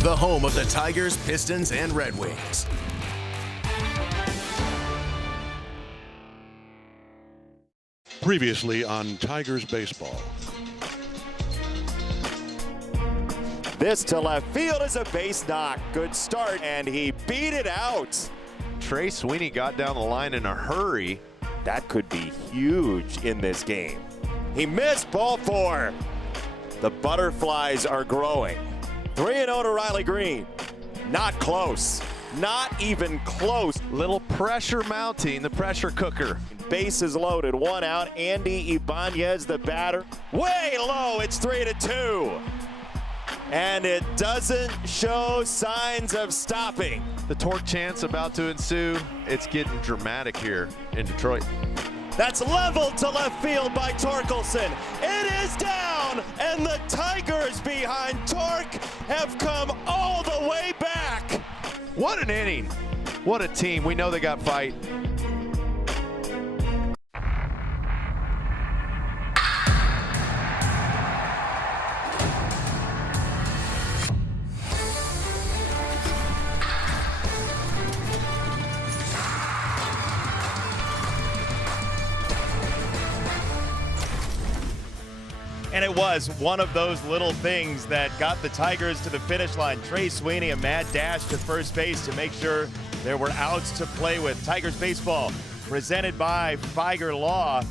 the home of the Tigers, Pistons, and Red Wings. Previously on Tigers Baseball. This to left field is a base knock. Good start, and he beat it out. Trey Sweeney got down the line in a hurry. That could be huge in this game. He missed ball 4. The butterflies are growing. 3-0 to Riley Green. Not close. Not even close. Little pressure mounting, the pressure cooker. Bases loaded, 1 out. Andy Ibanez, the batter. Way low, it's 3-2. And it doesn't show signs of stopping. The torque chance about to ensue. It's getting dramatic here in Detroit. That's leveled to left field by Torkelson. It is down, and the Tigers behind Torque have come all the way back. What an inning. What a team. We know they got fight. And it was one of those little things that got the Tigers to the finish line. Trey Sweeney, a mad dash to first base to make sure there were outs to play with. Tigers baseball presented by Feiger Law.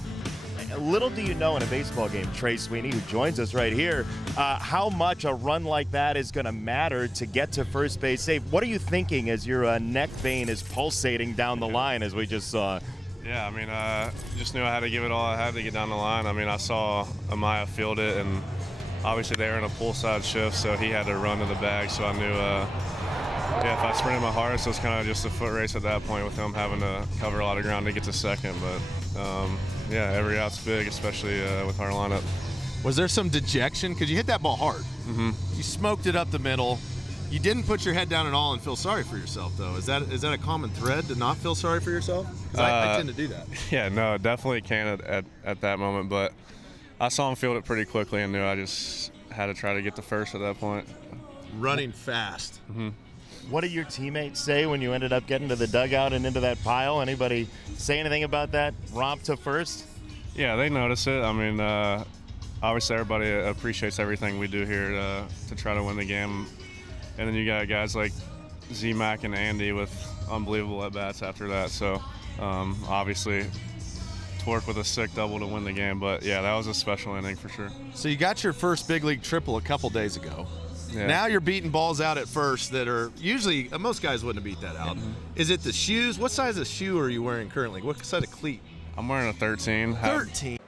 Little do you know in a baseball game, Trey Sweeney, who joins us right here, how much a run like that is going to matter to get to first base safe. What are you thinking as your neck vein is pulsating down the line, as we just saw? Yeah, I mean, just knew I had to give it all I had to get down the line. I mean, I saw Amaya field it, and obviously they were in a pull side shift, so he had to run to the bag. So I knew, yeah, if I sprinted my hardest, it was kind of just a foot race at that point with him having to cover a lot of ground to get to second. But, yeah, every out's big, especially with our lineup. Was there some dejection? Because you hit that ball hard. Mm-hmm. You smoked it up the middle. You didn't put your head down at all and feel sorry for yourself, though. Is that a common thread to not feel sorry for yourself? Because I tend to do that. Yeah, no, definitely can at that moment. But I saw him field it pretty quickly and knew I just had to try to get to first at that point. Running fast. Mm-hmm. What did your teammates say when you ended up getting to the dugout and into that pile? Anybody say anything about that romp to first? Yeah, they notice it. I mean, obviously everybody appreciates everything we do here to try to win the game. And then you got guys like Z-Mac and Andy with unbelievable at-bats after that. So, obviously, Torque with a sick double to win the game. But, yeah, that was a special inning for sure. So you got your first big league triple a couple days ago. Yeah. Now you're beating balls out at first that are usually most guys wouldn't have beat that out. Mm-hmm. Is it the shoes? What size of shoe are you wearing currently? What size of cleat? I'm wearing a 13. 13.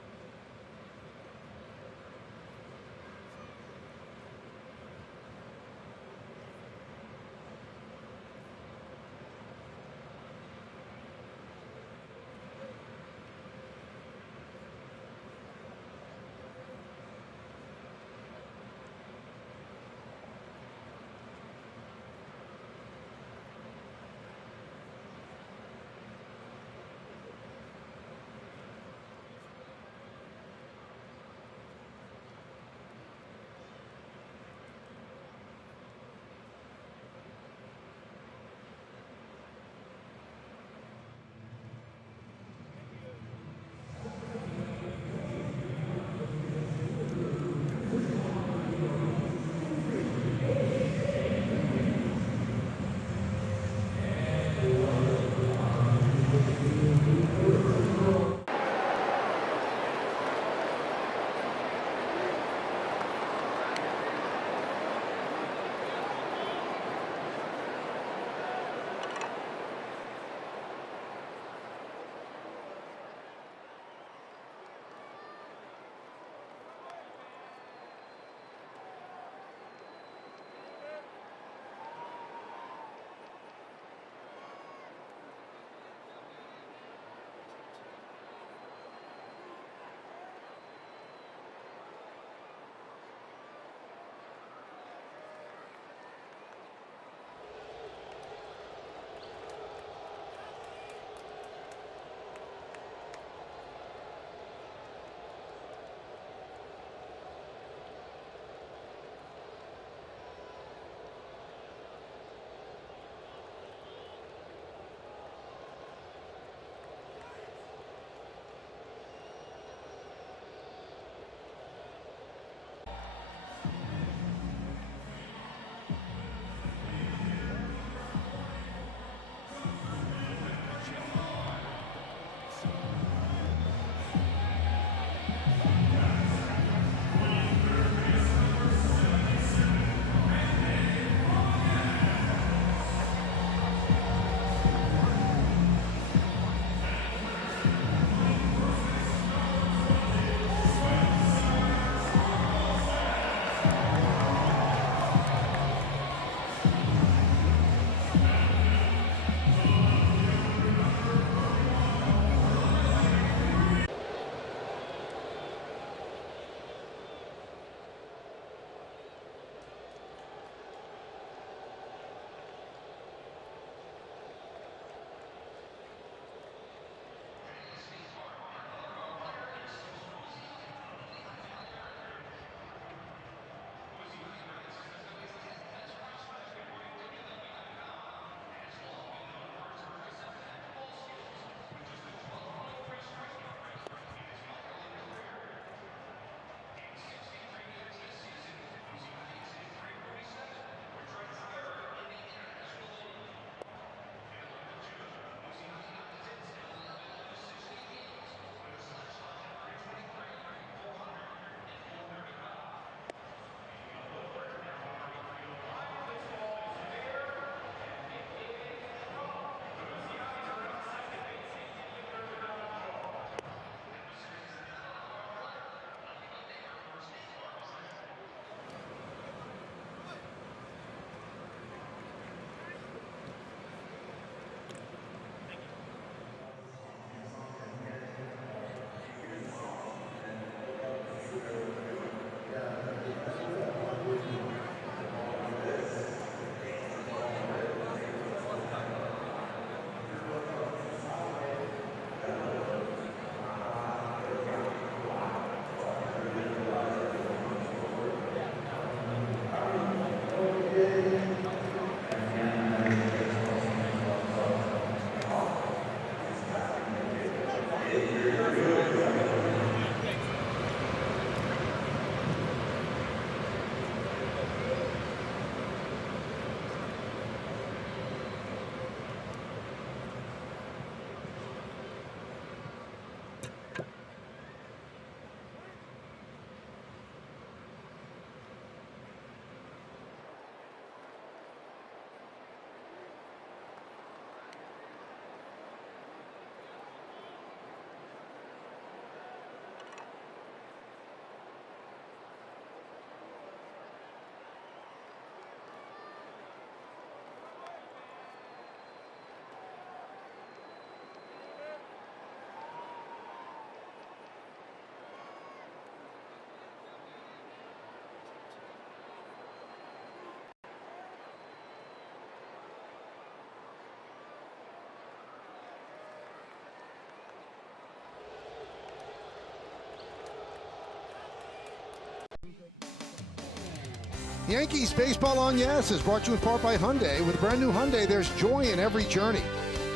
Yankees Baseball on Yes is brought to you in part by Hyundai. With a brand new Hyundai, there's joy in every journey.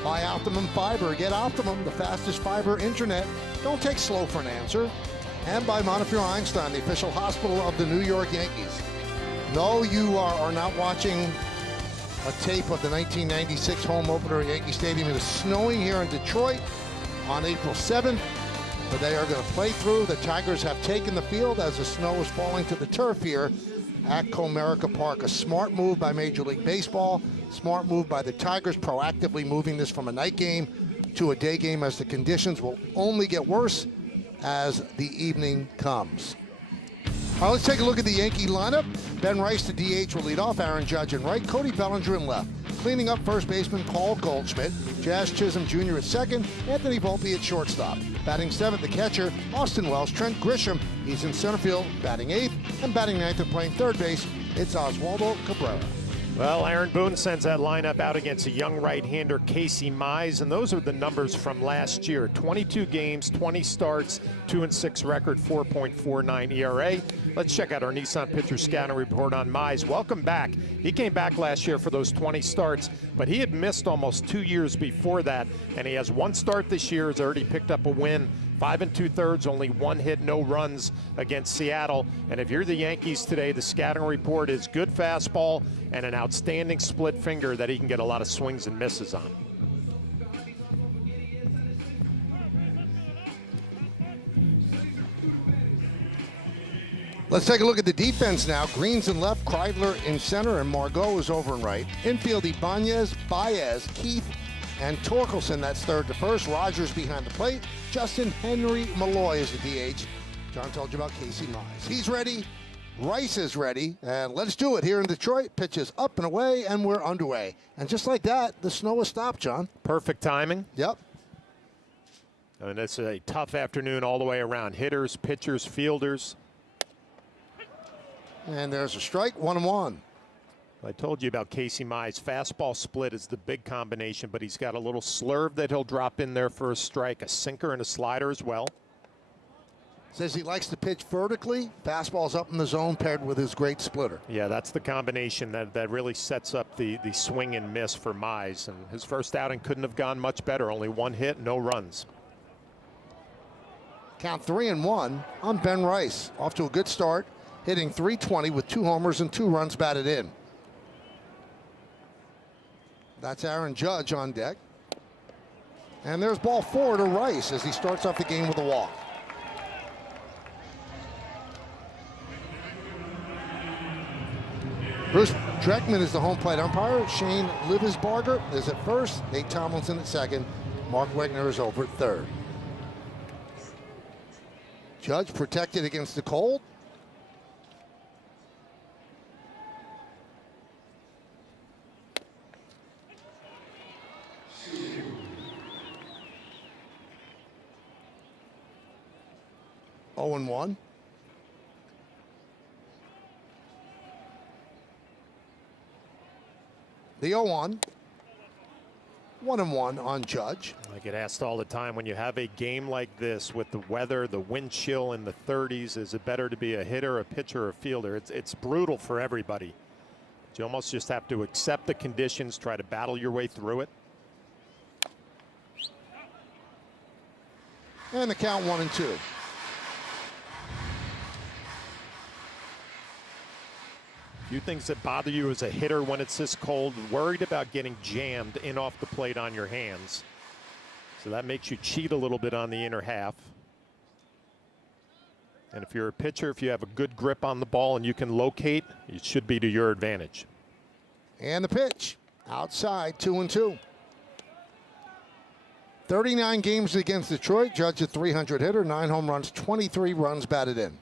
Buy Optimum Fiber. Get Optimum, the fastest fiber internet. Don't take slow for an answer. And by Montefiore Einstein, the official hospital of the New York Yankees. No, you are not watching a tape of the 1996 home opener at Yankee Stadium. It is snowing here in Detroit on April 7th, but they are going to play through. The Tigers have taken the field as the snow is falling to the turf here at Comerica Park. A smart move by Major League Baseball. Smart move by the Tigers, proactively moving this from a night game to a day game, as the conditions will only get worse as the evening comes. All right, let's take a look at the Yankee lineup. Ben Rice, the DH, will lead off. Aaron Judge in right. Cody Bellinger in left. Cleaning up first baseman Paul Goldschmidt. Jazz Chisholm Jr. at second. Anthony Volpe at shortstop. Batting seventh, the catcher, Austin Wells. Trent Grisham, he's in center field, batting eighth. And batting ninth and playing third base, it's Oswaldo Cabrera. Well, Aaron Boone sends that lineup out against a young right-hander, Casey Mize, and those are the numbers from last year. 22 games, 20 starts, 2-6 record, 4.49 ERA. Let's check out our Nissan Pitcher Scouting Report on Mize. Welcome back. He came back last year for those 20 starts, but he had missed almost 2 years before that, and he has one start this year, has already picked up a win. 5 2/3, only one hit, no runs against Seattle. And if you're the Yankees today, the scouting report is good fastball and an outstanding split finger that he can get a lot of swings and misses on. Let's take a look at the defense now. Green's in left, Kreidler in center, and Margot is over in right. Infield, Ibanez, Baez, Keith, and Torkelson, that's third to first. Rogers behind the plate. Justin Henry Malloy is the DH. John told you about Casey Mize. He's ready. Rice is ready. And let's do it here in Detroit. Pitches up and away, and we're underway. And just like that, the snow has stopped, John. Perfect timing. Yep. And it's a tough afternoon all the way around. Hitters, pitchers, fielders. And there's a strike, 1-1. I told you about Casey Mize. Fastball split is the big combination, but he's got a little slurve that he'll drop in there for a strike, a sinker and a slider as well. Says he likes to pitch vertically. Fastball's up in the zone paired with his great splitter. Yeah, that's the combination that really sets up the swing and miss for Mize. And his first outing couldn't have gone much better. Only one hit, no runs. Count 3-1 on Ben Rice. Off to a good start, hitting .320 with 2 homers and 2 runs batted in. That's Aaron Judge on deck. And there's ball 4 to Rice as he starts off the game with a walk. Bruce Dreckman is the home plate umpire. Shane Livisbarger is at first. Nate Tomlinson at second. Mark Wegner is over at third. Judge protected against the cold. Oh and 1. The 0-1. 1-1 on Judge. I get asked all the time, when you have a game like this with the weather, the wind chill in the 30s, is it better to be a hitter, a pitcher, or a fielder? It's brutal for everybody. But you almost just have to accept the conditions, try to battle your way through it. And the count 1-2. Few things that bother you as a hitter when it's this cold. Worried about getting jammed in off the plate on your hands. So that makes you cheat a little bit on the inner half. And if you're a pitcher, if you have a good grip on the ball and you can locate, it should be to your advantage. And the pitch. Outside, 2-2. 39 games against Detroit. Judge a .300 hitter, 9 home runs, 23 runs batted in.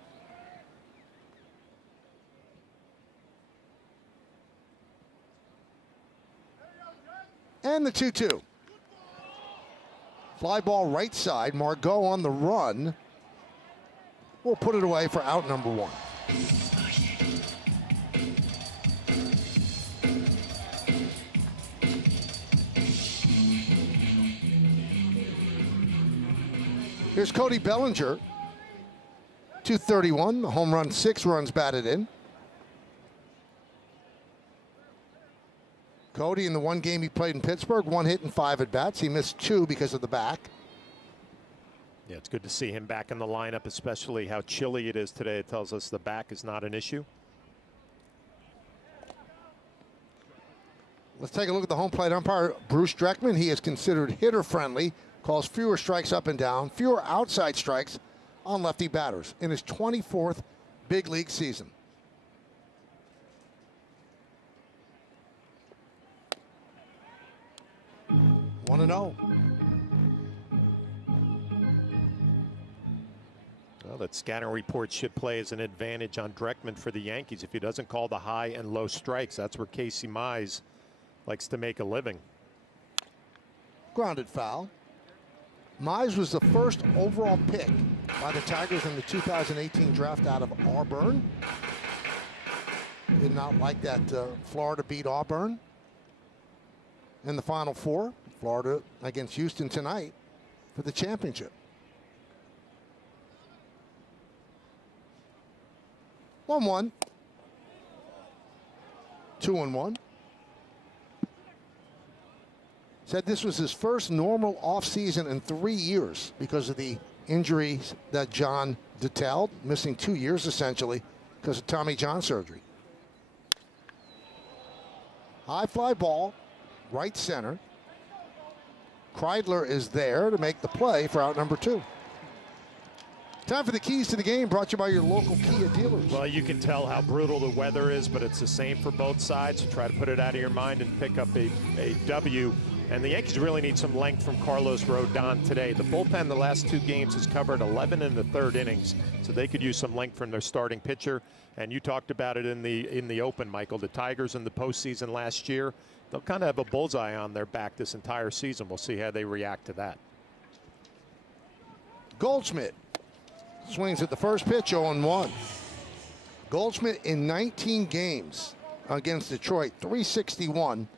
And the 2-2. Fly ball right side. Margot on the run. We'll put it away for out number 1. Here's Cody Bellinger. .231, the home run, 6 runs batted in. Cody, in the one game he played in Pittsburgh, 1 hit and 5 at-bats. He missed 2 because of the back. Yeah, it's good to see him back in the lineup, especially how chilly it is today. It tells us the back is not an issue. Let's take a look at the home plate umpire, Bruce Dreckman. He is considered hitter-friendly, calls fewer strikes up and down, fewer outside strikes on lefty batters in his 24th big league season. One and 0. Well, that scatter report should play as an advantage on Dreckman for the Yankees if he doesn't call the high and low strikes. That's where Casey Mize likes to make a living. Grounded foul. Mize was the first overall pick by the Tigers in the 2018 draft out of Auburn. Did not like that Florida beat Auburn in the Final Four. Florida against Houston tonight for the championship. 1-1. 2-1. Said this was his first normal offseason in 3 years because of the injuries that John detailed, missing 2 years essentially because of Tommy John surgery. High fly ball, right center. Kreidler is there to make the play for out number 2. Time for the keys to the game, brought to you by your local Kia dealers. Well, you can tell how brutal the weather is, but it's the same for both sides. So try to put it out of your mind and pick up a W. And the Yankees really need some length from Carlos Rodon today. The bullpen the last 2 games has covered 11 in the 3rd innings, so they could use some length from their starting pitcher. And you talked about it in the open, Michael. The Tigers in the postseason last year, they'll kind of have a bullseye on their back this entire season. We'll see how they react to that. Goldschmidt swings at the first pitch, 0-1. Goldschmidt in 19 games against Detroit, 361,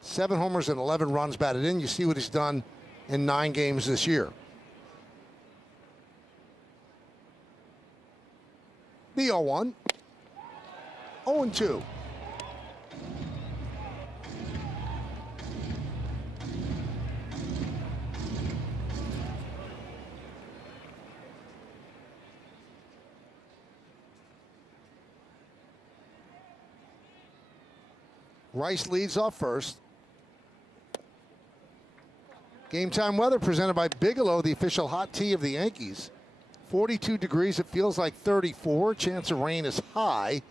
7 homers and 11 runs batted in. You see what he's done in 9 games this year. The 0-1. 0-2. Rice leads off first. Game time weather presented by Bigelow, the official hot tea of the Yankees. 42 degrees, it feels like 34. Chance of rain is high.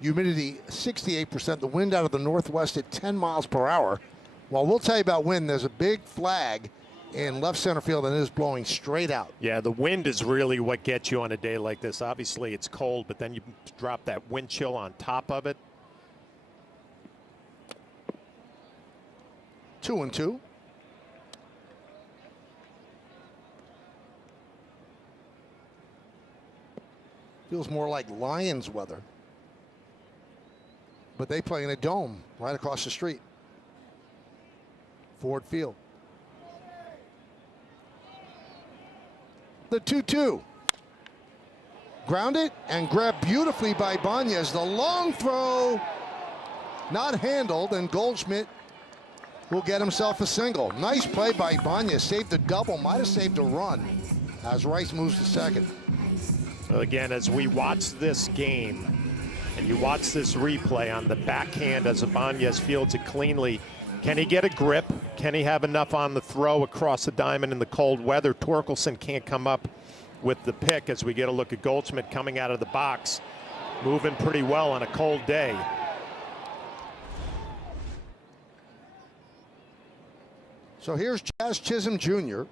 Humidity 68%. The wind out of the northwest at 10 miles per hour. While we'll tell you about wind, there's a big flag in left center field and it is blowing straight out. Yeah, the wind is really what gets you on a day like this. Obviously, it's cold, but then you drop that wind chill on top of it. 2-2. Feels more like Lions weather. But they play in a dome right across the street. Ford Field. The 2-2. Grounded and grabbed beautifully by Ibanez. The long throw not handled, and Goldschmidt will get himself a single. Nice play by Ibanez. Saved the double. Might have saved a run as Rice moves to second. Well, again, as we watch this game and you watch this replay on the backhand as Ibanez fields it cleanly, can he get a grip? Can he have enough on the throw across the diamond in the cold weather? Torkelson can't come up with the pick as we get a look at Goldschmidt coming out of the box, moving pretty well on a cold day. So here's Jazz Chisholm Jr.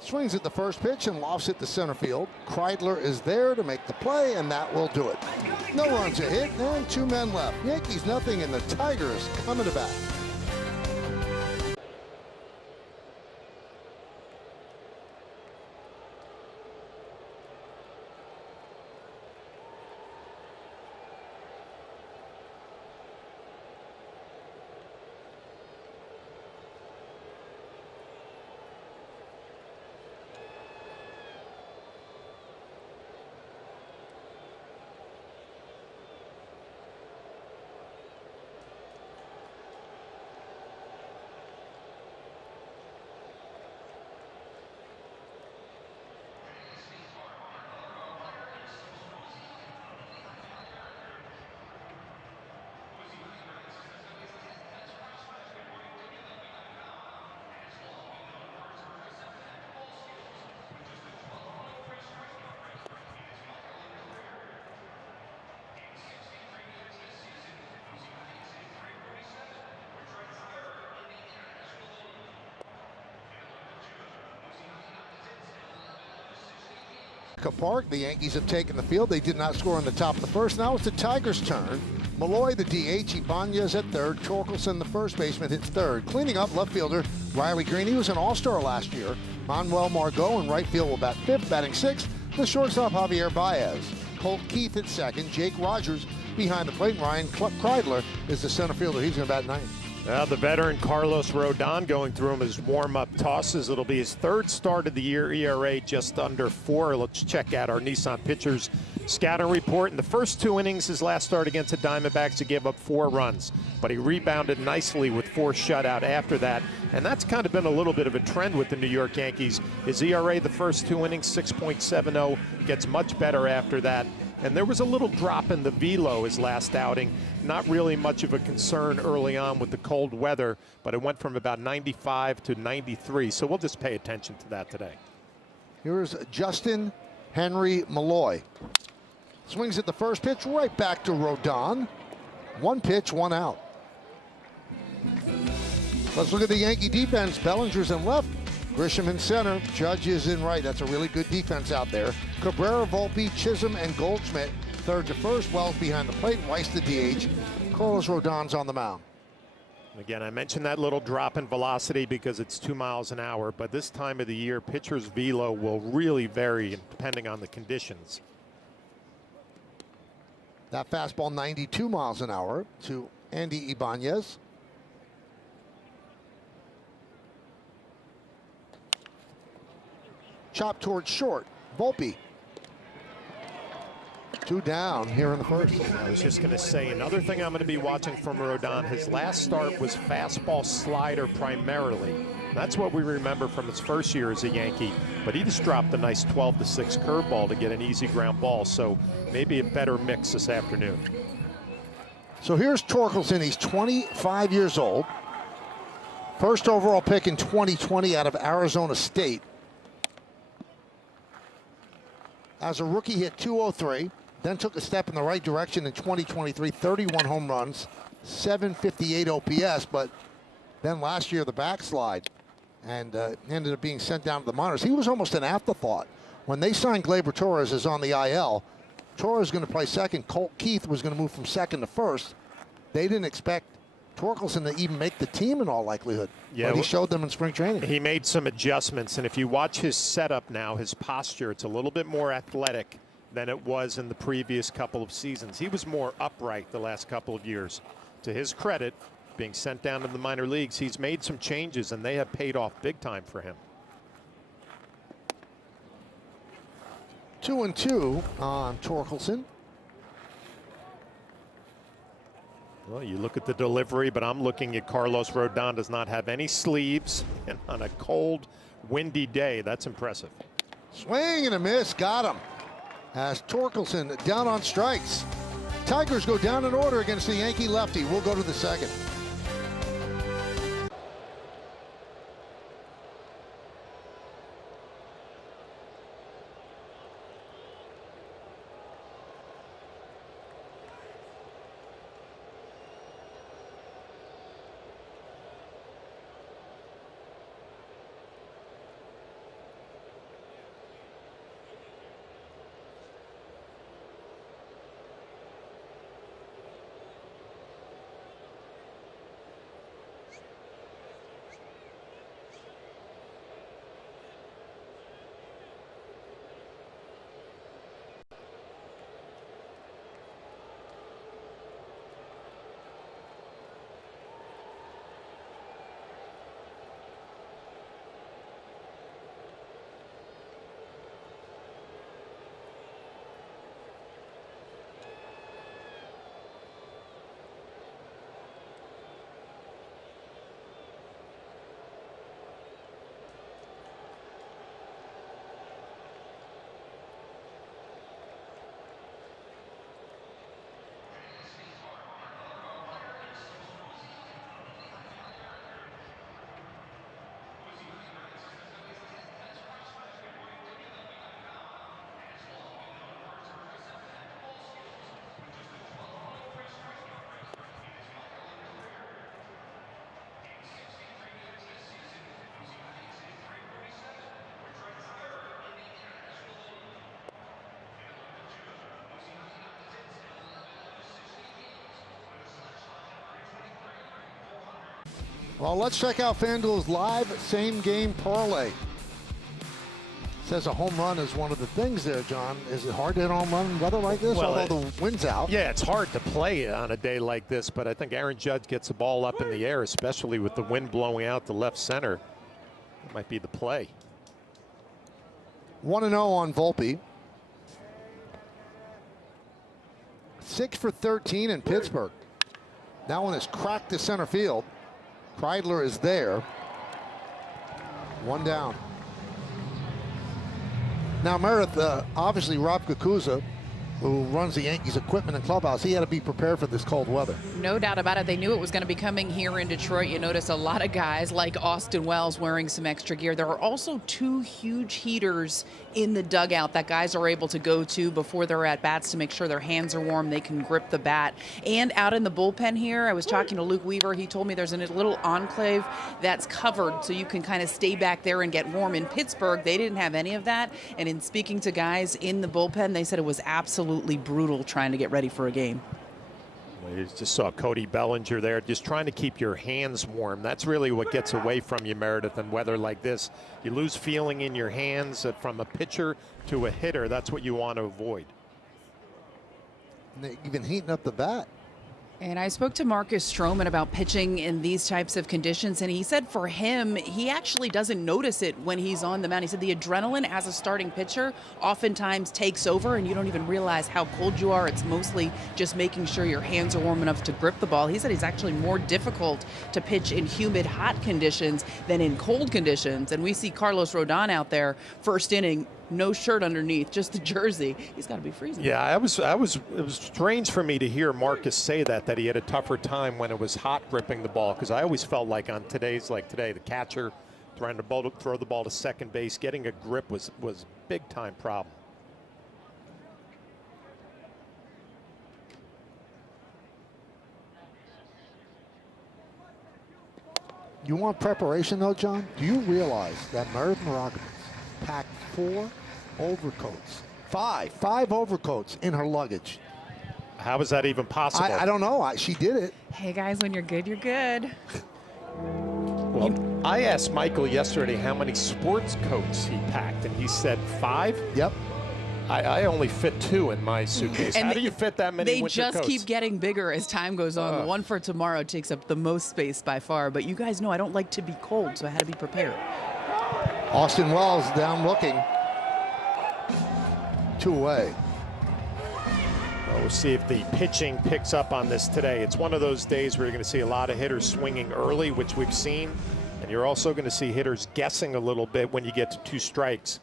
Swings at the first pitch and lofts it to center field. Kreidler is there to make the play, and that will do it. No runs a hit, and 2 men left. Yankees nothing, and the Tigers coming to bat. Petco Park. The Yankees have taken the field. They did not score in the top of the first. Now it's the Tigers' turn. Malloy, the DH, Ibanez at third. Torkelson, the first baseman, hits third. Cleaning up, left fielder Riley Green. He was an all-star last year. Manuel Margot in right field will bat fifth. Batting sixth, the shortstop Javier Baez. Colt Keith at second. Jake Rogers behind the plate. Ryan Kreidler is the center fielder. He's going to bat ninth. The veteran Carlos Rodon going through his warm-up tosses. It'll be his third start of the year. ERA just under 4. Let's check out our Nissan Pitchers scouting report. In the first 2 innings, his last start against the Diamondbacks, he gave up 4 runs. But he rebounded nicely with 4 shutout after that. And that's kind of been a little bit of a trend with the New York Yankees. His ERA the first 2 innings, 6.70, gets much better after that. And there was a little drop in the velo his last outing. Not really much of a concern early on with the cold weather, but it went from about 95 to 93. So we'll just pay attention to that today. Here's Justin Henry Malloy. Swings at the first pitch, right back to Rodon. 1 pitch, 1 out. Let's look at the Yankee defense. Bellinger's in left. Grisham in center, Judge is in right. That's a really good defense out there. Cabrera, Volpe, Chisholm, and Goldschmidt third to first. Wells behind the plate. Weiss the DH. Carlos Rodon's on the mound. Again, I mentioned that little drop in velocity because it's 2 miles an hour, but this time of the year, pitcher's velo will really vary depending on the conditions. That fastball 92 miles an hour to Andy Ibanez. Chop towards short. Volpe. 2 down here in the first. I was just going to say another thing I'm going to be watching from Rodon. His last start was fastball slider primarily. That's what we remember from his first year as a Yankee. But he just dropped a nice 12-6 curveball to get an easy ground ball. So maybe a better mix this afternoon. So here's Torkelson. He's 25 years old. First overall pick in 2020 out of Arizona State. As a rookie, hit .203, then took a step in the right direction in 2023, 31 home runs, 758 OPS, but then last year the backslide and ended up being sent down to the minors. He was almost an afterthought. When they signed Gleyber Torres as on the IL, Torres is going to play second. Colt Keith was going to move from second to first. They didn't expect Torkelson to even make the team in all likelihood. Yeah, but he showed them in spring training. He made some adjustments, and if you watch his setup now, his posture, it's a little bit more athletic than it was in the previous couple of seasons. He was more upright the last couple of years. To his credit, being sent down to the minor leagues, he's made some changes, and they have paid off big time for him. 2-2 on Torkelson. Well, you look at the delivery, but I'm looking at Carlos Rodon does not have any sleeves, and on a cold, windy day, that's impressive. Swing and a miss, got him. As Torkelson down on strikes. Tigers go down in order against the Yankee lefty. We'll go to the second. Well, let's check out FanDuel's live same-game parlay. Says a home run is one of the things there, John. Is it hard to hit a home run in weather like this, Well, although the wind's out? Yeah, it's hard to play on a day like this, but I think Aaron Judge gets the ball up in the air, especially with the wind blowing out to left center. It might be the play. 1-0 on Volpe. 6 for 13 in Pittsburgh. That one is cracked to center field. Kreidler is there. 1 down. Now, Meredith, obviously Rob Kukuza, who runs the Yankees equipment and clubhouse, he had to be prepared for this cold weather. No doubt about it. They knew it was going to be coming here in Detroit. You notice a lot of guys like Austin Wells wearing some extra gear. There are also 2 huge heaters in the dugout that guys are able to go to before they're at bats to make sure their hands are warm, they can grip the bat. And out in the bullpen here, I was talking to Luke Weaver. He told me there's a little enclave that's covered so you can kind of stay back there and get warm. In Pittsburgh, they didn't have any of that. And in speaking to guys in the bullpen, they said it was absolutely brutal trying to get ready for a game. You just saw Cody Bellinger there, just trying to keep your hands warm. That's really what gets away from you, Meredith, in weather like this. You lose feeling in your hands from a pitcher to a hitter. That's what you want to avoid. And they're even heating up the bat. And I spoke to Marcus Stroman about pitching in these types of conditions, and he said for him, he actually doesn't notice it when he's on the mound. He said the adrenaline as a starting pitcher oftentimes takes over, and you don't even realize how cold you are. It's mostly just making sure your hands are warm enough to grip the ball. He said it's actually more difficult to pitch in humid, hot conditions than in cold conditions. And we see Carlos Rodon out there, first inning, no shirt underneath, just the jersey. He's got to be freezing. Yeah, it was strange for me to hear Marcus say that he had a tougher time when it was hot gripping the ball, because I always felt like on today's like today, the catcher trying to throw the ball to second base, getting a grip was a big time problem. You want preparation, though, John? Do you realize that Meredith Marakovitz packed 4 overcoats, five overcoats in her luggage? How is that even possible? I don't know. She did it. Hey, guys, when you're good, you're good. Well, I asked Michael yesterday how many sports coats he packed, and he said 5. Yep. I only fit 2 in my suitcase. And how do you fit that many They winter just coats? keep getting bigger as time goes on. The one for tomorrow takes up the most space by far. But you guys know I don't like to be cold, so I had to be prepared. Austin Wells down looking. 2 away. Well, we'll see if the pitching picks up on this today. It's one of those days where you're going to see a lot of hitters swinging early, which we've seen. And you're also going to see hitters guessing a little bit when you get to 2 strikes.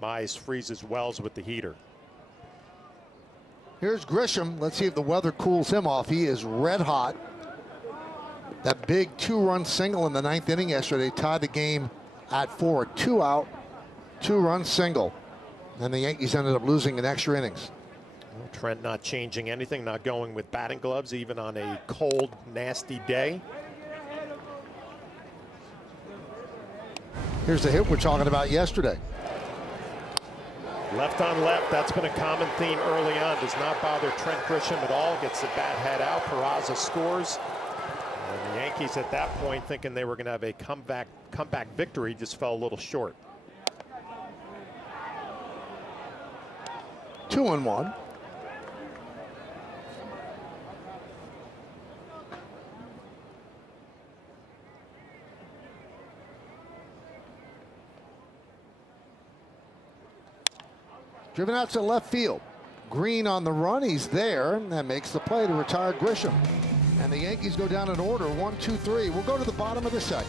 Mize freezes Wells with the heater. Here's Grisham. Let's see if the weather cools him off. He is red hot. That big 2-run single in the 9th inning yesterday tied the game at 4. 2 out, 2-run single. And the Yankees ended up losing in extra innings. Well, Trent not changing anything, not going with batting gloves even on a cold, nasty day. Here's the hit we're talking about yesterday. Left on left, that's been a common theme early on. Does not bother Trent Grisham at all. Gets the bat head out. Peraza scores. And the Yankees at that point, thinking they were going to have a comeback victory, just fell a little short. 2-1. Driven out to left field. Green on the run. He's there, and that makes the play to retire Grisham. And the Yankees go down in order, 1, 2, 3. We'll go to the bottom of the 2nd.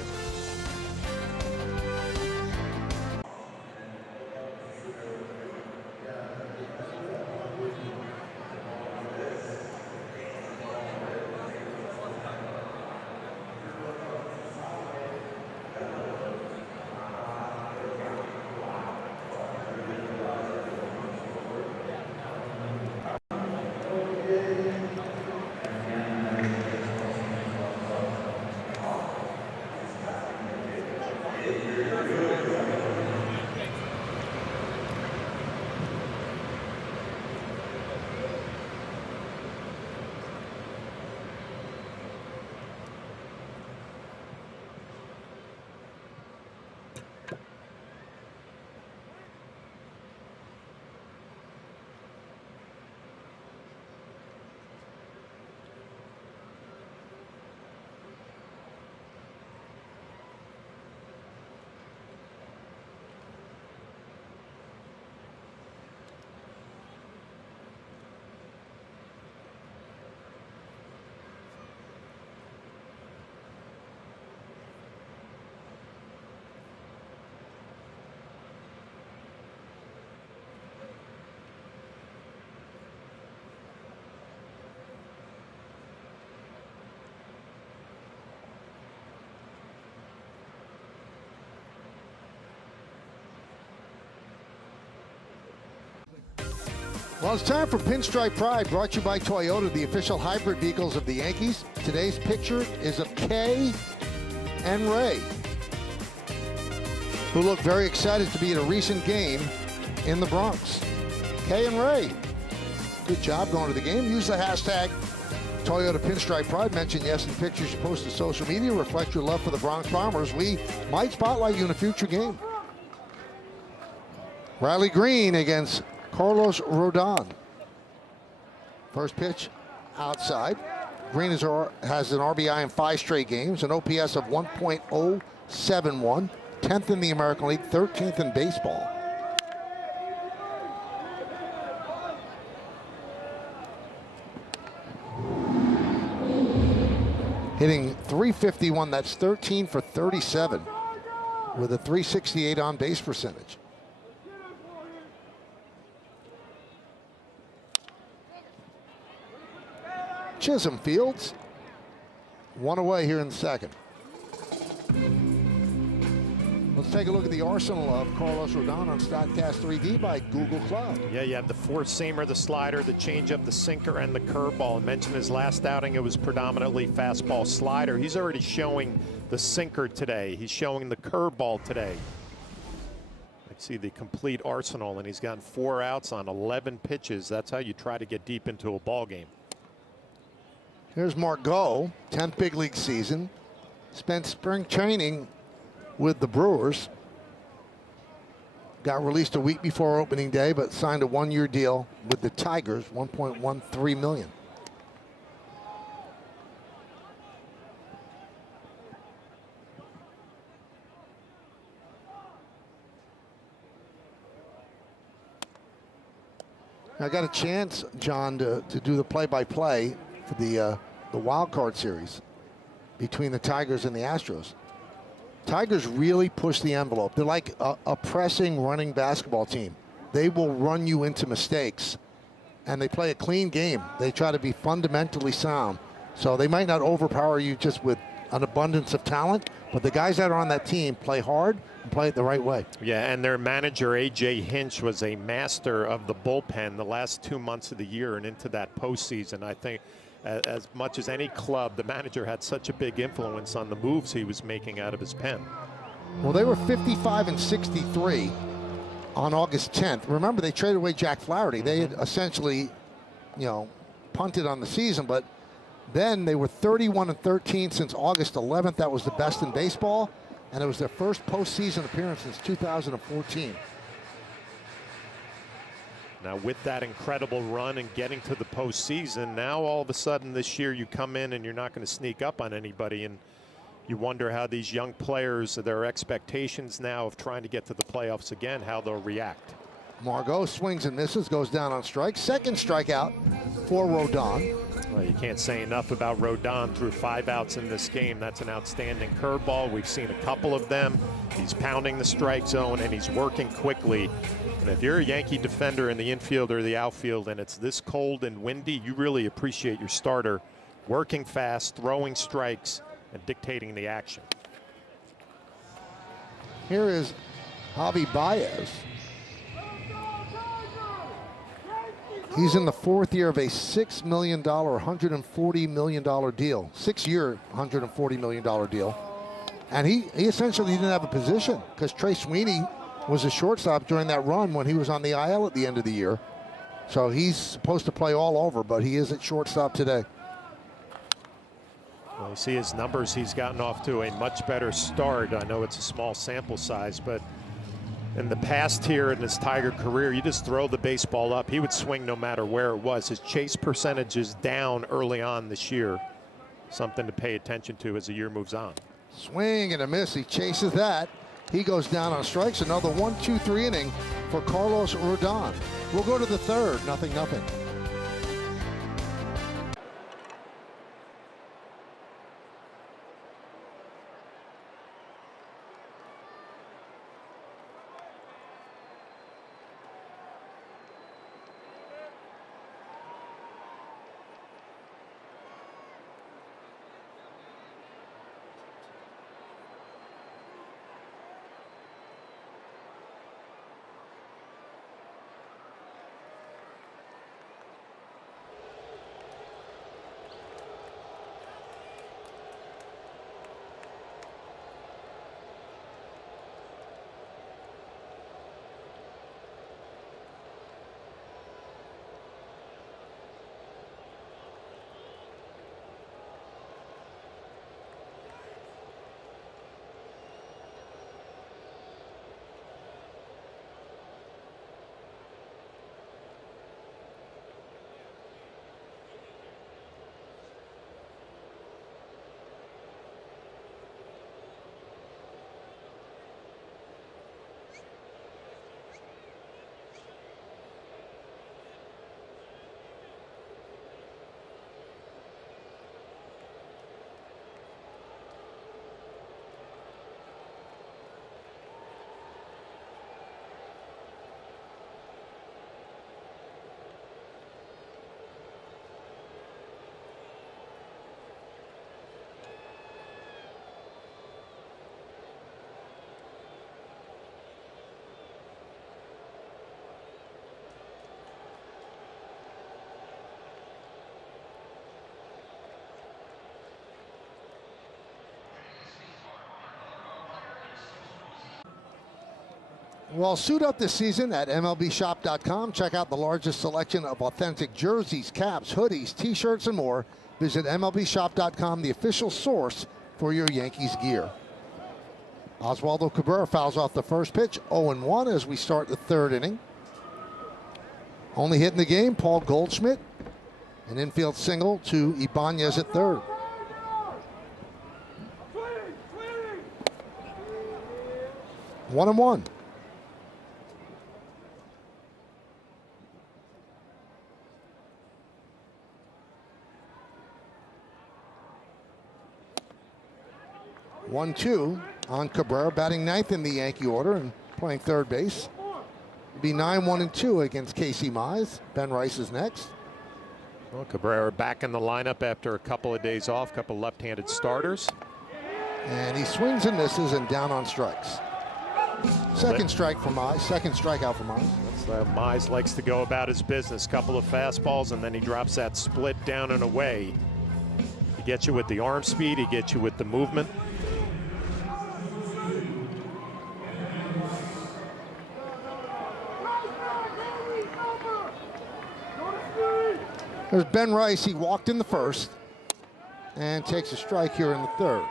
Well, it's time for Pinstripe Pride, brought to you by Toyota, the official hybrid vehicles of the Yankees. Today's picture is of Kay and Ray, who look very excited to be at a recent game in the Bronx. Kay and Ray, good job going to the game. Use the hashtag Toyota Pinstripe Pride. Mention yes in pictures you post to social media. Reflect your love for the Bronx Bombers. We might spotlight you in a future game. Riley Green against Carlos Rodon. First pitch outside. Green has an RBI in 5 straight games, an OPS of 1.071, 10th in the American League, 13th in baseball. Hitting .351, that's 13 for 37 with a .368 on base percentage. Chisholm fields, one away here in the second. Let's take a look at the arsenal of Carlos Rodon on StatCast 3D by Google Cloud. Yeah, you have the four-seamer, the slider, the changeup, the sinker, and the curveball. I mentioned his last outing, it was predominantly fastball slider. He's already showing the sinker today. He's showing the curveball today. I see the complete arsenal, and he's gotten 4 outs on 11 pitches. That's how you try to get deep into a ball game. Here's Margot, 10th big league season. Spent spring training with the Brewers. Got released a week before opening day, but signed a 1-year deal with the Tigers, $1.13 million. I got a chance, John, to do the play-by-play for the wild card series between the Tigers and the Astros. Tigers really push the envelope. They're like a pressing, running basketball team. They will run you into mistakes, and they play a clean game. They try to be fundamentally sound. So they might not overpower you just with an abundance of talent, but the guys that are on that team play hard and play it the right way. Yeah, and their manager, A.J. Hinch, was a master of the bullpen the last 2 months of the year and into that postseason. I think as much as any club, the manager had such a big influence on the moves he was making out of his pen. Well, they were 55-63 on August 10th. Remember, they traded away Jack Flaherty. They had essentially, punted on the season, but then they were 31-13 since August 11th. That was the best in baseball, and it was their first postseason appearance since 2014. Now, with that incredible run and getting to the postseason, now all of a sudden this year you come in and you're not going to sneak up on anybody, and you wonder how these young players, their expectations now of trying to get to the playoffs again, how they'll react. Margot swings and misses, goes down on strike. Second strikeout for Rodon. Well, you can't say enough about Rodon. Threw 5 outs in this game. That's an outstanding curveball. We've seen a couple of them. He's pounding the strike zone, and he's working quickly. And if you're a Yankee defender in the infield or the outfield and it's this cold and windy, you really appreciate your starter working fast, throwing strikes, and dictating the action. Here is Javi Baez. He's in the 4th year of a $6 million, $140 million deal. 6-year, $140 million deal. And he essentially didn't have a position because Trey Sweeney was a shortstop during that run when he was on the IL at the end of the year. So he's supposed to play all over, but he is at shortstop today. Well, you see his numbers. He's gotten off to a much better start. I know it's a small sample size, but in the past here in his Tiger career, you just throw the baseball up. He would swing no matter where it was. His chase percentage is down early on this year. Something to pay attention to as the year moves on. Swing and a miss. He chases that. He goes down on strikes. Another 1-2-3 inning for Carlos Rodon. We'll go to the third. 0-0. Well, suit up this season at MLBshop.com. Check out the largest selection of authentic jerseys, caps, hoodies, T-shirts, and more. Visit MLBshop.com, the official source for your Yankees gear. Oswaldo Cabrera fouls off the first pitch, 0-1 as we start the third inning. Only hit in the game, Paul Goldschmidt. An infield single to Ibanez at third. One and one. One, two on Cabrera, batting ninth in the Yankee order and playing third base. It'll be 9-1-2 against Casey Mize. Ben Rice is next. Well, Cabrera back in the lineup after a couple of days off, couple left-handed starters. And he swings and misses and down on strikes. Second strike for Mize, second strikeout for Mize. That's Mize likes to go about his business. Couple of fastballs, and then he drops that split down and away. He gets you with the arm speed, he gets you with the movement. There's Ben Rice. He walked in the first and takes a strike here in the third.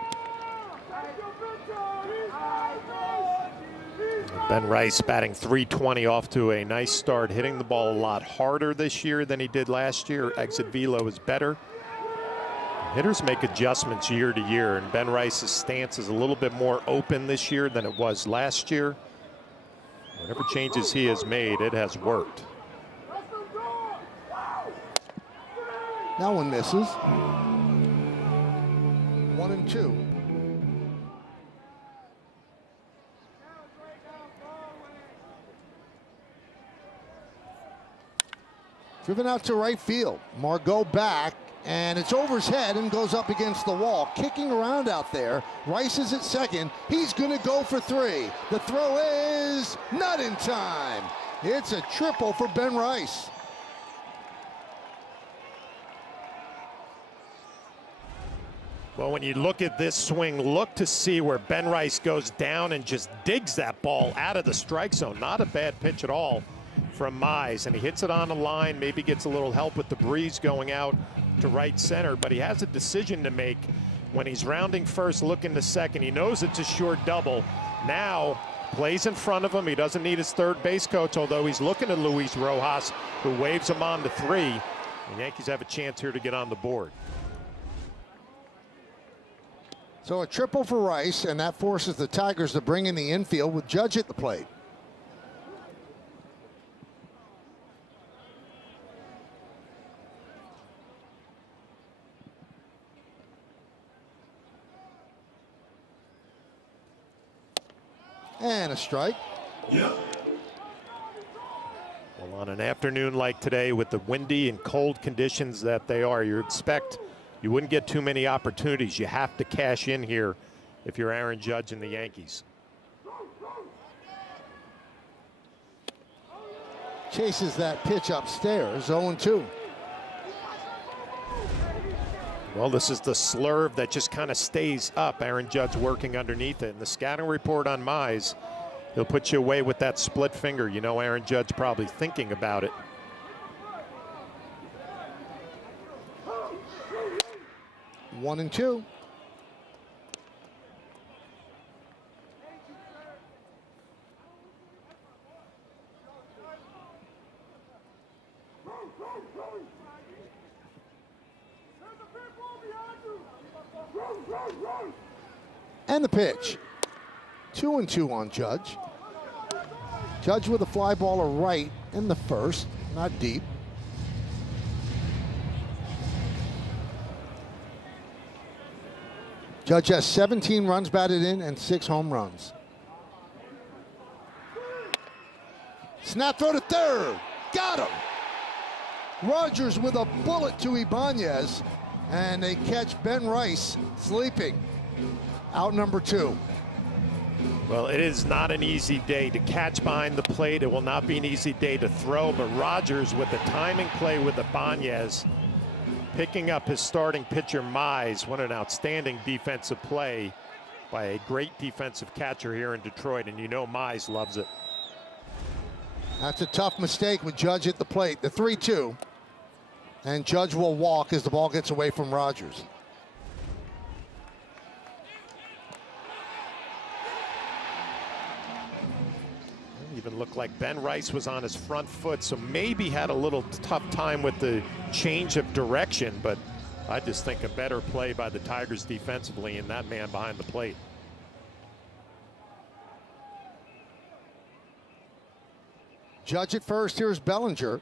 Ben Rice batting .320 off to a nice start, hitting the ball a lot harder this year than he did last year. Exit velo is better. Hitters make adjustments year to year, and Ben Rice's stance is a little bit more open this year than it was last year. Whatever changes he has made, it has worked. That one misses. 1-2. Driven out to right field. Margot back, and it's over his head and goes up against the wall. Kicking around out there. Rice is at second. He's going to go for three. The throw is not in time. It's a triple for Ben Rice. Well, when you look at this swing, look to see where Ben Rice goes down and just digs that ball out of the strike zone. Not a bad pitch at all from Mize, and he hits it on the line, maybe gets a little help with the breeze going out to right center, but he has a decision to make when he's rounding first, looking to second. He knows it's a short double. Now plays in front of him. He doesn't need his third base coach, although he's looking at Luis Rojas, who waves him on to three. The Yankees have a chance here to get on the board. So a triple for Rice, and that forces the Tigers to bring in the infield with Judge at the plate. And a strike. Well, on an afternoon like today with the windy and cold conditions that they are, you wouldn't get too many opportunities. You have to cash in here if you're Aaron Judge and the Yankees. Chases that pitch upstairs, 0-2. Well, this is the slurve that just kind of stays up. Aaron Judge working underneath it. And the scouting report on Mize, he'll put you away with that split finger. You know Aaron Judge probably thinking about it. One and two. And the pitch. 2-2 on Judge. Judge with a fly ball to right in the first, not deep. Judge has 17 runs batted in and 6 home runs. Snap throw to third. Got him. Rogers with a bullet to Ibanez. And they catch Ben Rice sleeping. Out number 2. Well, it is not an easy day to catch behind the plate. It will not be an easy day to throw, but Rogers with the timing play with Ibanez, picking up his starting pitcher Mize. What an outstanding defensive play by a great defensive catcher here in Detroit, and you know Mize loves it. That's a tough mistake with Judge at the plate. The 3-2. And Judge will walk as the ball gets away from Rogers. Even looked like Ben Rice was on his front foot, so maybe had a little tough time with the change of direction, but I just think a better play by the Tigers defensively and that man behind the plate. Judge at first. Here's Bellinger.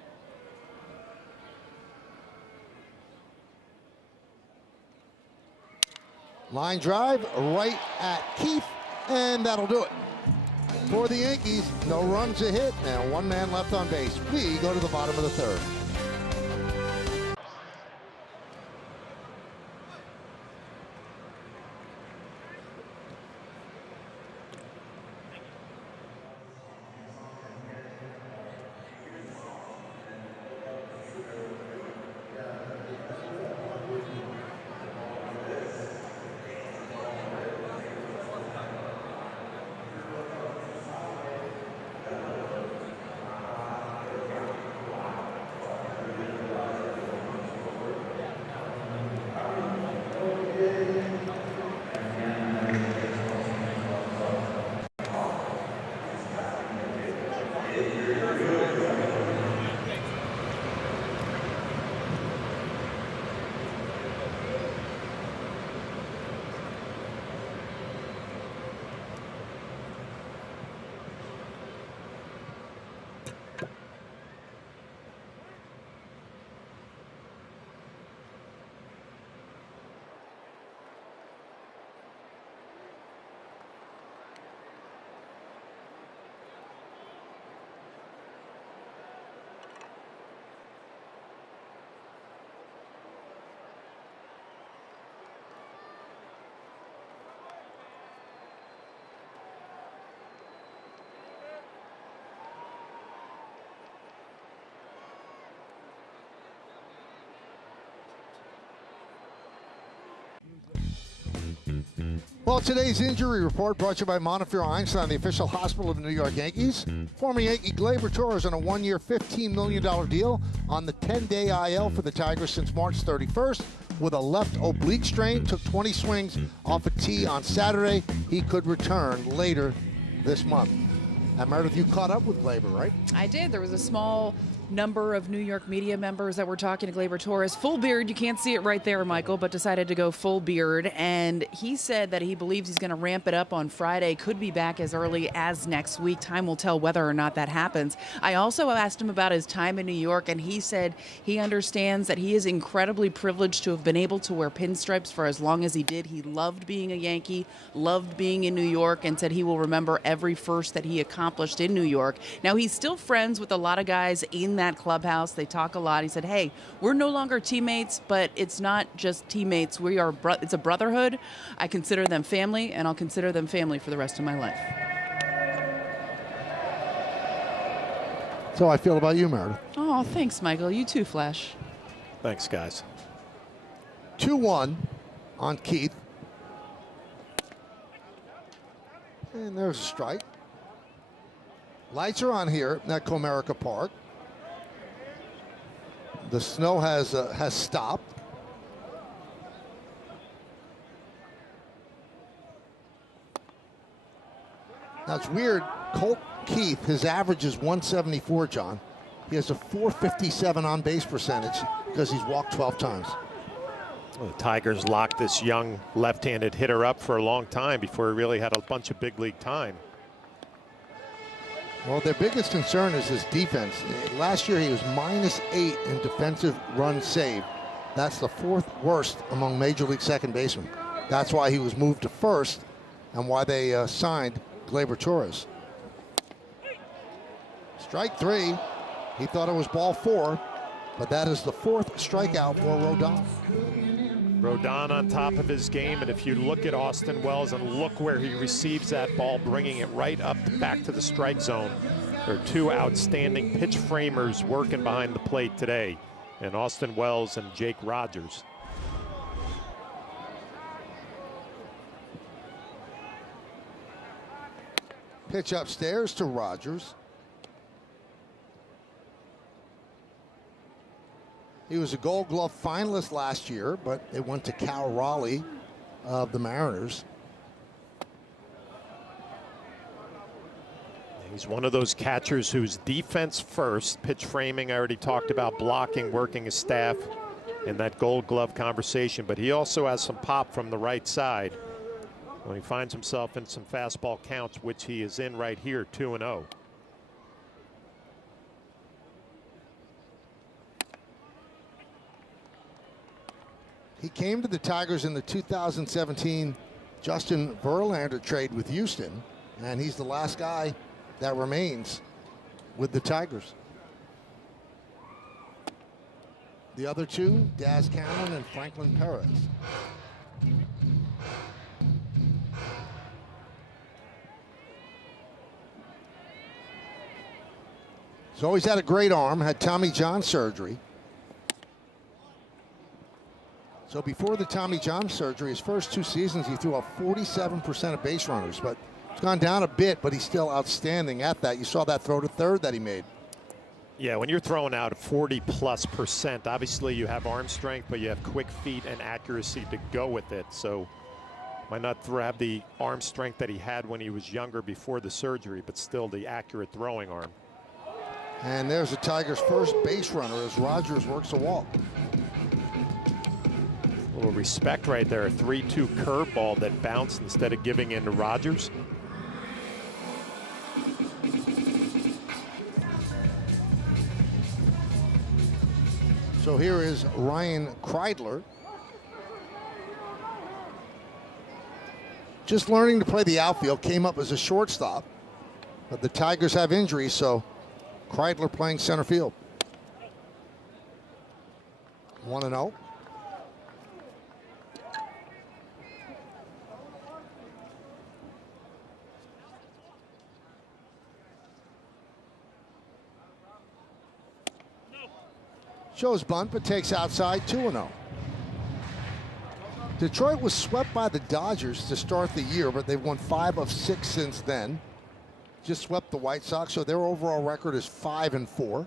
Line drive right at Keith, and that'll do it. For the Yankees, no runs a hit, and one man left on base. We go to the bottom of the third. Well, today's injury report brought to you by Montefiore Einstein, the official hospital of the New York Yankees. Former Yankee Gleyber Torres on a one-year, $15 million deal on the 10-day IL for the Tigers since March 31st with a left oblique strain. Took 20 swings off a tee on Saturday. He could return later this month. And Meredith, you caught up with Gleyber, right? I did. There was a small number of New York media members that were talking to Gleyber Torres. Full beard, you can't see it right there, Michael, but decided to go full beard. And he said that he believes he's going to ramp it up on Friday, could be back as early as next week. Time will tell whether or not that happens. I also asked him about his time in New York, and he said he understands that he is incredibly privileged to have been able to wear pinstripes for as long as he did. He loved being a Yankee, loved being in New York, and said he will remember every first that he accomplished in New York. Now, he's still friends with a lot of guys in that clubhouse. They talk a lot. He said, hey, we're no longer teammates, but it's not just teammates. We are it's a brotherhood. I consider them family, and I'll consider them family for the rest of my life. So I feel about you, Meredith. Oh, thanks, Michael. You too, Flash. Thanks, guys. 2-1 on Keith. And there's a strike. Lights are on here at Comerica Park. The snow has stopped. Now it's weird. Colt Keith, his average is 174, John. He has a 457 on base percentage because he's walked 12 times. Well, the Tigers locked this young left-handed hitter up for a long time before he really had a bunch of big league time. Well, their biggest concern is his defense. Last year, he was -8 in defensive runs saved. That's the 4th worst among Major League second basemen. That's why he was moved to first and why they signed Gleyber Torres. Strike 3. He thought it was ball 4, but that is the 4th strikeout for Rodon. Rodon on top of his game, and if you look at Austin Wells and look where he receives that ball, bringing it right up back to the strike zone. There are two outstanding pitch framers working behind the plate today, and Austin Wells and Jake Rogers. Pitch upstairs to Rogers. He was a Gold Glove finalist last year, but it went to Cal Raleigh of the Mariners. He's one of those catchers who's defense first, pitch framing. I already talked about blocking, working his staff in that Gold Glove conversation, but he also has some pop from the right side when he finds himself in some fastball counts, which he is in right here, 2-0. He came to the Tigers in the 2017 Justin Verlander trade with Houston, and he's the last guy that remains with the Tigers. The other two, Daz Cameron and Franklin Perez. He's always had a great arm, had Tommy John surgery. So before the Tommy John surgery, his first 2 seasons, he threw out 47% of base runners, but it's gone down a bit, but he's still outstanding at that. You saw that throw to third that he made. Yeah, when you're throwing out 40+%, obviously you have arm strength, but you have quick feet and accuracy to go with it. So might not have the arm strength that he had when he was younger before the surgery, but still the accurate throwing arm. And there's the Tigers' first base runner as Rogers works a walk. A little respect right there. A 3-2 curveball that bounced instead of giving in to Rogers. So here is Ryan Kreidler. Just learning to play the outfield, came up as a shortstop, but the Tigers have injuries, so Kreidler playing center field. 1-0. Shows bunt, but takes outside, 2-0. Detroit was swept by the Dodgers to start the year, but they've won 5 of 6 since then. Just swept the White Sox, so their overall record is 5-4.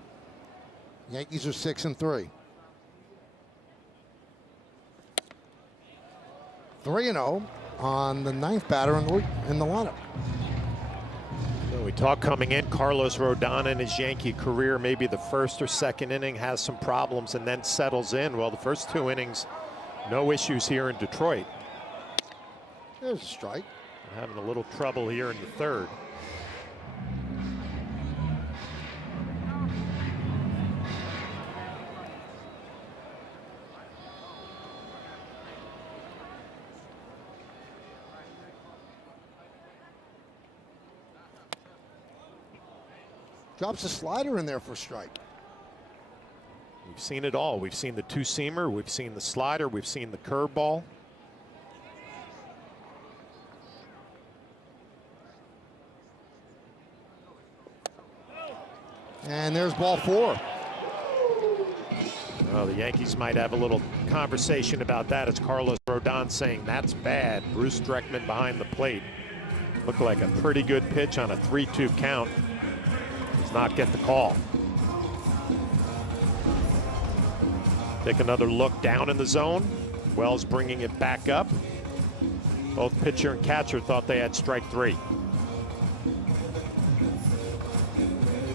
Yankees are 6-3. 3-0 on the 9th batter in the lineup. We talk coming in, Carlos Rodon in his Yankee career, maybe the first or second inning has some problems and then settles in. Well, the first 2 innings, no issues here in Detroit. There's a strike. Having a little trouble here in the third. Drops a slider in there for a strike. We've seen it all. We've seen the 2-seamer, we've seen the slider, we've seen the curveball. And there's ball 4. Well, the Yankees might have a little conversation about that. It's Carlos Rodon saying that's bad. Bruce Dreckman behind the plate. Looked like a pretty good pitch on a 3-2 count. Does not get the call. Take another look down in the zone. Wells bringing it back up. Both pitcher and catcher thought they had strike 3.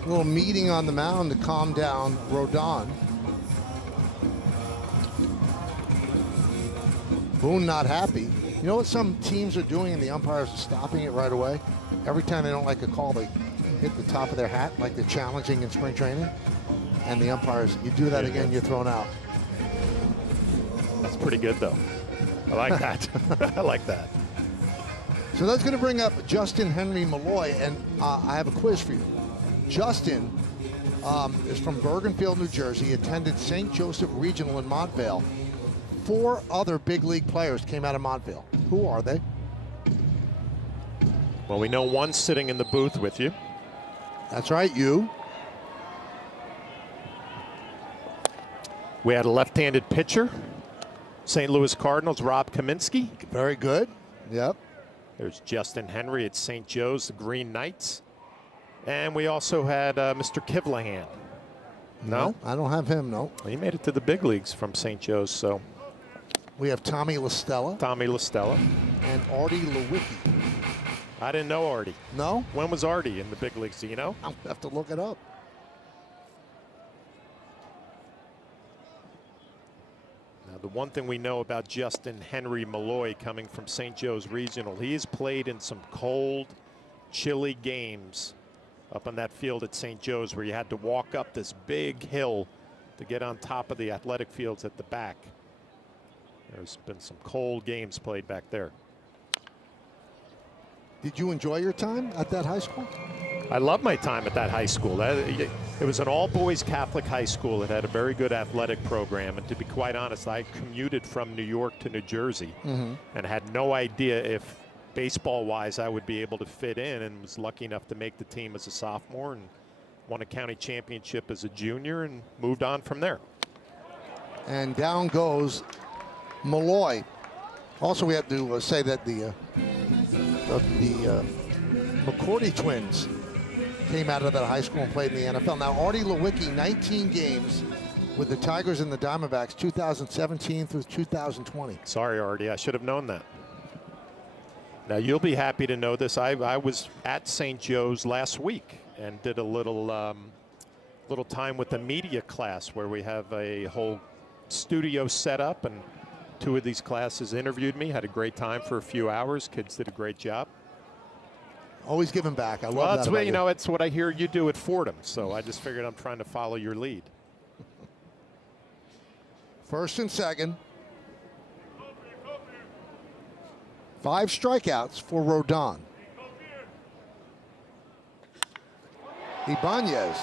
A little meeting on the mound to calm down Rodon. Boone not happy. You know what some teams are doing and the umpires are stopping it right away? Every time they don't like a call, they hit the top of their hat like they're challenging in spring training. And the umpires, you do that again, you're thrown out. That's pretty good, though. I like that. I like that. So that's going to bring up Justin Henry Malloy, and I have a quiz for you. Justin is from Bergenfield, New Jersey, attended St. Joseph Regional in Montvale. 4 other big league players came out of Montvale. Who are they? Well, we know one's sitting in the booth with you. That's right, you. We had a left-handed pitcher, St. Louis Cardinals, Rob Kaminsky. Very good. Yep. There's Justin Henry at St. Joe's, the Green Knights. And we also had Mr. Kivlahan. No? I don't have him, no. Well, he made it to the big leagues from St. Joe's, so. We have Tommy LaStella. Tommy LaStella. And Artie Lewicki. I didn't know Artie. No? When was Artie in the big leagues? Do you know? I'll have to look it up. Now, the one thing we know about Justin Henry Malloy coming from St. Joe's Regional, he has played in some cold, chilly games up on that field at St. Joe's where you had to walk up this big hill to get on top of the athletic fields at the back. There's been some cold games played back there. Did you enjoy your time at that high school? I love my time at that high school. It was an all-boys Catholic high school. It had a very good athletic program. And to be quite honest, I commuted from New York to New Jersey and had no idea if baseball-wise I would be able to fit in, and was lucky enough to make the team as a sophomore and won a county championship as a junior and moved on from there. And down goes Malloy. Also, we have to say that the McCourty twins came out of that high school and played in the NFL. Now, Artie Lewicki, 19 games with the Tigers and the Diamondbacks, 2017 through 2020. Sorry, Artie, I should have known that. Now, you'll be happy to know this. I was at St. Joe's last week and did a little time with the media class where we have a whole studio set up, and 2 of these classes interviewed me. Had a great time for a few hours. Kids did a great job. Always giving back. I love well, that. That's about what, you know, it's what I hear you do at Fordham. So I just figured I'm trying to follow your lead. First and second. 5 strikeouts for Rodon. Ibanez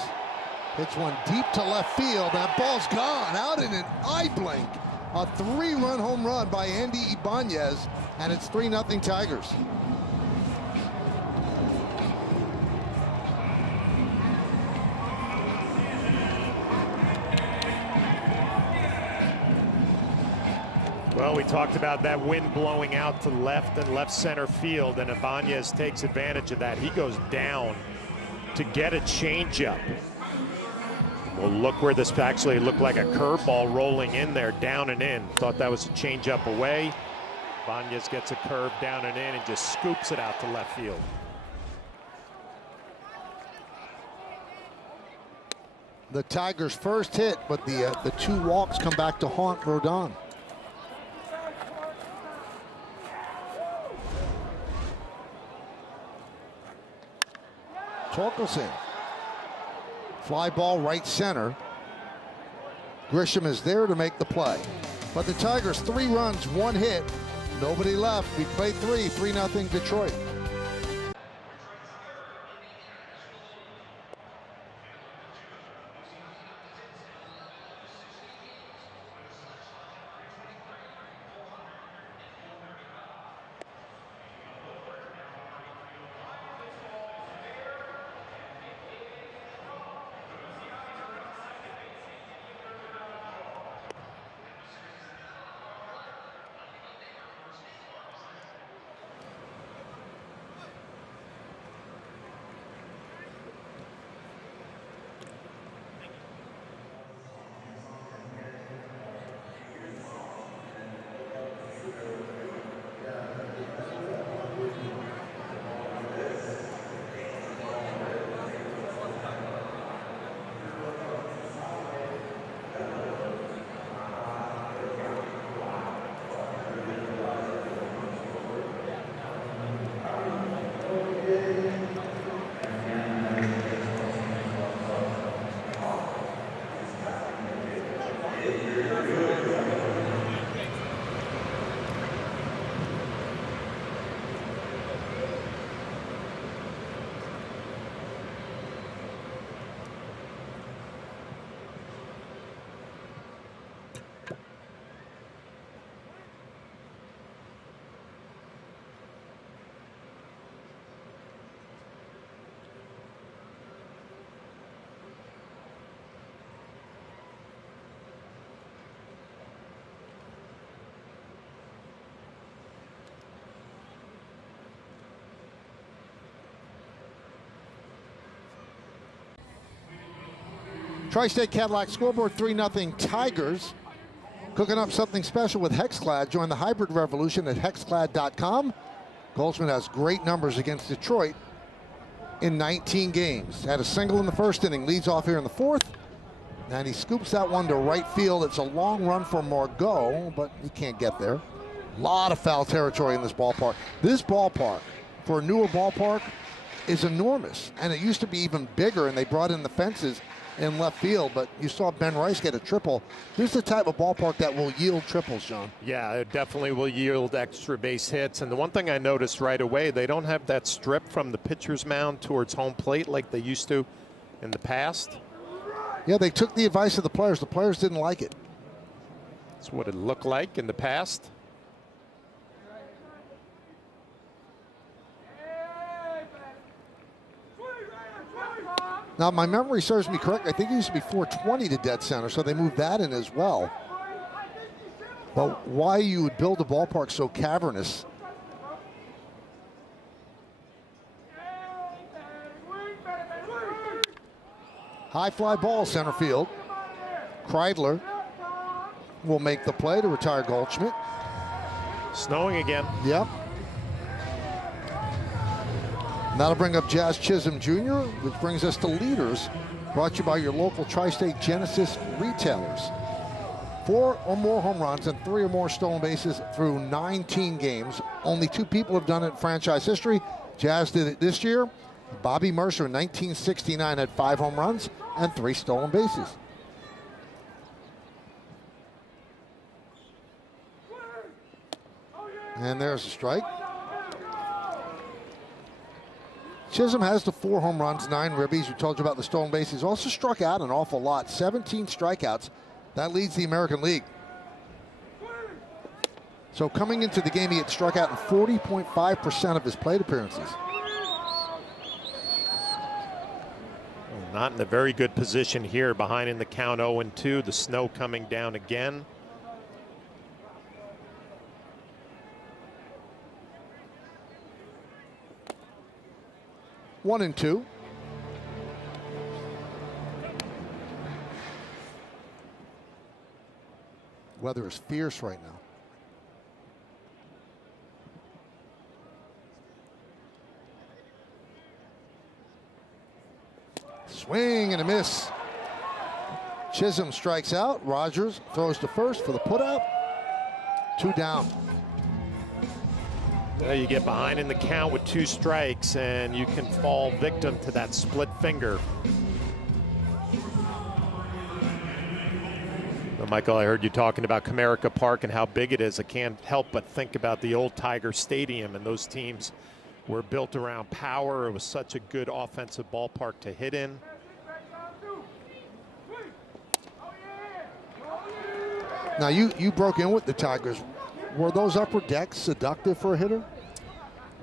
hits one deep to left field. That ball's gone out in an eye blink. A 3-run home run by Andy Ibanez, and it's 3-0 Tigers. Well, we talked about that wind blowing out to left and left center field, and Ibanez takes advantage of that. He goes down to get a changeup. Well, look where this actually looked like a curveball rolling in there, down and in. Thought that was a changeup away. Ibanez gets a curve down and in and just scoops it out to left field. The Tigers' first hit, but the 2 walks come back to haunt Rodon. Torkelson. Fly ball right center. Grisham is there to make the play. But the Tigers, 3 runs, 1 hit. Nobody left. We played 3-0 Detroit. Tri-State Cadillac scoreboard 3-0 Tigers. Cooking up something special with Hexclad. Join the hybrid revolution at hexclad.com. Goldschmidt has great numbers against Detroit in 19 games. Had a single in the first inning, leads off here in the fourth. And he scoops that one to right field. It's a long run for Margot, but he can't get there. A lot of foul territory in this ballpark. This ballpark, for a newer ballpark, is enormous. And it used to be even bigger, and they brought in the fences in left field, but you saw Ben Rice get a triple. This is the type of ballpark that will yield triples, John. Yeah, it definitely will yield extra base hits. And the one thing I noticed right away, they don't have that strip from the pitcher's mound towards home plate like they used to in the past. Yeah, they took the advice of the players. The players didn't like it. That's what it looked like in the past. Now, my memory serves me correct. I think it used to be 420 to dead center, so they moved that in as well. But why you would build a ballpark so cavernous? High fly ball, center field. Kreidler will make the play to retire Goldschmidt. Snowing again. Yep. And that'll bring up Jazz Chisholm Jr., which brings us to leaders, brought to you by your local Tri-State Genesis retailers. 4 or more home runs and 3 or more stolen bases through 19 games. Only 2 people have done it in franchise history. Jazz did it this year. Bobby Mercer in 1969 had 5 home runs and 3 stolen bases. And there's a strike. Chisholm has the 4 home runs, 9 ribbies. We told you about the stolen bases. Also struck out an awful lot, 17 strikeouts. That leads the American League. So coming into the game, he had struck out in 40.5% of his plate appearances. Not in a very good position here, behind in the count 0-2. The snow coming down again. One and two. Weather is fierce right now. Swing and a miss. Chisholm strikes out. Rogers throws to first for the putout. 2 down. Well, you get behind in the count with 2 strikes, and you can fall victim to that split finger. Well, Michael, I heard you talking about Comerica Park and how big it is. I can't help but think about the old Tiger Stadium, and those teams were built around power. It was such a good offensive ballpark to hit in. Now, you broke in with the Tigers. Were those upper decks seductive for a hitter?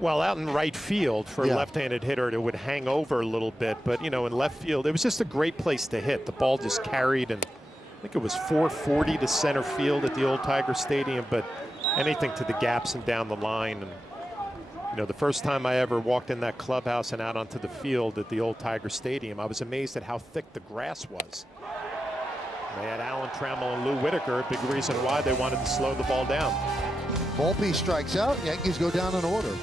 Well, out in right field for a left-handed hitter, it would hang over a little bit. But, you know, in left field, it was just a great place to hit. The ball just carried, and I think it was 440 to center field at the old Tiger Stadium, but anything to the gaps and down the line. And, you know, the first time I ever walked in that clubhouse and out onto the field at the old Tiger Stadium, I was amazed at how thick the grass was. They had Alan Trammell and Lou Whitaker, a big reason why they wanted to slow the ball down. Volpe strikes out. Yankees go down in order.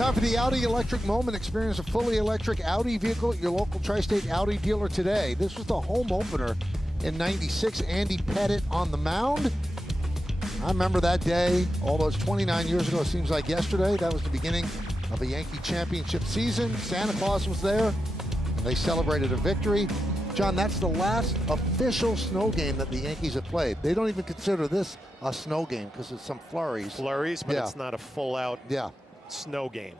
Time for the Audi Electric Moment. Experience a fully electric Audi vehicle at your local Tri-State Audi dealer today. This was the home opener in '96. Andy Pettit on the mound. I remember that day, although it's 29 years ago, it seems like yesterday. That was the beginning of a Yankee championship season. Santa Claus was there, and they celebrated a victory. John, that's the last official snow game that the Yankees have played. They don't even consider this a snow game because it's some flurries. Flurries, but it's not a full-out Yeah. snow game.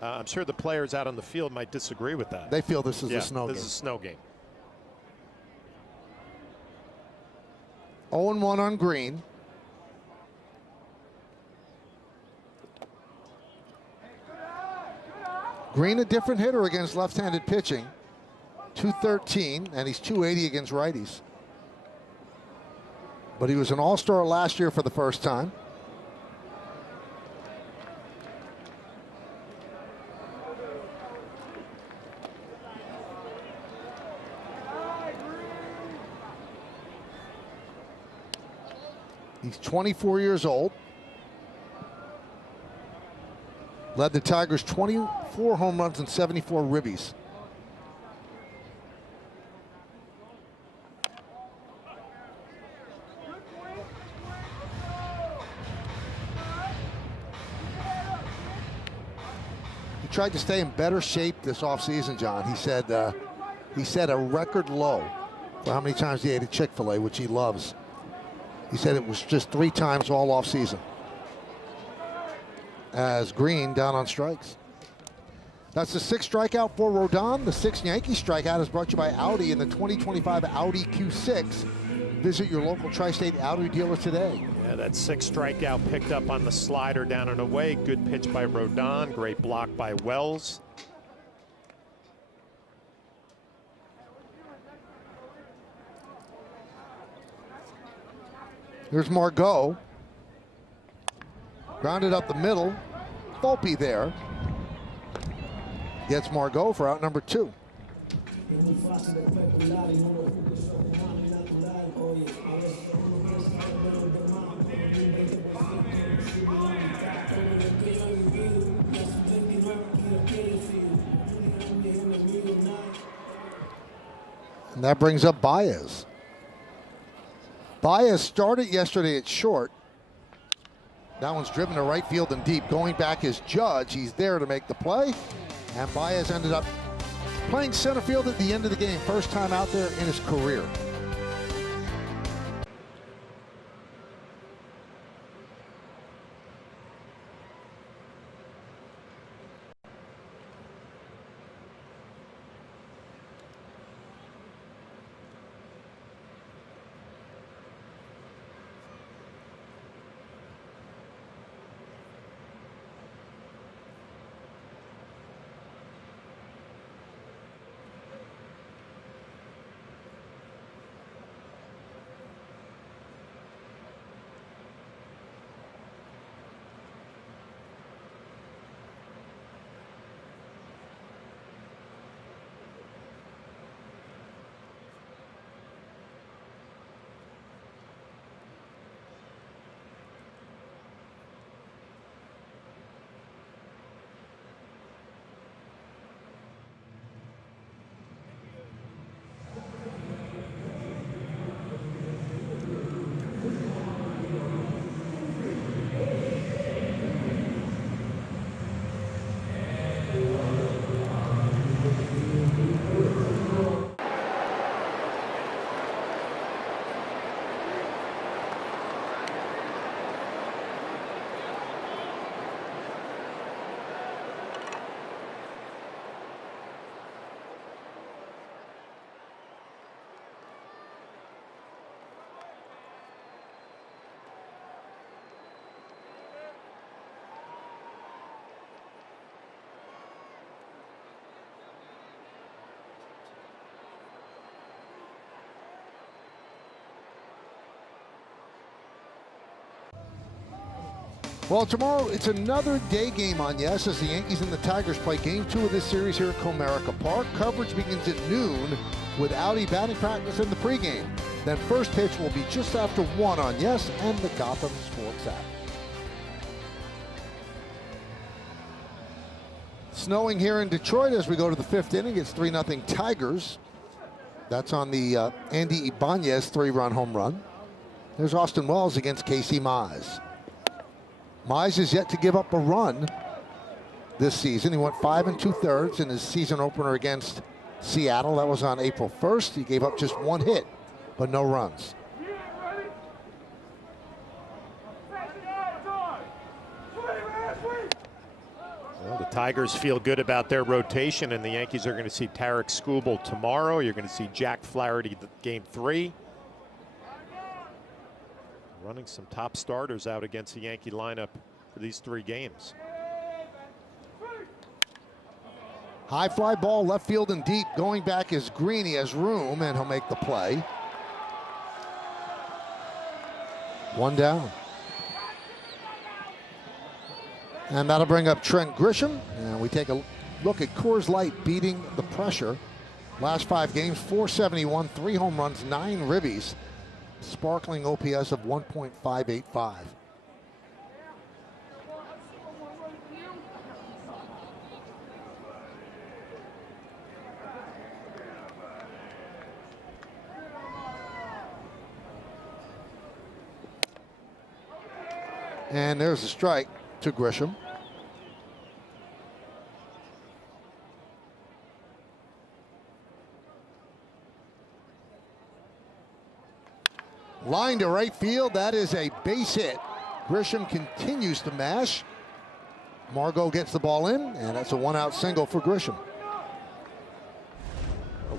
I'm sure the players out on the field might disagree with that. They feel this is a snow game. This is a snow game. 0-1 on Green. Green, a different hitter against left-handed pitching. 213, and he's 280 against righties. But he was an all-star last year for the first time. He's 24 years old. Led the Tigers 24 home runs and 74 ribbies. He tried to stay in better shape this offseason, John. He said a record low for how many times he ate at Chick-fil-A, which he loves. He said it was just 3 times all offseason. As Green down on strikes. That's the 6th strikeout for Rodon. The 6th Yankee strikeout is brought to you by Audi in the 2025 Audi Q6. Visit your local Tri-State Audi dealer today. Yeah, that 6th strikeout picked up on the slider down and away. Good pitch by Rodon. Great block by Wells. Here's Margot. Grounded up the middle. Volpe there. Gets Margot for out number 2. And that brings up Baez. Baez started yesterday at short. That one's driven to right field and deep. Going back is Judge. He's there to make the play. And Baez ended up playing center field at the end of the game. First time out there in his career. Well, tomorrow it's another day game on Yes as the Yankees and the Tigers play Game 2 of this series here at Comerica Park. Coverage begins at noon with Audi batting practice in the pregame. Then first pitch will be just after 1 on Yes and the Gotham Sports app. Snowing here in Detroit as we go to the 5th inning. It's 3-0 Tigers. That's on the Andy Ibanez 3-run home run. There's Austin Wells against Casey Mize. Mize is yet to give up a run this season. He went 5 2/3 in his season opener against Seattle. That was on April 1st. He gave up just 1 hit, but no runs. Well, the Tigers feel good about their rotation, and the Yankees are going to see Tarek Skubal tomorrow. You're going to see Jack Flaherty game 3. Running some top starters out against the Yankee lineup for these 3 games. High fly ball, left field and deep. Going back is Green. He has room, and he'll make the play. 1 down. And that'll bring up Trent Grisham. And we take a look at Coors Light beating the pressure. Last 5 games, 471, 3 home runs, 9 ribbies. Sparkling OPS of 1.585. And there's a strike to Grisham. Line to right field. That is a base hit. Grisham continues to mash. Margot gets the ball in, and that's a 1-out single for Grisham.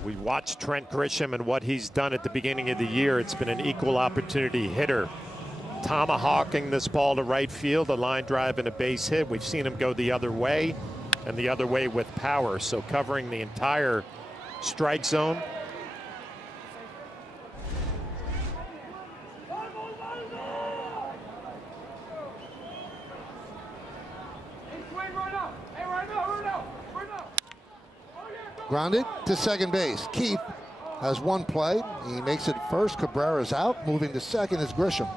We watched Trent Grisham and what he's done at the beginning of the year. It's been an equal opportunity hitter. Tomahawking this ball to right field, a line drive and a base hit. We've seen him go the other way, and the other way with power. So covering the entire strike zone. Grounded to second base. Keith has 1 play. He makes it first. Cabrera's out. Moving to second is Grisham.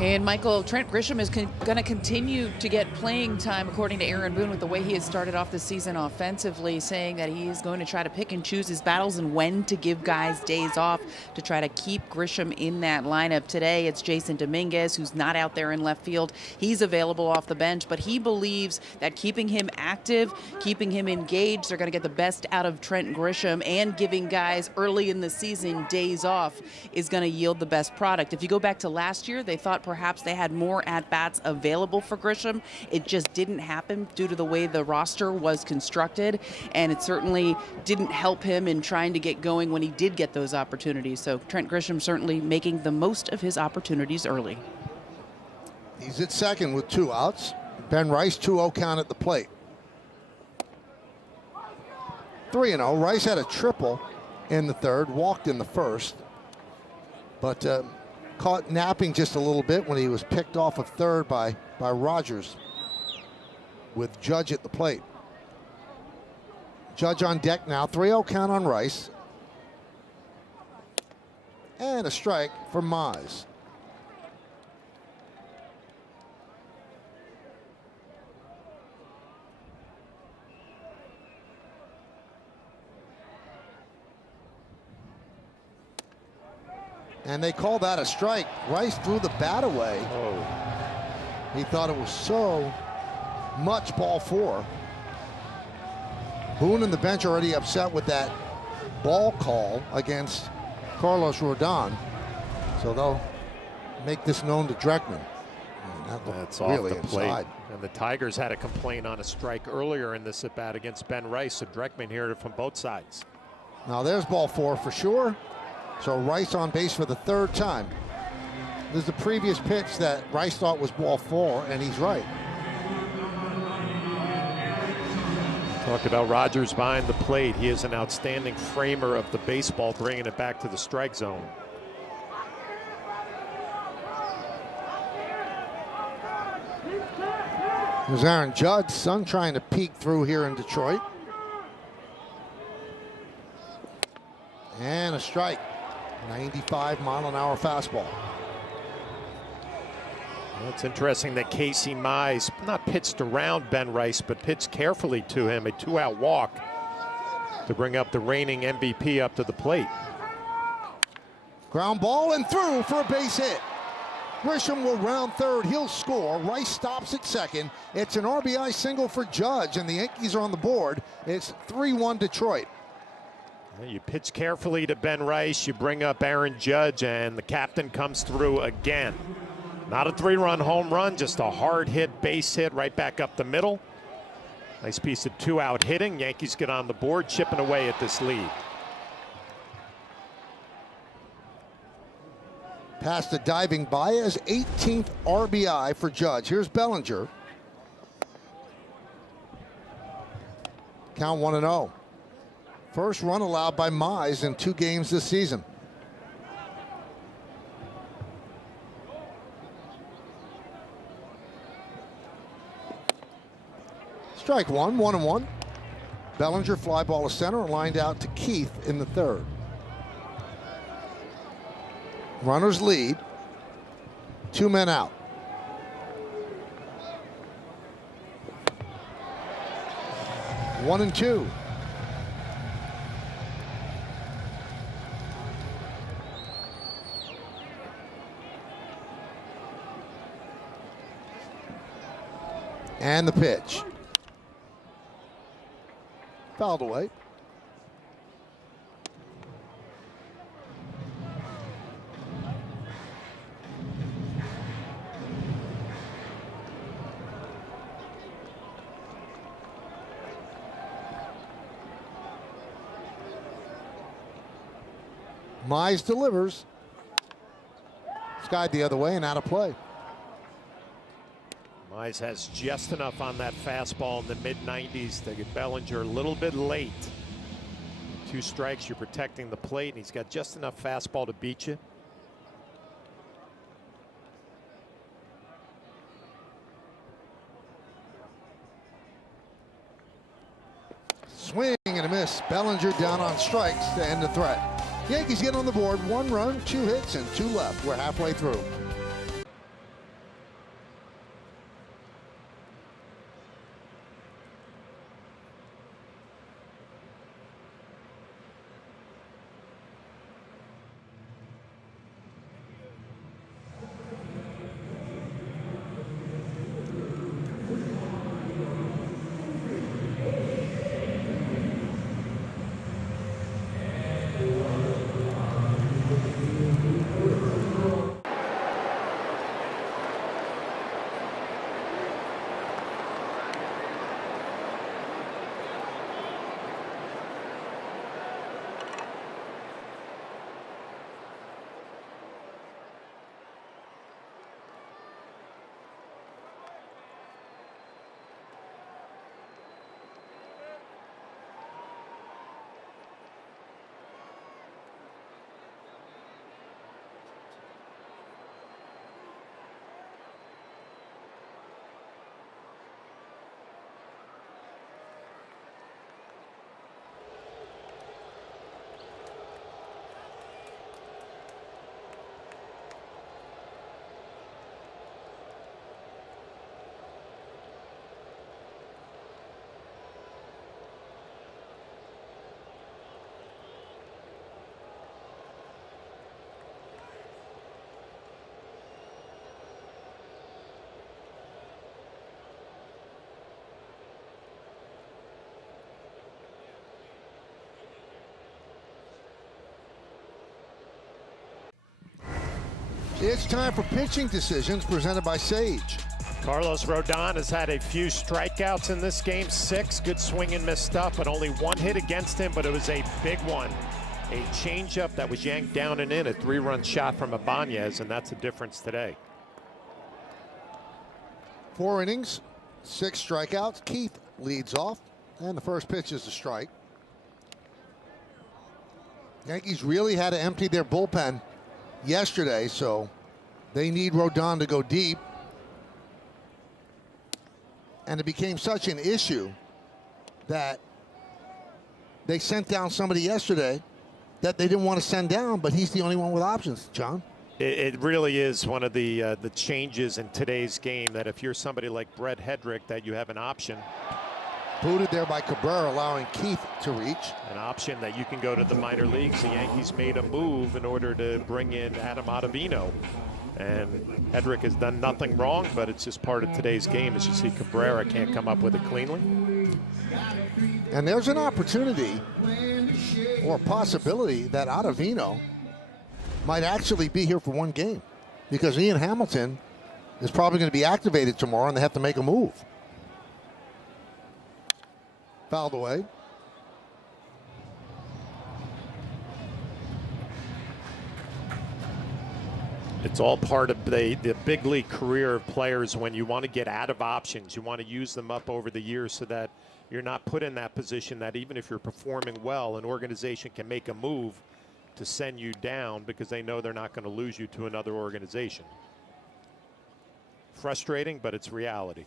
And Michael, Trent Grisham is going to continue to get playing time, according to Aaron Boone, with the way he has started off the season offensively, saying that he is going to try to pick and choose his battles and when to give guys days off to try to keep Grisham in that lineup. Today, it's Jason Dominguez, who's not out there in left field. He's available off the bench, but he believes that keeping him active, keeping him engaged, they're going to get the best out of Trent Grisham, and giving guys early in the season days off is going to yield the best product. If you go back to last year, they thought perhaps they had more at-bats available for Grisham. It just didn't happen due to the way the roster was constructed, and it certainly didn't help him in trying to get going when he did get those opportunities. So Trent Grisham certainly making the most of his opportunities early. He's at second with 2 outs. Ben Rice, 2-0 count at the plate. 3-0. Rice had a triple in the 3rd, walked in the 1st, but caught napping just a little bit when he was picked off of 3rd by Rogers with Judge at the plate. Judge on deck now. 3-0 count on Rice. And a strike for Mize. And they call that a strike. Rice threw the bat away. Oh. He thought it was so much ball 4. Boone and the bench already upset with that ball call against Carlos Rodon. So they'll make this known to Dreckman. That's really off the plate. inside. And the Tigers had a complaint on a strike earlier in this at-bat against Ben Rice, so Dreckman heard it from both sides. Now there's ball 4 for sure. So Rice on base for the 3rd time. There's the previous pitch that Rice thought was ball 4, and he's right. Talked about Rogers behind the plate. He is an outstanding framer of the baseball, bringing it back to the strike zone. There's Aaron Judge, son trying to peek through here in Detroit. And a strike. 95-mile-an-hour fastball. Well, it's interesting that Casey Mize not pitched around Ben Rice, but pitched carefully to him, a 2-out walk to bring up the reigning MVP up to the plate. Ground ball and through for a base hit. Grisham will round third. He'll score. Rice stops at second. It's an RBI single for Judge, and the Yankees are on the board. It's 3-1 Detroit. You pitch carefully to Ben Rice. You bring up Aaron Judge, and the captain comes through again. Not a 3-run home run, just a hard hit base hit right back up the middle. Nice piece of 2-out hitting. Yankees get on the board, chipping away at this lead. Past the diving Baez, 18th RBI for Judge. Here's Bellinger. Count 1-0. First run allowed by Mize in 2 games this season. Strike one, 1-1. Bellinger fly ball to center, lined out to Keith in the third. Runners lead. 2 men out. One and two. And the pitch. Fouled away. Mize delivers. Skied the other way and out of play. Mize has just enough on that fastball in the mid-90s to get Bellinger a little bit late. 2 strikes, you're protecting the plate, and he's got just enough fastball to beat you. Swing and a miss. Bellinger down on strikes to end the threat. Yankees get on the board. 1 run, 2 hits, and 2 left. We're halfway through. It's time for pitching decisions presented by Sage. Carlos Rodon has had a few strikeouts in this game, 6. Good swing and miss stuff, but only 1 hit against him, but it was a big one. A changeup that was yanked down and in, a 3-run shot from Ibanez, and that's the difference today. 4 innings, 6 strikeouts. Keith leads off, and the first pitch is a strike. Yankees really had to empty their bullpen yesterday, so they need Rodon to go deep. And it became such an issue that they sent down somebody yesterday that they didn't want to send down, but he's the only one with options, John. It really is one of the changes in today's game that if you're somebody like Brett Hedrick, that you have an option. Booted there by Cabrera, allowing Keith to reach. An option that you can go to the minor leagues. The Yankees made a move in order to bring in Adam Ottavino. And Hedrick has done nothing wrong, but it's just part of today's game. As you see, Cabrera can't come up with it cleanly. And there's an opportunity or possibility that Ottavino might actually be here for one game, because Ian Hamilton is probably going to be activated tomorrow and they have to make a move. Fouled away. It's all part of the big league career of players. When you want to get out of options, you want to use them up over the years so that you're not put in that position that even if you're performing well, an organization can make a move to send you down because they know they're not going to lose you to another organization. Frustrating, but it's reality.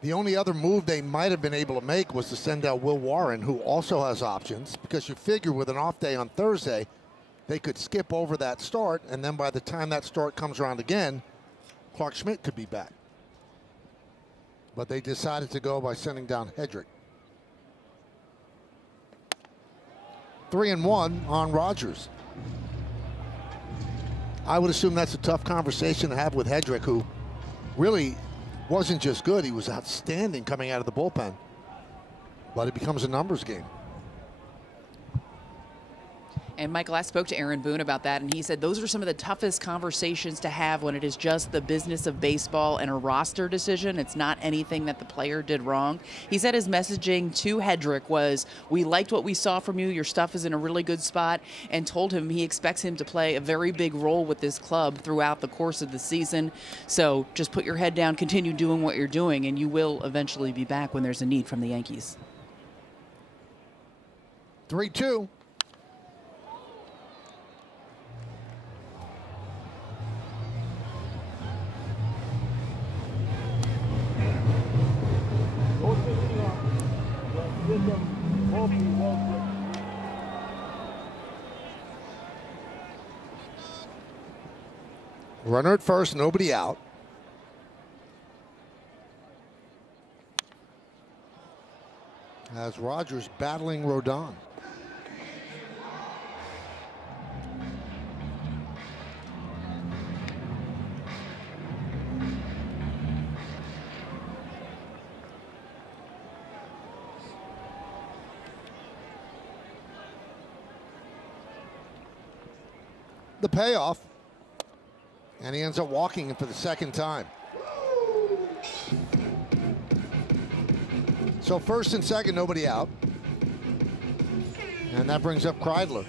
The only other move they might have been able to make was to send out Will Warren, who also has options, because you figure with an off day on Thursday, they could skip over that start, and then by the time that start comes around again, Clark Schmidt could be back. But they decided to go by sending down Hedrick. 3-1 on Rogers. I would assume that's a tough conversation to have with Hedrick, who really wasn't just good, he was outstanding coming out of the bullpen. But it becomes a numbers game. And Michael, I spoke to Aaron Boone about that, and he said those are some of the toughest conversations to have when it is just the business of baseball and a roster decision. It's not anything that the player did wrong. He said his messaging to Hedrick was, we liked what we saw from you, your stuff is in a really good spot, and told him he expects him to play a very big role with this club throughout the course of the season. So just put your head down, continue doing what you're doing, and you will eventually be back when there's a need from the Yankees. 3-2. Runner at first, nobody out. As Rogers battling Rodon. The payoff, and he ends up walking him for the second time. So first and second, nobody out. And that brings up Kreidler.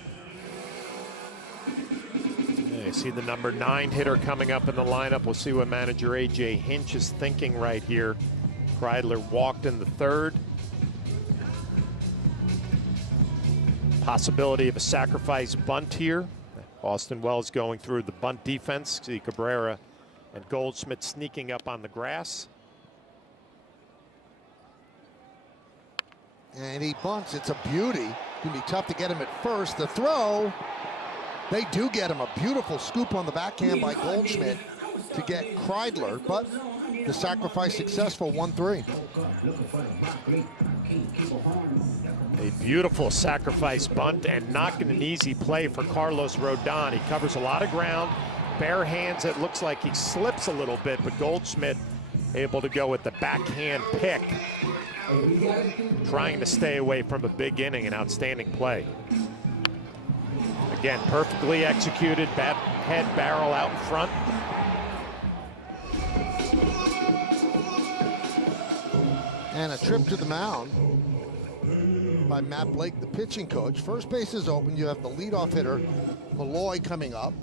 Yeah, you see the number 9 hitter coming up in the lineup. We'll see what manager A.J. Hinch is thinking right here. Kreidler walked in the third. Possibility of a sacrifice bunt here. Austin Wells going through the bunt defense. See Cabrera and Goldschmidt sneaking up on the grass. And he bunts. It's a beauty. It's going to be tough to get him at first. The throw, they do get him. A beautiful scoop on the backhand by Goldschmidt to get Kreidler, but the sacrifice successful, 1-3. A beautiful sacrifice bunt and not an easy play for Carlos Rodon. He covers a lot of ground, bare hands. It looks like he slips a little bit, but Goldschmidt able to go with the backhand pick, trying to stay away from a big inning. An outstanding play. Again, perfectly executed, bat head barrel out in front. And a trip to the mound by Matt Blake, the pitching coach. First base is open. You have the leadoff hitter, Malloy, coming up.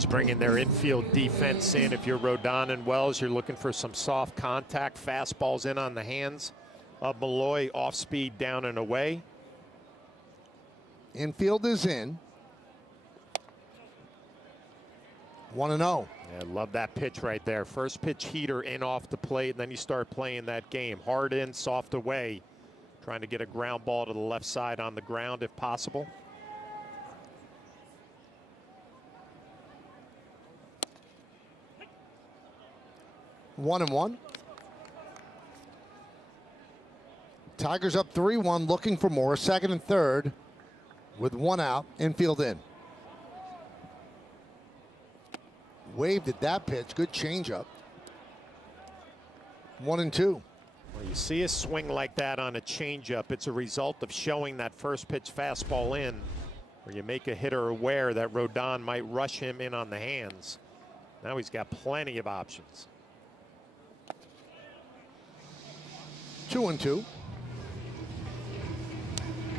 Yankees bringing their infield defense in. If you're Rodon and Wells, you're looking for some soft contact. Fastballs in on the hands of Malloy, off speed, down and away. Infield is in. 1-0. Yeah, love that pitch right there. First pitch heater in off the plate, and then you start playing that game. Hard in, soft away. Trying to get a ground ball to the left side on the ground if possible. One and one. Tigers up 3-1, looking for more. Second and third with one out. Infield in. Waved at that pitch. Good changeup. 1-2. Well, you see a swing like that on a changeup. It's a result of showing that first pitch fastball in, where you make a hitter aware that Rodon might rush him in on the hands. Now he's got plenty of options. 2-2.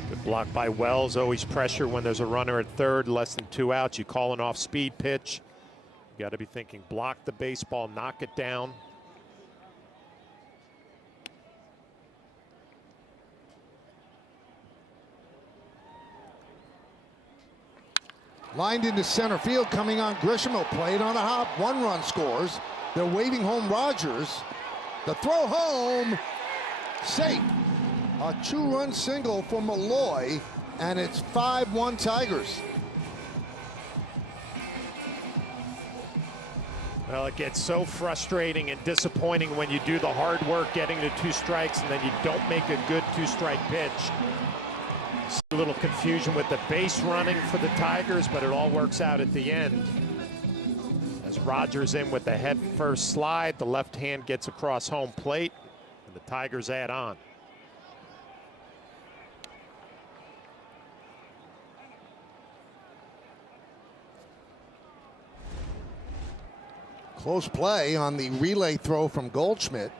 Good block by Wells. Always pressure when there's a runner at third, less than 2 outs. You call an off-speed pitch. You got to be thinking block the baseball, knock it down. Lined into center field, coming on Grisham. Will play it on a hop. 1 run scores. They're waving home Rogers. The throw home. Safe. A 2-run single for Malloy, and it's 5-1 Tigers. Well, it gets so frustrating and disappointing when you do the hard work getting to 2 strikes and then you don't make a good 2-strike pitch. A little confusion with the base running for the Tigers, but it all works out at the end. As Rogers in with the head first slide, the left hand gets across home plate, and the Tigers add on. Close play on the relay throw from Goldschmidt.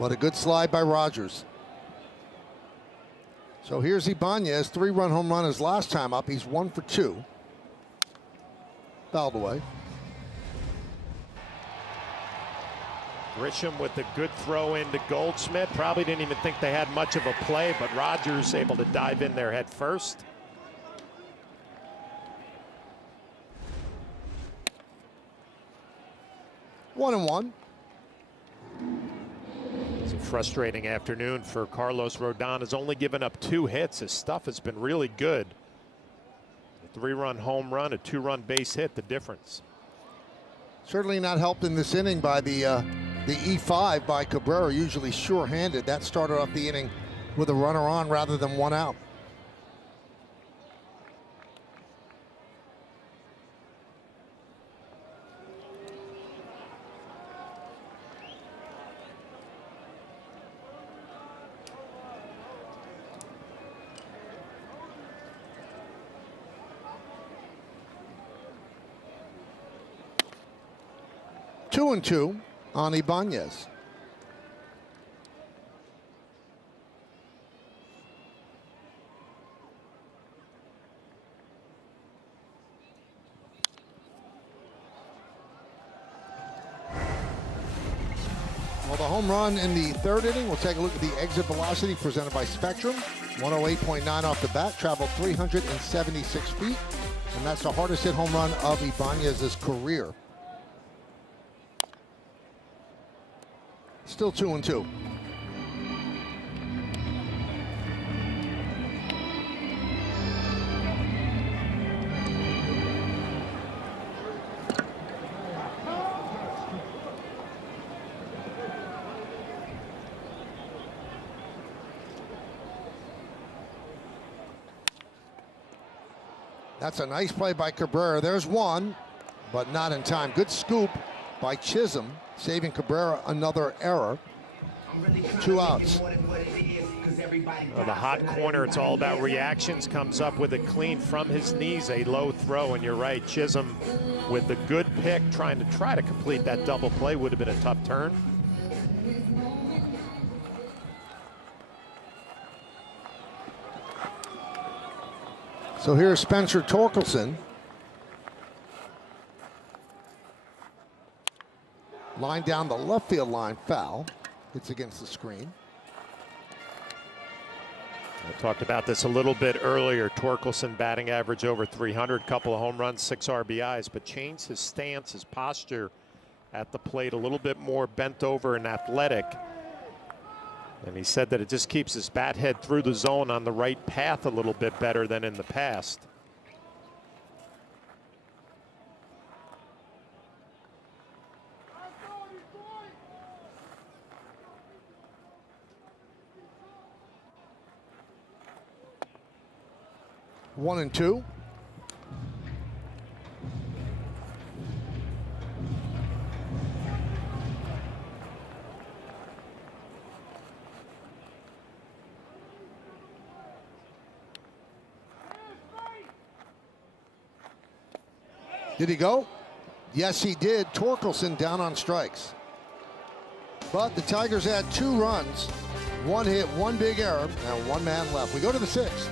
But a good slide by Rogers. So here's Ibanez, 3-run home run his last time up. He's 1 for 2. Fouled away. Grisham with a good throw into Goldschmidt. Probably didn't even think they had much of a play, but Rogers able to dive in there head first. One and one. It's a frustrating afternoon for Carlos Rodon. Has only given up 2 hits. His stuff has been really good. A 3-run home run, a 2-run base hit, the difference. Certainly not helped in this inning by the E5 by Cabrera, usually sure-handed. That started off the inning with a runner on rather than 1 out. Two and 2 on Ibanez. Well, the home run in the 3rd inning. We'll take a look at the exit velocity presented by Spectrum. 108.9 off the bat, traveled 376 feet, and that's the hardest hit home run of Ibanez's career. Still 2 and 2. That's a nice play by Cabrera. There's one, but not in time. Good scoop by Chisholm, saving Cabrera another error. 2 outs. Well, the hot corner, it's all about reactions, comes up with a clean from his knees, a low throw, and you're right, Chisholm with the good pick, trying to complete that double play, would have been a tough turn. So here's Spencer Torkelson. Line down the left field line, foul. It's against the screen. I talked about this a little bit earlier. Torkelson batting average over 300, couple of home runs, 6 RBIs, but changed his stance, his posture at the plate a little bit more bent over and athletic. And he said that it just keeps his bat head through the zone on the right path a little bit better than in the past. One and two. Did he go? Yes, he did. Torkelson down on strikes. But the Tigers had 2 runs, 1 hit, 1 big error, and 1 man left. We go to the 6th.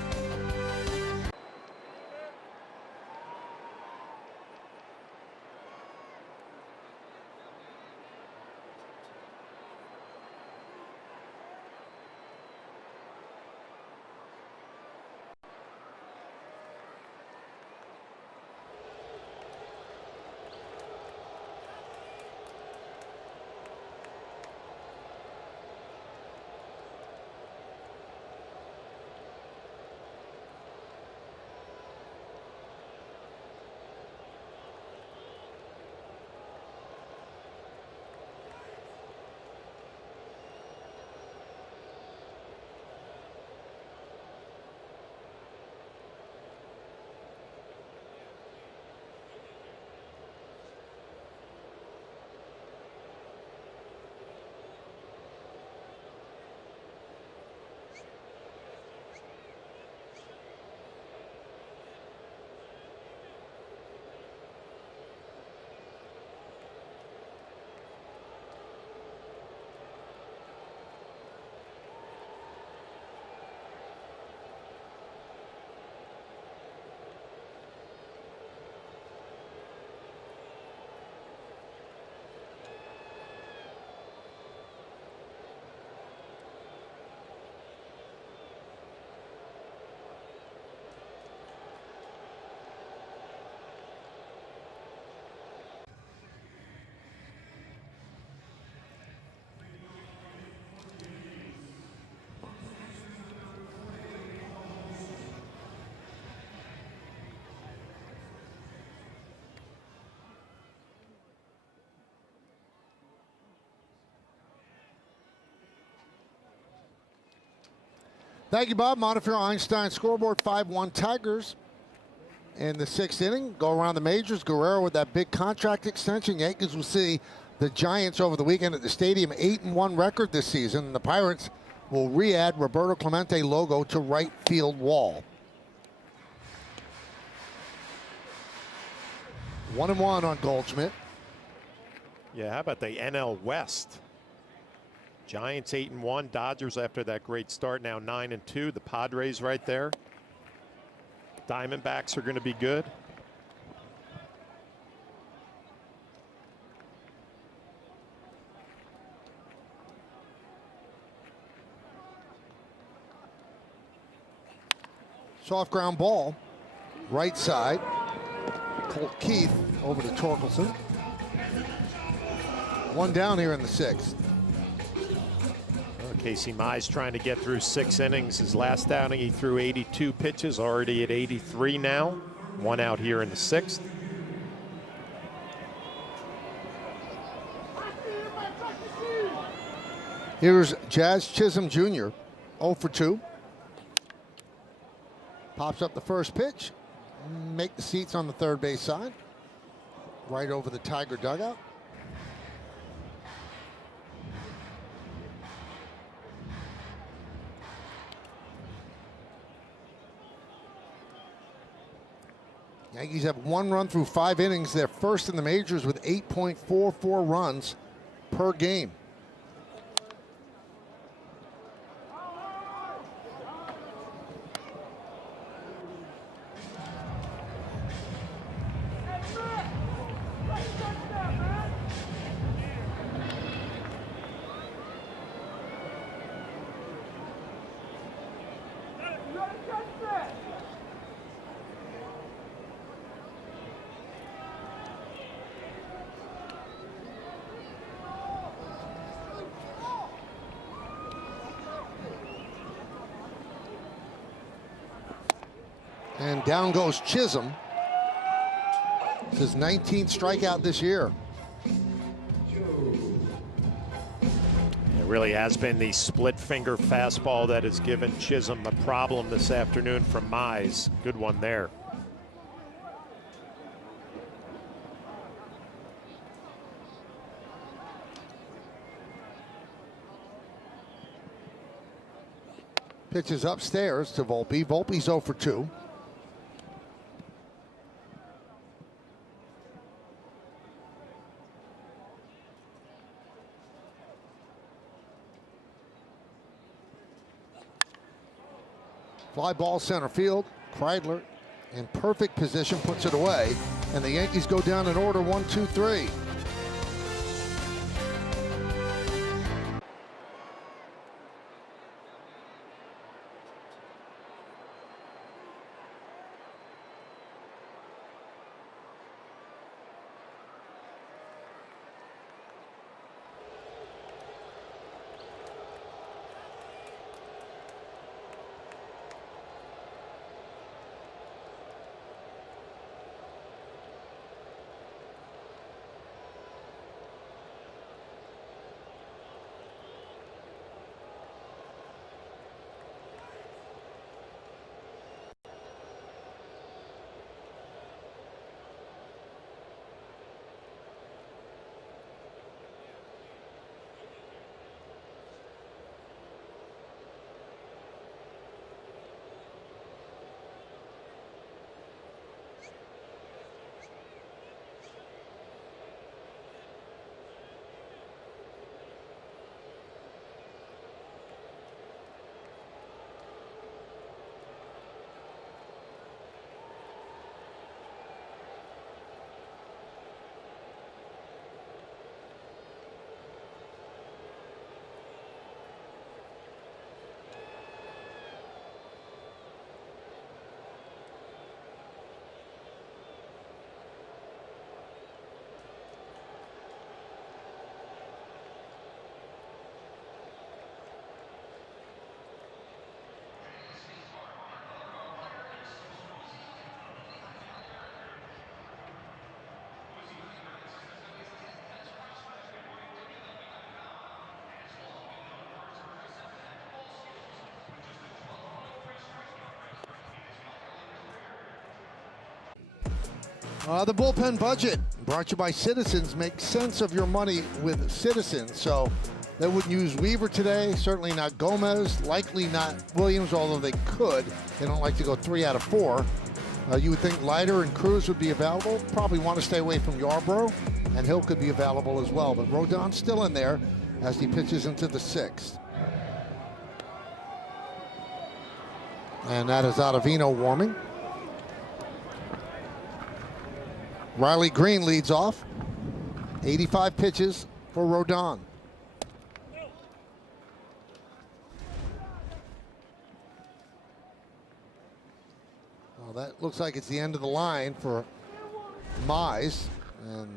Thank you, Bob. Montefiore Einstein scoreboard 5-1 Tigers in the 6th inning. Go around the majors. Guerrero with that big contract extension. Yankees will see the Giants over the weekend at the stadium. 8-1 record this season. The Pirates will re-add Roberto Clemente logo to right field wall. 1-1 on Goldschmidt. Yeah, how about the NL West? Giants 8-1, Dodgers after that great start now 9-2. The Padres right there. Diamondbacks are going to be good. Soft ground ball, right side. Colt Keith over to Torkelson. 1 down here in the 6th. Casey Mize trying to get through 6 innings. His last outing, he threw 82 pitches, already at 83 now. 1 out here in the 6th. Here's Jazz Chisholm Jr., 0 for 2. Pops up the first pitch. Make the seats on the third base side. Right over the Tiger dugout. Yankees have 1 run through 5 innings. They're first in the majors with 8.44 runs per game. And down goes Chisholm. It's his 19th strikeout this year. It really has been the split finger fastball that has given Chisholm a problem this afternoon from Mize. Good one there. Pitches upstairs to Volpe. Volpe's 0 for 2. Fly ball center field. Kreidler in perfect position puts it away. And the Yankees go down in order 1, 2, 3. The bullpen budget brought to you by Citizens. Make sense of your money with Citizens. So they wouldn't use Weaver today, certainly not Gomez, likely not Williams, although they could. They don't like to go 3 out of 4. You would think Leiter and Cruz would be available. Probably want to stay away from Yarbrough, and Hill could be available as well. But Rodon's still in there as he pitches into the 6th. And that is Ottavino warming. Riley Green leads off. 85 pitches for Rodon. Well, that looks like it's the end of the line for Mize, and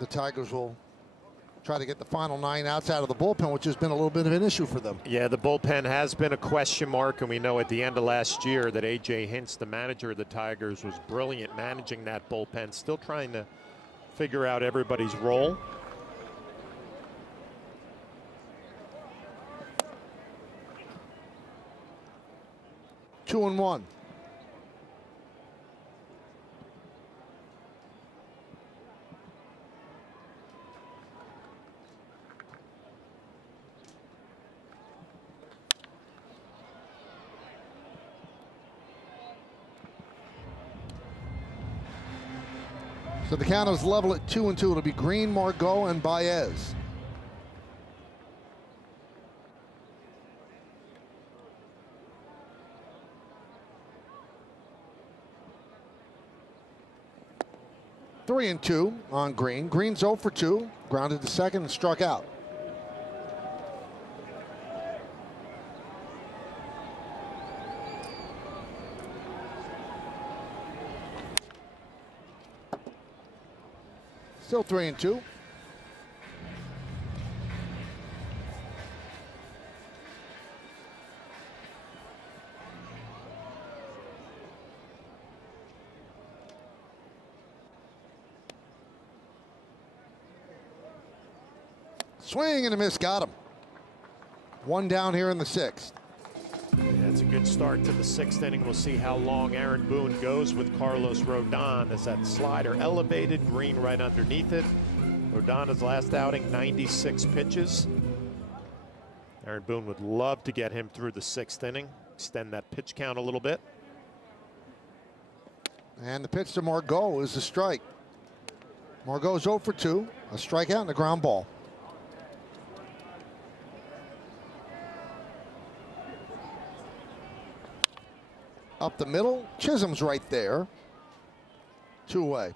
the Tigers will try to get the final 9 outs out of the bullpen, which has been a little bit of an issue for them. Yeah, the bullpen has been a question mark, and we know at the end of last year that A.J. Hinch, the manager of the Tigers, was brilliant managing that bullpen, still trying to figure out everybody's role. Two and one. So the count is level at 2 and 2. It'll be Green, Margot, and Baez. Three and 2 on Green. Green's 0 for 2. Grounded to second and struck out. Still 3 and 2. Swing and a miss, got him. One down here in the 6th. Yeah, it's a good start to the 6th inning. We'll see how long Aaron Boone goes with Carlos Rodon as that slider elevated, Green right underneath it. Rodon, his last outing, 96 pitches. Aaron Boone would love to get him through the 6th inning, extend that pitch count a little bit. And the pitch to Margot is a strike. Margot's 0 for 2, a strikeout and a ground ball. Up the middle, Chisholm's right there. 2 away.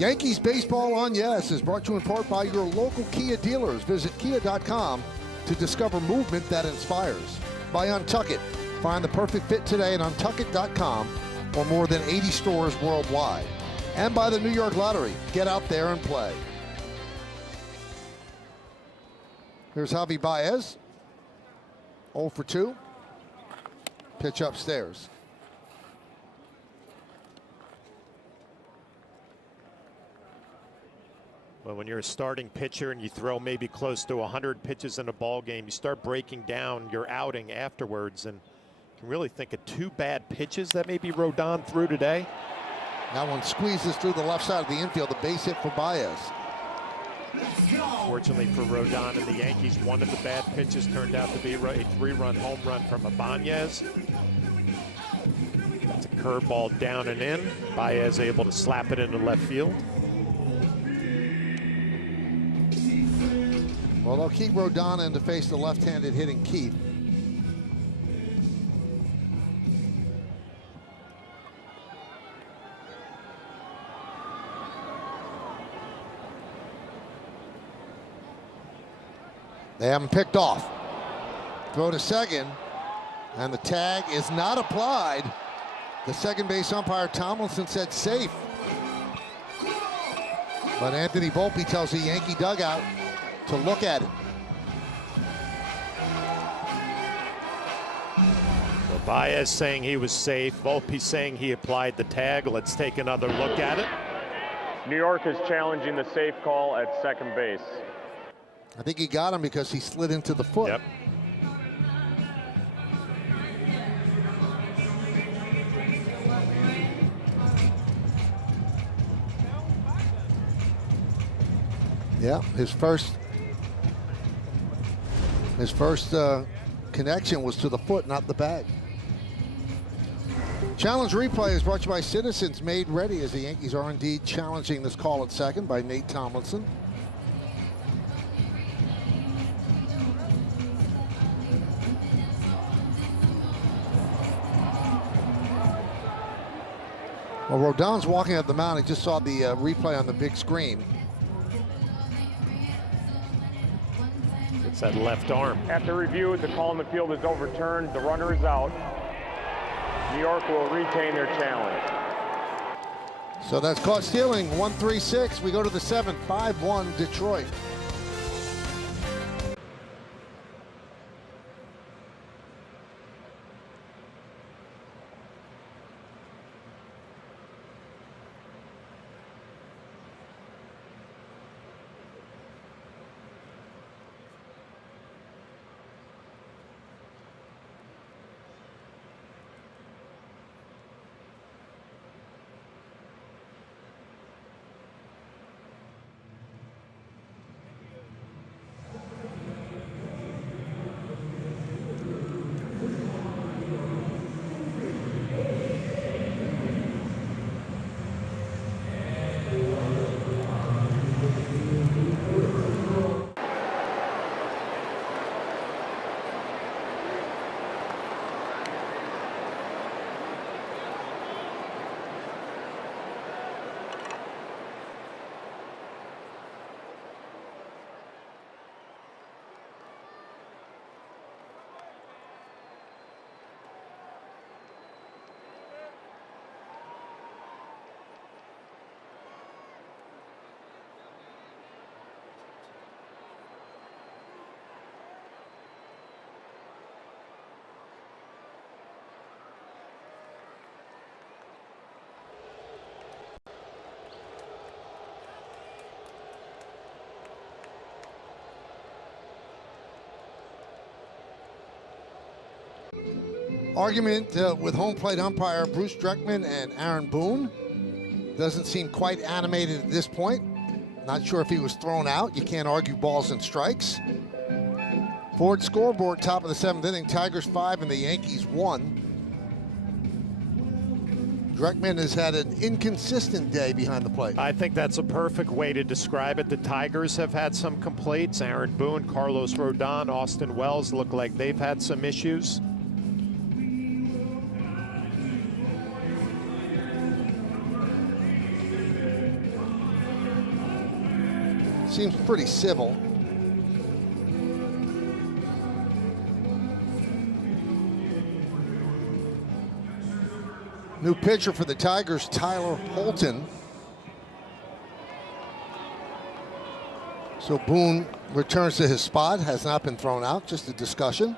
Yankees Baseball on Yes is brought to you in part by your local Kia dealers. Visit kia.com to discover movement that inspires. By Untuck It. Find the perfect fit today at untuckit.com or more than 80 stores worldwide. And by the New York Lottery. Get out there and play. Here's Javi Baez. 0 for 2. Pitch upstairs. Well, when you're a starting pitcher and you throw maybe close to 100 pitches in a ball game, you start breaking down your outing afterwards, and you can really think of 2 bad pitches that maybe Rodon threw today. That one squeezes through the left side of the infield, a base hit for Baez. Fortunately for Rodon and the Yankees, one of the bad pitches turned out to be a 3-run home run from Ibanez. That's a curveball down and in. Baez able to slap it into left field. Well, they'll keep Rodon in to face the left-handed hitting Keith. They have him picked off. Throw to second, and the tag is not applied. The second base umpire, Tomlinson, said safe. But Anthony Volpe tells the Yankee dugout to look at it. So Baez saying he was safe. Volpe saying he applied the tag. Let's take another look at it. New York is challenging the safe call at second base. I think he got him because he slid into the foot. Yep. Yeah, his first connection was to the foot, not the bag. Challenge replay is brought to you by Citizens Made Ready, as the Yankees are indeed challenging this call at second by Nate Tomlinson. Well, Rodon's walking up the mound. He just saw the replay on the big screen. It's that left arm. After review, the call in the field is overturned. The runner is out. New York will retain their challenge. So that's caught stealing. 1-3-6. We go to the 7th. 5-1 Detroit. Argument with home plate umpire Bruce Dreckman and Aaron Boone. Doesn't seem quite animated at this point. Not sure if he was thrown out. You can't argue balls and strikes. Ford scoreboard, top of the 7th inning. Tigers 5 and the Yankees 1. Dreckman has had an inconsistent day behind the plate. I think that's a perfect way to describe it. The Tigers have had some complaints. Aaron Boone, Carlos Rodon, Austin Wells look like they've had some issues. Seems pretty civil. New pitcher for the Tigers, Tyler Holton. So Boone returns to his spot, has not been thrown out, just a discussion.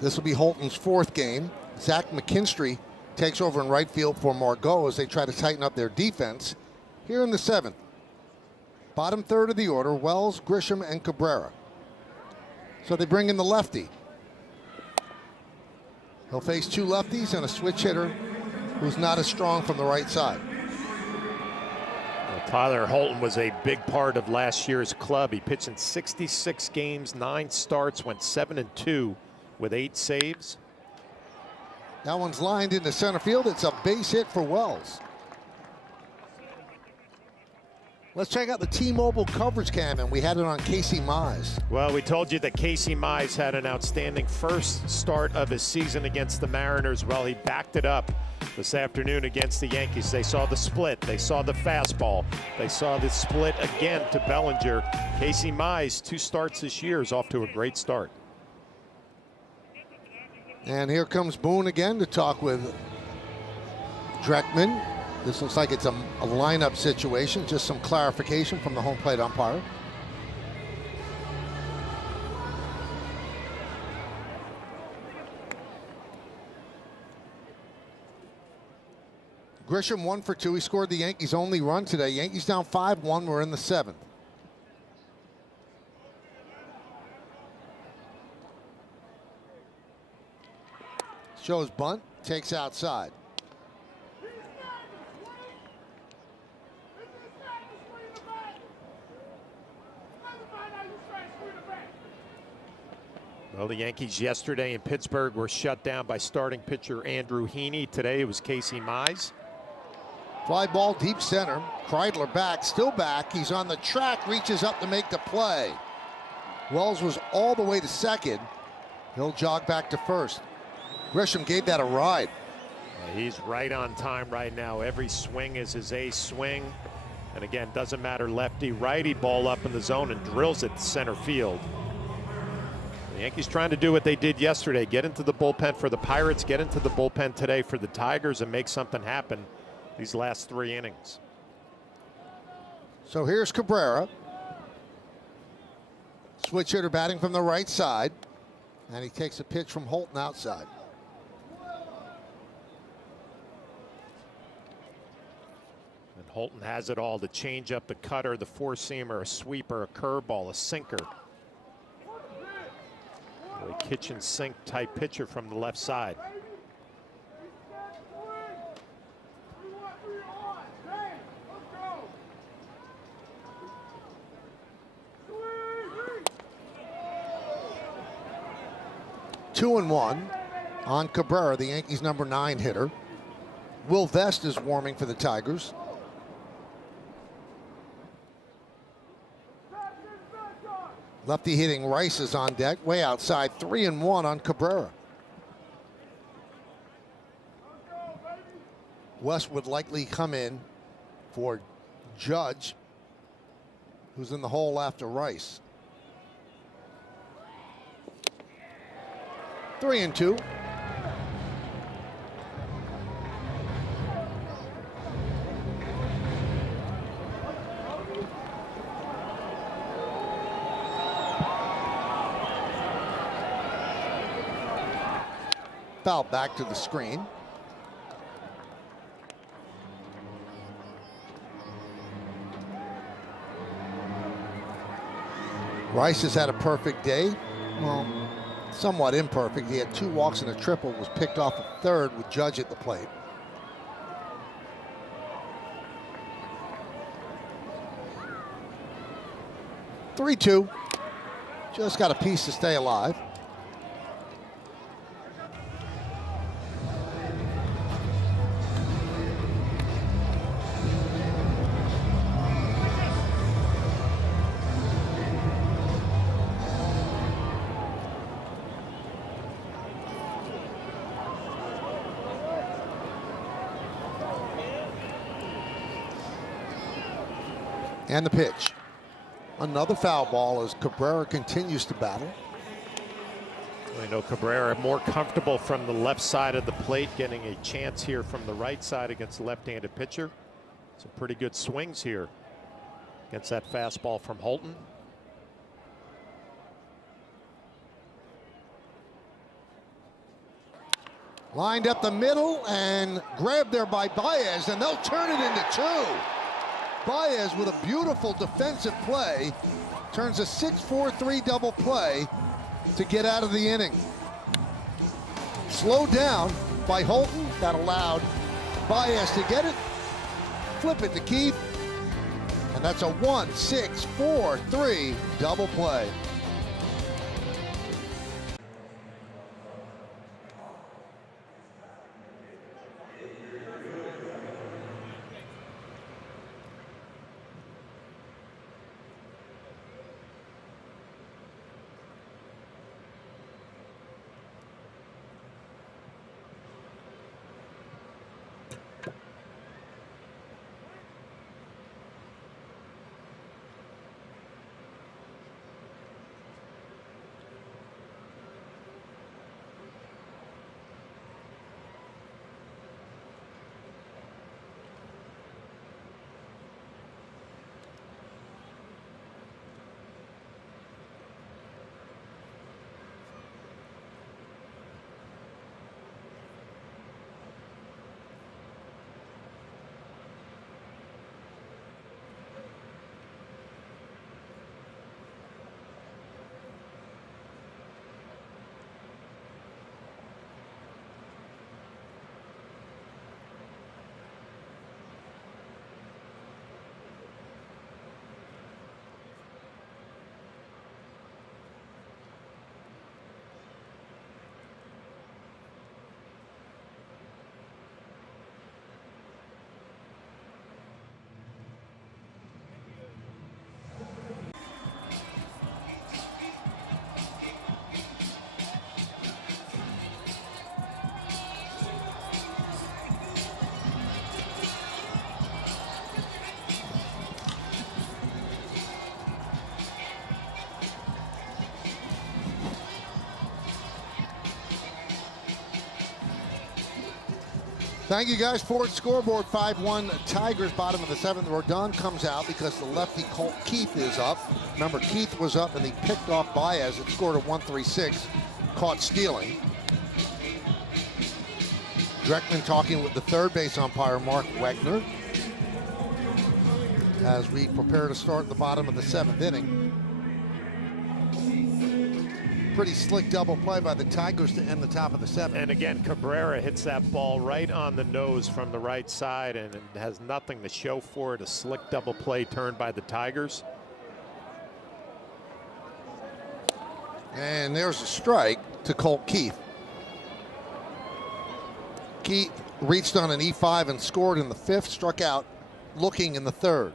This will be Holton's 4th game. Zach McKinstry takes over in right field for Margot as they try to tighten up their defense. Here in the 7th, bottom 3rd of the order, Wells, Grisham, and Cabrera. So they bring in the lefty. He'll face 2 lefties and a switch hitter who's not as strong from the right side. Well, Tyler Holton was a big part of last year's club. He pitched in 66 games, 9 starts, went 7-2 with 8 saves. That one's lined into center field. It's a base hit for Wells. Let's check out the T-Mobile coverage cam, and we had it on Casey Mize. Well, we told you that Casey Mize had an outstanding first start of his season against the Mariners. Well, he backed it up this afternoon against the Yankees. They saw the split. They saw the fastball. They saw the split again to Bellinger. Casey Mize, 2 starts this year, is off to a great start. And here comes Boone again to talk with Dreckman. This looks like it's a lineup situation. Just some clarification from the home plate umpire. Grisham 1 for 2. He scored the Yankees' only run today. Yankees down 5-1. We're in the 7th. Shows bunt, takes outside. Well, the Yankees yesterday in Pittsburgh were shut down by starting pitcher Andrew Heaney. Today it was Casey Mize. Fly ball deep center. Kreidler back, still back. He's on the track, reaches up to make the play. Wells was all the way to second. He'll jog back to first. Grisham gave that a ride. He's right on time right now. Every swing is his ace swing. And again, doesn't matter lefty, righty, ball up in the zone and drills it to center field. The Yankees trying to do what they did yesterday, get into the bullpen for the Pirates, get into the bullpen today for the Tigers and make something happen these last 3 innings. So here's Cabrera. Switch hitter batting from the right side. And he takes a pitch from Holton outside. And Holton has it all, the changeup, the cutter, the four-seamer, a sweeper, a curveball, a sinker. A kitchen sink type pitcher from the left side. Two and one on Cabrera, the Yankees' number 9 hitter. Will Vest is warming for the Tigers. Lefty hitting Rice is on deck, way outside. 3 and 1 on Cabrera. West would likely come in for Judge, who's in the hole after Rice. 3 and 2. Foul back to the screen. Rice has had a perfect day. Well, somewhat imperfect. He had 2 walks and a triple, was picked off at third with Judge at the plate. Three-two. Just got a piece to stay alive. And the pitch. Another foul ball as Cabrera continues to battle. I know Cabrera more comfortable from the left side of the plate, getting a chance here from the right side against the left-handed pitcher. Some pretty good swings here against that fastball from Holton. Lined up the middle and grabbed there by Baez, and they'll turn it into 2. Baez with a beautiful defensive play turns a 6-4-3 double play to get out of the inning. Slowed down by Holton, that allowed Baez to get it, flip it to Keith, and that's a 1-6-4-3 double play. Thank you guys. Ford scoreboard 5-1 Tigers, bottom of the 7th. Rodon comes out because the lefty Colt Keith is up. Remember, Keith was up and he picked off Baez. It scored a 1-3-6, caught stealing. Dreckman talking with the third base umpire, Mark Wegner, as we prepare to start the bottom of the 7th inning. Pretty slick double play by the Tigers to end the top of the 7th. And again, Cabrera hits that ball right on the nose from the right side, and it has nothing to show for it. A slick double play turned by the Tigers. And there's a strike to Colt Keith. Keith reached on an E5 and scored in the 5th, struck out looking in the 3rd.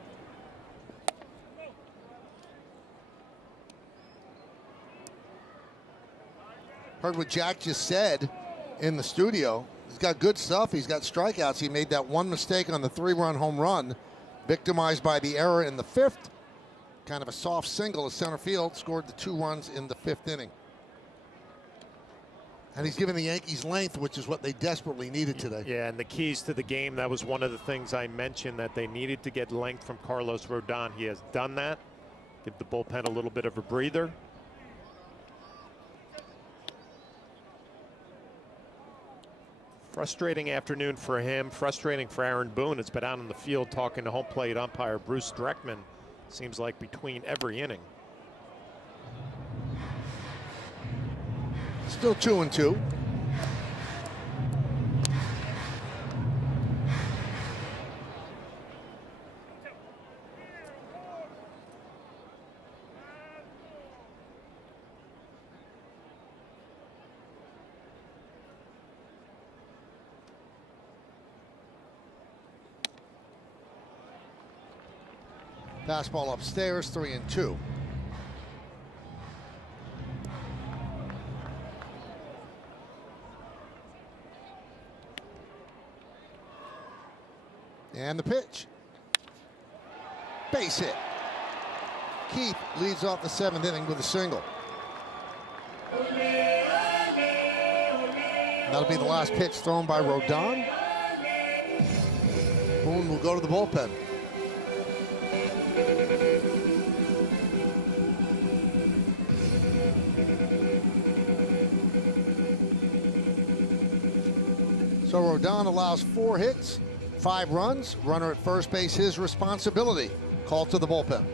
Heard what Jack just said in the studio. He's got good stuff. He's got strikeouts. He made that one mistake on the 3-run home run, victimized by the error in the 5th. Kind of a soft single to center field, scored the 2 runs in the 5th inning. And he's given the Yankees length, which is what they desperately needed today. Yeah, and the keys to the game, that was one of the things I mentioned, that they needed to get length from Carlos Rodon. He has done that. Give the bullpen a little bit of a breather. Frustrating afternoon for him, frustrating for Aaron Boone. It's been out on the field talking to home plate umpire Bruce Dreckman, seems like between every inning. Still 2-2. Fastball upstairs, 3-2. And the pitch. Base hit. Keith leads off the 7th inning with a single. That'll be the last pitch thrown by Rodon. Boone will go to the bullpen. So Rodon allows 4 hits, 5 runs. Runner at first base, his responsibility. Call to the bullpen.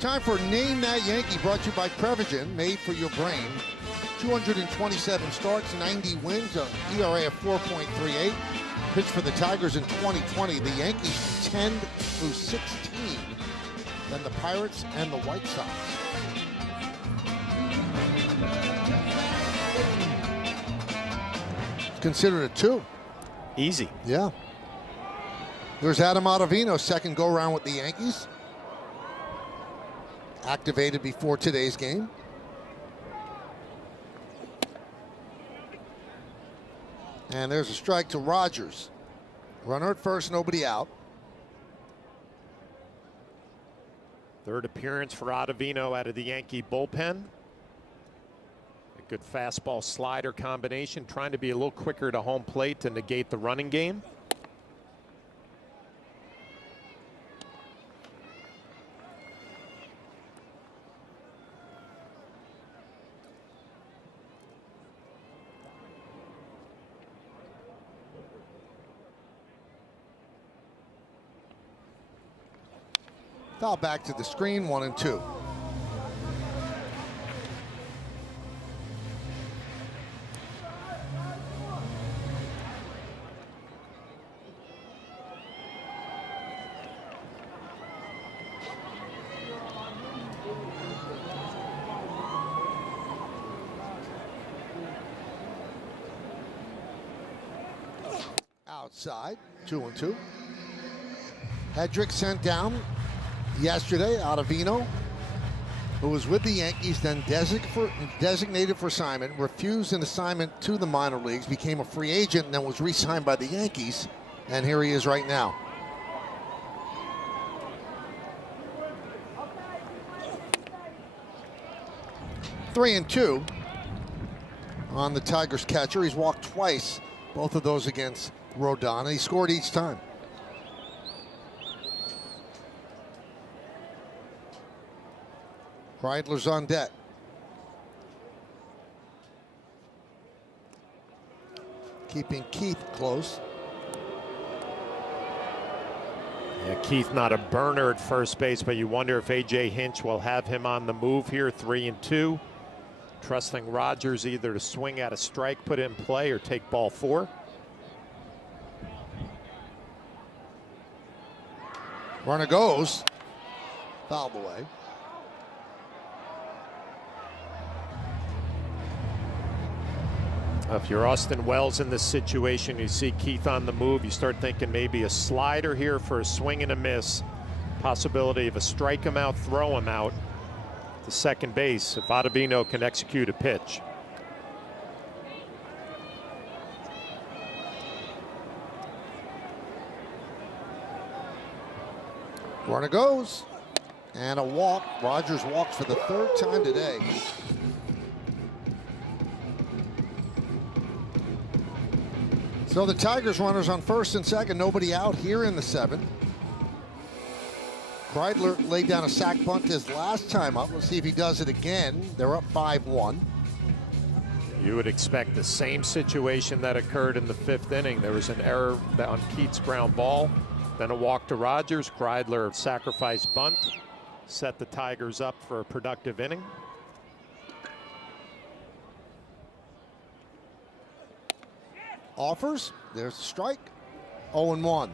Time for Name That Yankee, brought to you by Prevagen, made for your brain. 227 starts, 90 wins, an ERA of 4.38. Pitched for the Tigers in 2020. The Yankees 10 through 16. Then the Pirates and the White Sox. It's considered a 2. Easy. Yeah. There's Adam Ottavino, second go-round with the Yankees. Activated before today's game. And there's a strike to Rogers. Runner at first, nobody out. Third appearance for Ottavino out of the Yankee bullpen. A good fastball slider combination, trying to be a little quicker to home plate to negate the running game. Foul back to the screen, 1-2. Outside, 2-2. Hedrick sent down yesterday. Ottavino, who was with the Yankees, then designated for assignment, refused an assignment to the minor leagues, became a free agent, and then was re-signed by the Yankees. And here he is right now. Three and two on the Tigers catcher. He's walked twice, both of those against Rodon, and he scored each time. Kreidler's on deck. Keeping Keith close. Yeah, Keith not a burner at first base, but you wonder if A.J. Hinch will have him on the move here, 3-2. Trusting Rogers either to swing at a strike, put it in play, or take ball 4. Runner goes. Fouled away. If you're Austin Wells in this situation, you see Keith on the move, you start thinking maybe a slider here for a swing and a miss. Possibility of a strike him out, throw him out to second base if Ottavino can execute a pitch. Runner goes. And a walk. Rogers walked for the 3rd time today. So the Tigers runners on first and second, nobody out here in the 7th. Kreidler laid down a sac bunt his last time up. Let's see if he does it again. They're up 5-1. You would expect the same situation that occurred in the 5th inning. There was an error on Keith's ground ball, then a walk to Rogers. Kreidler sacrifice bunt, set the Tigers up for a productive inning. Offers. There's the strike. 0-1.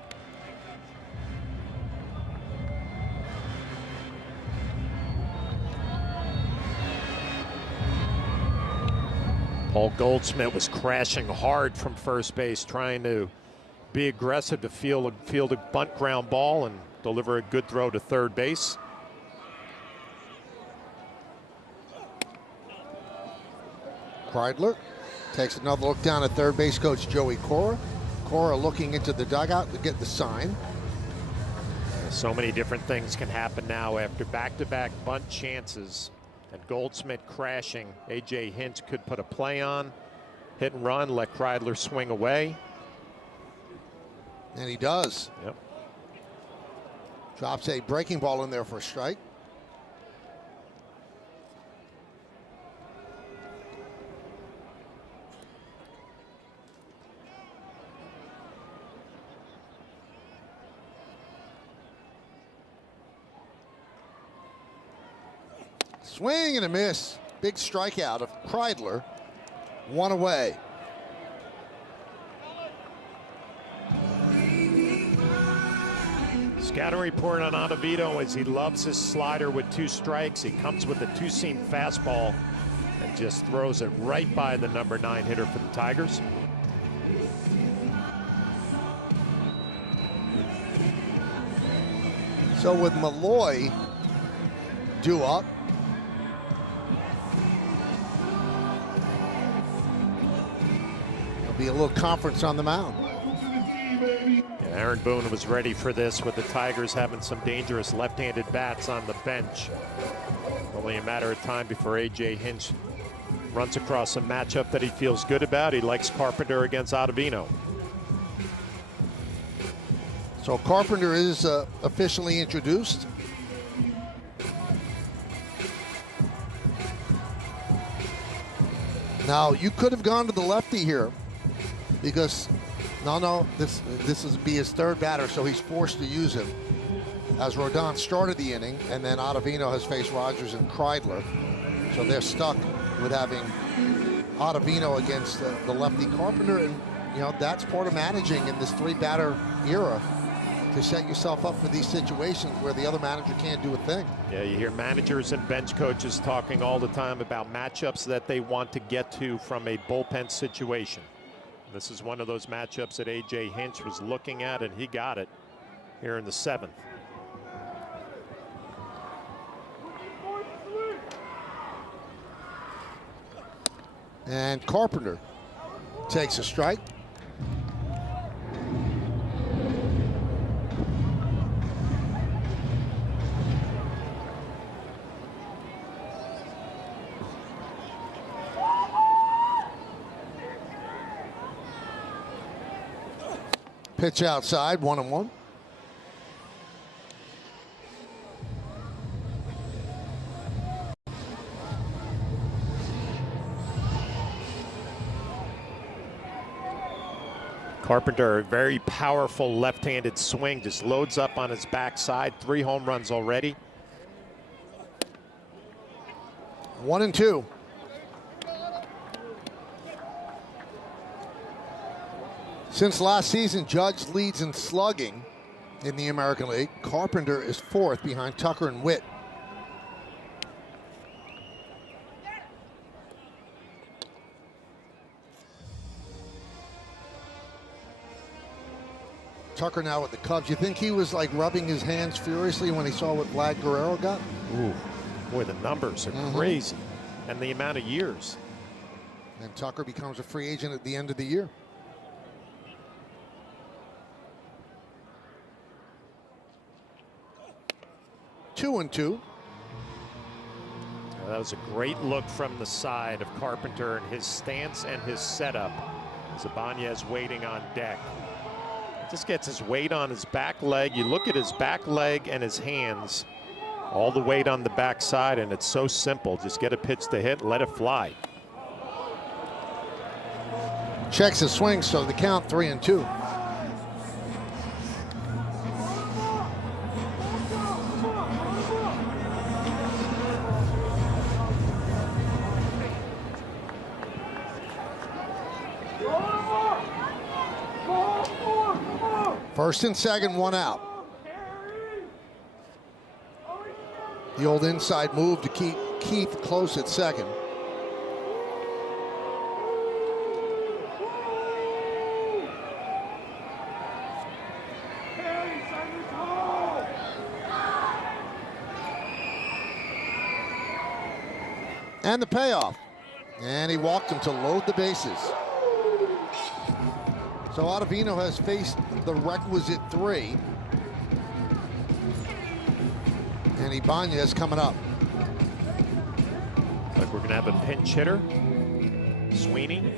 Paul Goldschmidt was crashing hard from first base, trying to be aggressive to field a bunt ground ball and deliver a good throw to third base. Kreidler takes another look down at third base coach Joey Cora. Cora looking into the dugout to get the sign. So many different things can happen now after back-to-back bunt chances and Goldschmidt crashing. A.J. Hinch could put a play on, hit and run, let Kreidler swing away. And he does. Yep. Drops a breaking ball in there for a strike. Swing and a miss. Big strikeout of Kreidler. 1 away. Scouting report on Ottavino is he loves his slider with 2 strikes. He comes with a 2-seam fastball and just throws it right by the number 9 hitter for the Tigers. So with Malloy due up, there'll be a little conference on the mound. And Aaron Boone was ready for this with the Tigers having some dangerous left-handed bats on the bench. Only a matter of time before A.J. Hinch runs across a matchup that he feels good about. He likes Carpenter against Ottavino. So Carpenter is officially introduced. Now you could have gone to the lefty here because this will be his 3rd batter, so he's forced to use him. As Rodon started the inning, and then Ottavino has faced Rogers and Kreidler, so they're stuck with having Ottavino against the lefty Carpenter, and that's part of managing in this 3-batter era, to set yourself up for these situations where the other manager can't do a thing. Yeah, you hear managers and bench coaches talking all the time about matchups that they want to get to from a bullpen situation. This is one of those matchups that A.J. Hinch was looking at, and he got it here in the 7th. And Carpenter takes a strike. Pitch outside, 1-1. Carpenter, a very powerful left-handed swing, just loads up on his backside. 3 home runs already. 1-2. Since last season, Judge leads in slugging in the American League. Carpenter is 4th behind Tucker and Witt. Tucker now with the Cubs. You think he was like rubbing his hands furiously when he saw what Vlad Guerrero got? Ooh, boy, the numbers are crazy. And the amount of years. And Tucker becomes a free agent at the end of the year. Two and two. That was a great look from the side of Carpenter and his stance and his setup. As Ibanez waiting on deck. Just gets his weight on his back leg. You look at his back leg and his hands, all the weight on the backside, and it's so simple. Just get a pitch to hit, let it fly. Checks his swing, so the count 3-2. First and second, 1 out. The old inside move to keep Keith close at second. And the payoff. And he walked him to load the bases. So Ottavino has faced the requisite 3. And Ibanez coming up. Like we're going to have a pinch hitter. Sweeney.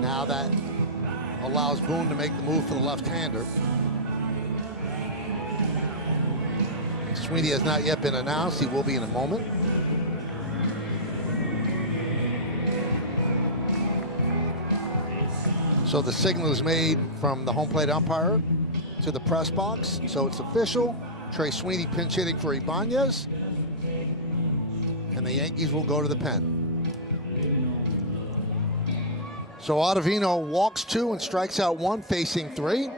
Now that allows Boone to make the move for the left-hander. Sweeney has not yet been announced. He will be in a moment. So the signal is made from the home plate umpire to the press box. So it's official. Trey Sweeney pinch hitting for Ibanez. And the Yankees will go to the pen. So Ottavino walks 2 and strikes out 1, facing 3.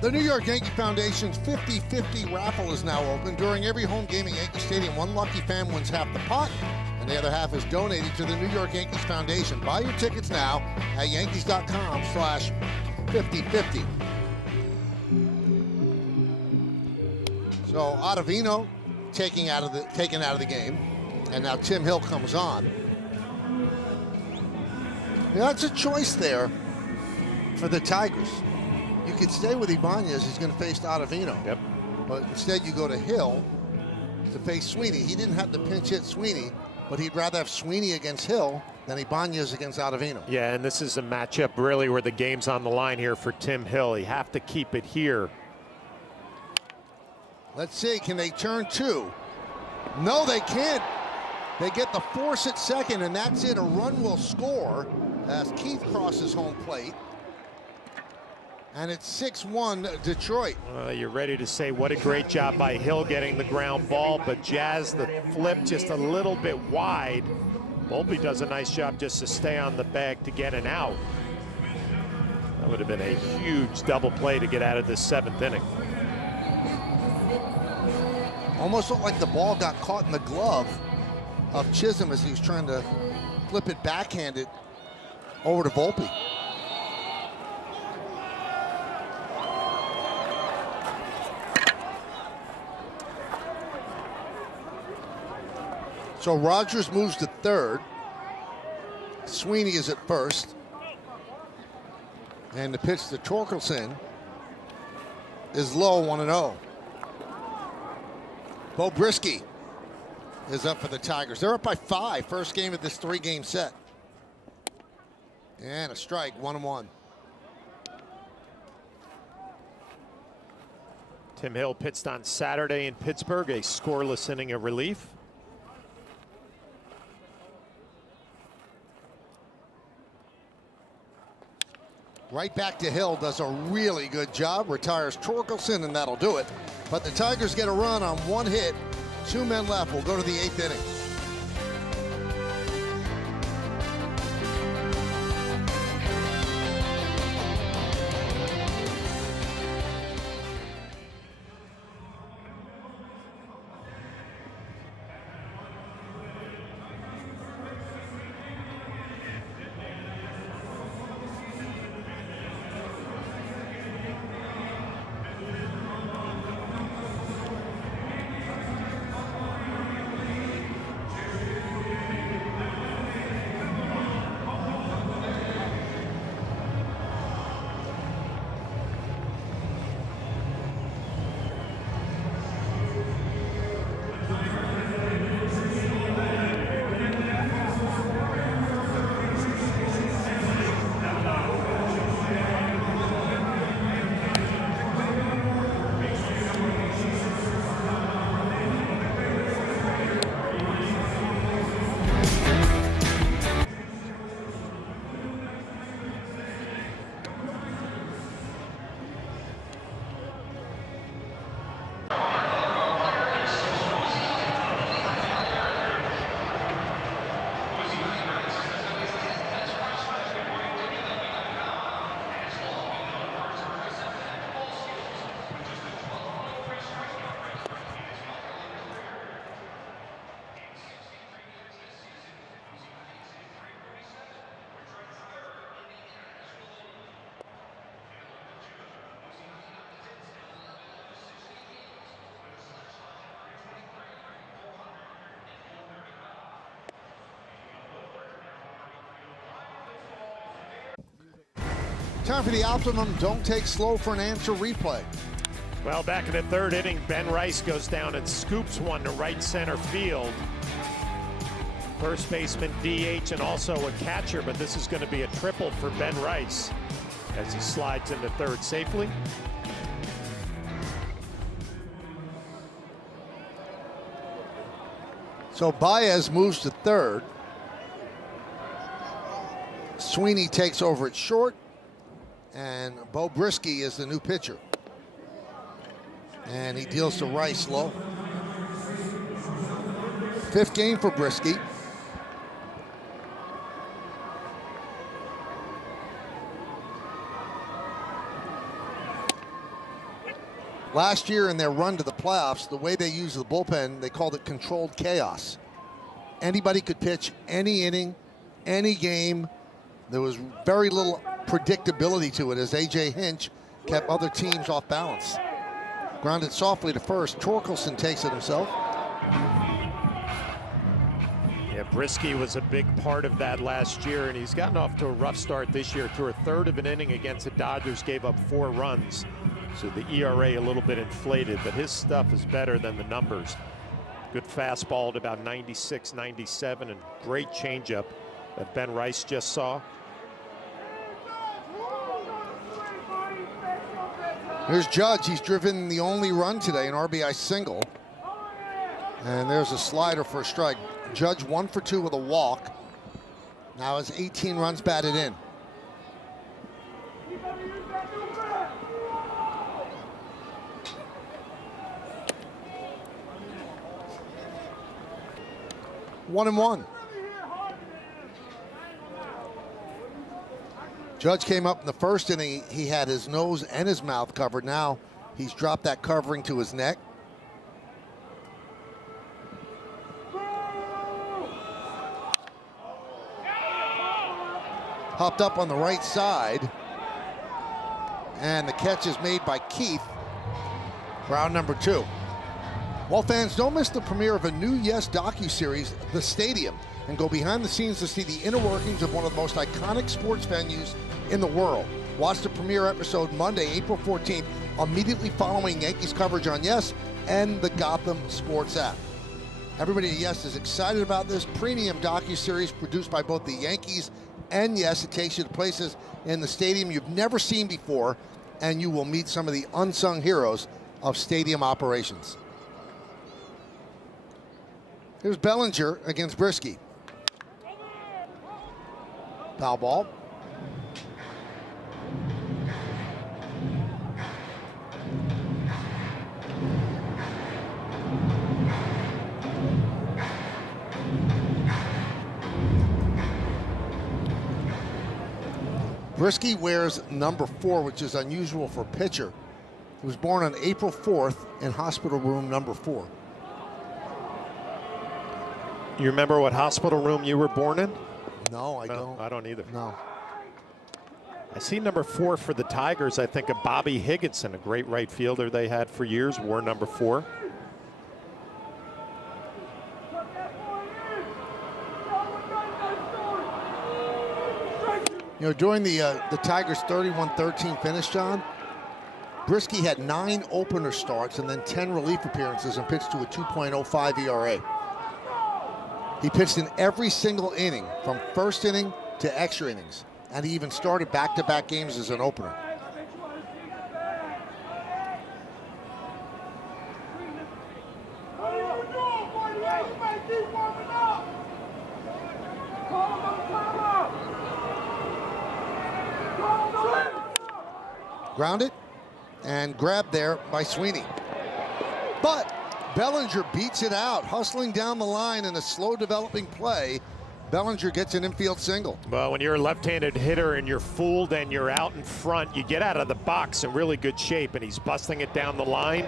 The New York Yankee Foundation's 50-50 raffle is now open. During every home game at Yankee Stadium, one lucky fan wins half the pot, and the other half is donated to the New York Yankees Foundation. Buy your tickets now at Yankees.com/50-50. So Ottavino taken out of the game, and now Tim Hill comes on. Yeah, that's a choice there for the Tigers. You could stay with Ibanez. He's going to face Ottavino. Yep. But instead you go to Hill to face Sweeney. He didn't have to pinch hit Sweeney but he'd rather have Sweeney against Hill than Ibanez against Ottavino. Yeah, and this is a matchup really where the game's on the line here for Tim Hill. You have to keep it here. Let's see, can they turn two? No, they can't. They get the force at second, and that's it. A run will score as Keith crosses home plate. And it's 6-1 Detroit. You're ready to say what a great job by Hill getting the ground ball, but Jazz, the flip just a little bit wide. Volpe does a nice job just to stay on the bag to get an out. That would have been a huge double play to get out of this 7th inning. Almost looked like the ball got caught in the glove of Chisholm as he was trying to flip it backhanded over to Volpe. So Rogers moves to third. Sweeney is at first. And the pitch to Torkelson is low, 1-0. Bo Brisky is up for the Tigers. They're up by 5, first game of this 3-game set. And a strike, 1-1. Tim Hill pitched on Saturday in Pittsburgh, a scoreless inning of relief. Right back to Hill, does a really good job, retires Torkelson, and that'll do it. But the Tigers get a run on 1 hit, 2 men left. We'll go to the 8th inning. Time for the Optimum Don't Take Slow for an Answer replay. Well, back in the 3rd inning, Ben Rice goes down and scoops one to right center field. First baseman, DH, and also a catcher, but this is going to be a triple for Ben Rice as he slides into third safely. So Baez moves to third. Sweeney takes over at short. And Bo Brisky is the new pitcher. And he deals to Rice low. 5th game for Brisky. Last year in their run to the playoffs, the way they used the bullpen, they called it controlled chaos. Anybody could pitch any inning, any game. There was very little predictability to it as A.J. Hinch kept other teams off balance. Grounded softly to first. Torkelson takes it himself. Yeah, Brisky was a big part of that last year, and he's gotten off to a rough start this year. Through a 3rd of an inning against the Dodgers, gave up 4 runs. So the ERA a little bit inflated, but his stuff is better than the numbers. Good fastball at about 96, 97, and great changeup that Ben Rice just saw. Here's Judge. He's driven the only run today, an RBI single. And there's a slider for a strike. Judge 1 for 2 with a walk. Now has 18 runs batted in. One and one. Judge came up in the first inning. He had his nose and his mouth covered. Now he's dropped that covering to his neck. Hopped up on the right side. And the catch is made by Keith. Round number 2. Well, fans, don't miss the premiere of a new Yes docuseries, The Stadium, and go behind the scenes to see the inner workings of one of the most iconic sports venues in the world. Watch the premiere episode Monday, April 14th, immediately following Yankees coverage on Yes and the Gotham Sports app. Everybody at Yes is excited about this premium docuseries produced by both the Yankees and Yes. It takes you to places in the stadium you've never seen before, and you will meet some of the unsung heroes of stadium operations. Here's Bellinger against Brisky. Foul ball. Brisky wears number 4, which is unusual for a pitcher. He was born on April 4th in hospital room number 4. You remember what hospital room you were born in? No, I don't. I don't either. No. I see number 4 for the Tigers. I think of Bobby Higginson, a great right fielder they had for years, wore number 4. You know, during the Tigers' 31-13 finish, John, Brisky had 9 opener starts and then 10 relief appearances and pitched to a 2.05 ERA. He pitched in every single inning, from first inning to extra innings, and he even started back-to-back games as an opener. Grounded and grabbed there by Sweeney. But Bellinger beats it out, hustling down the line in a slow developing play. Bellinger gets an infield single. Well, when you're a left-handed hitter and you're fooled and you're out in front, you get out of the box in really good shape, and he's busting it down the line.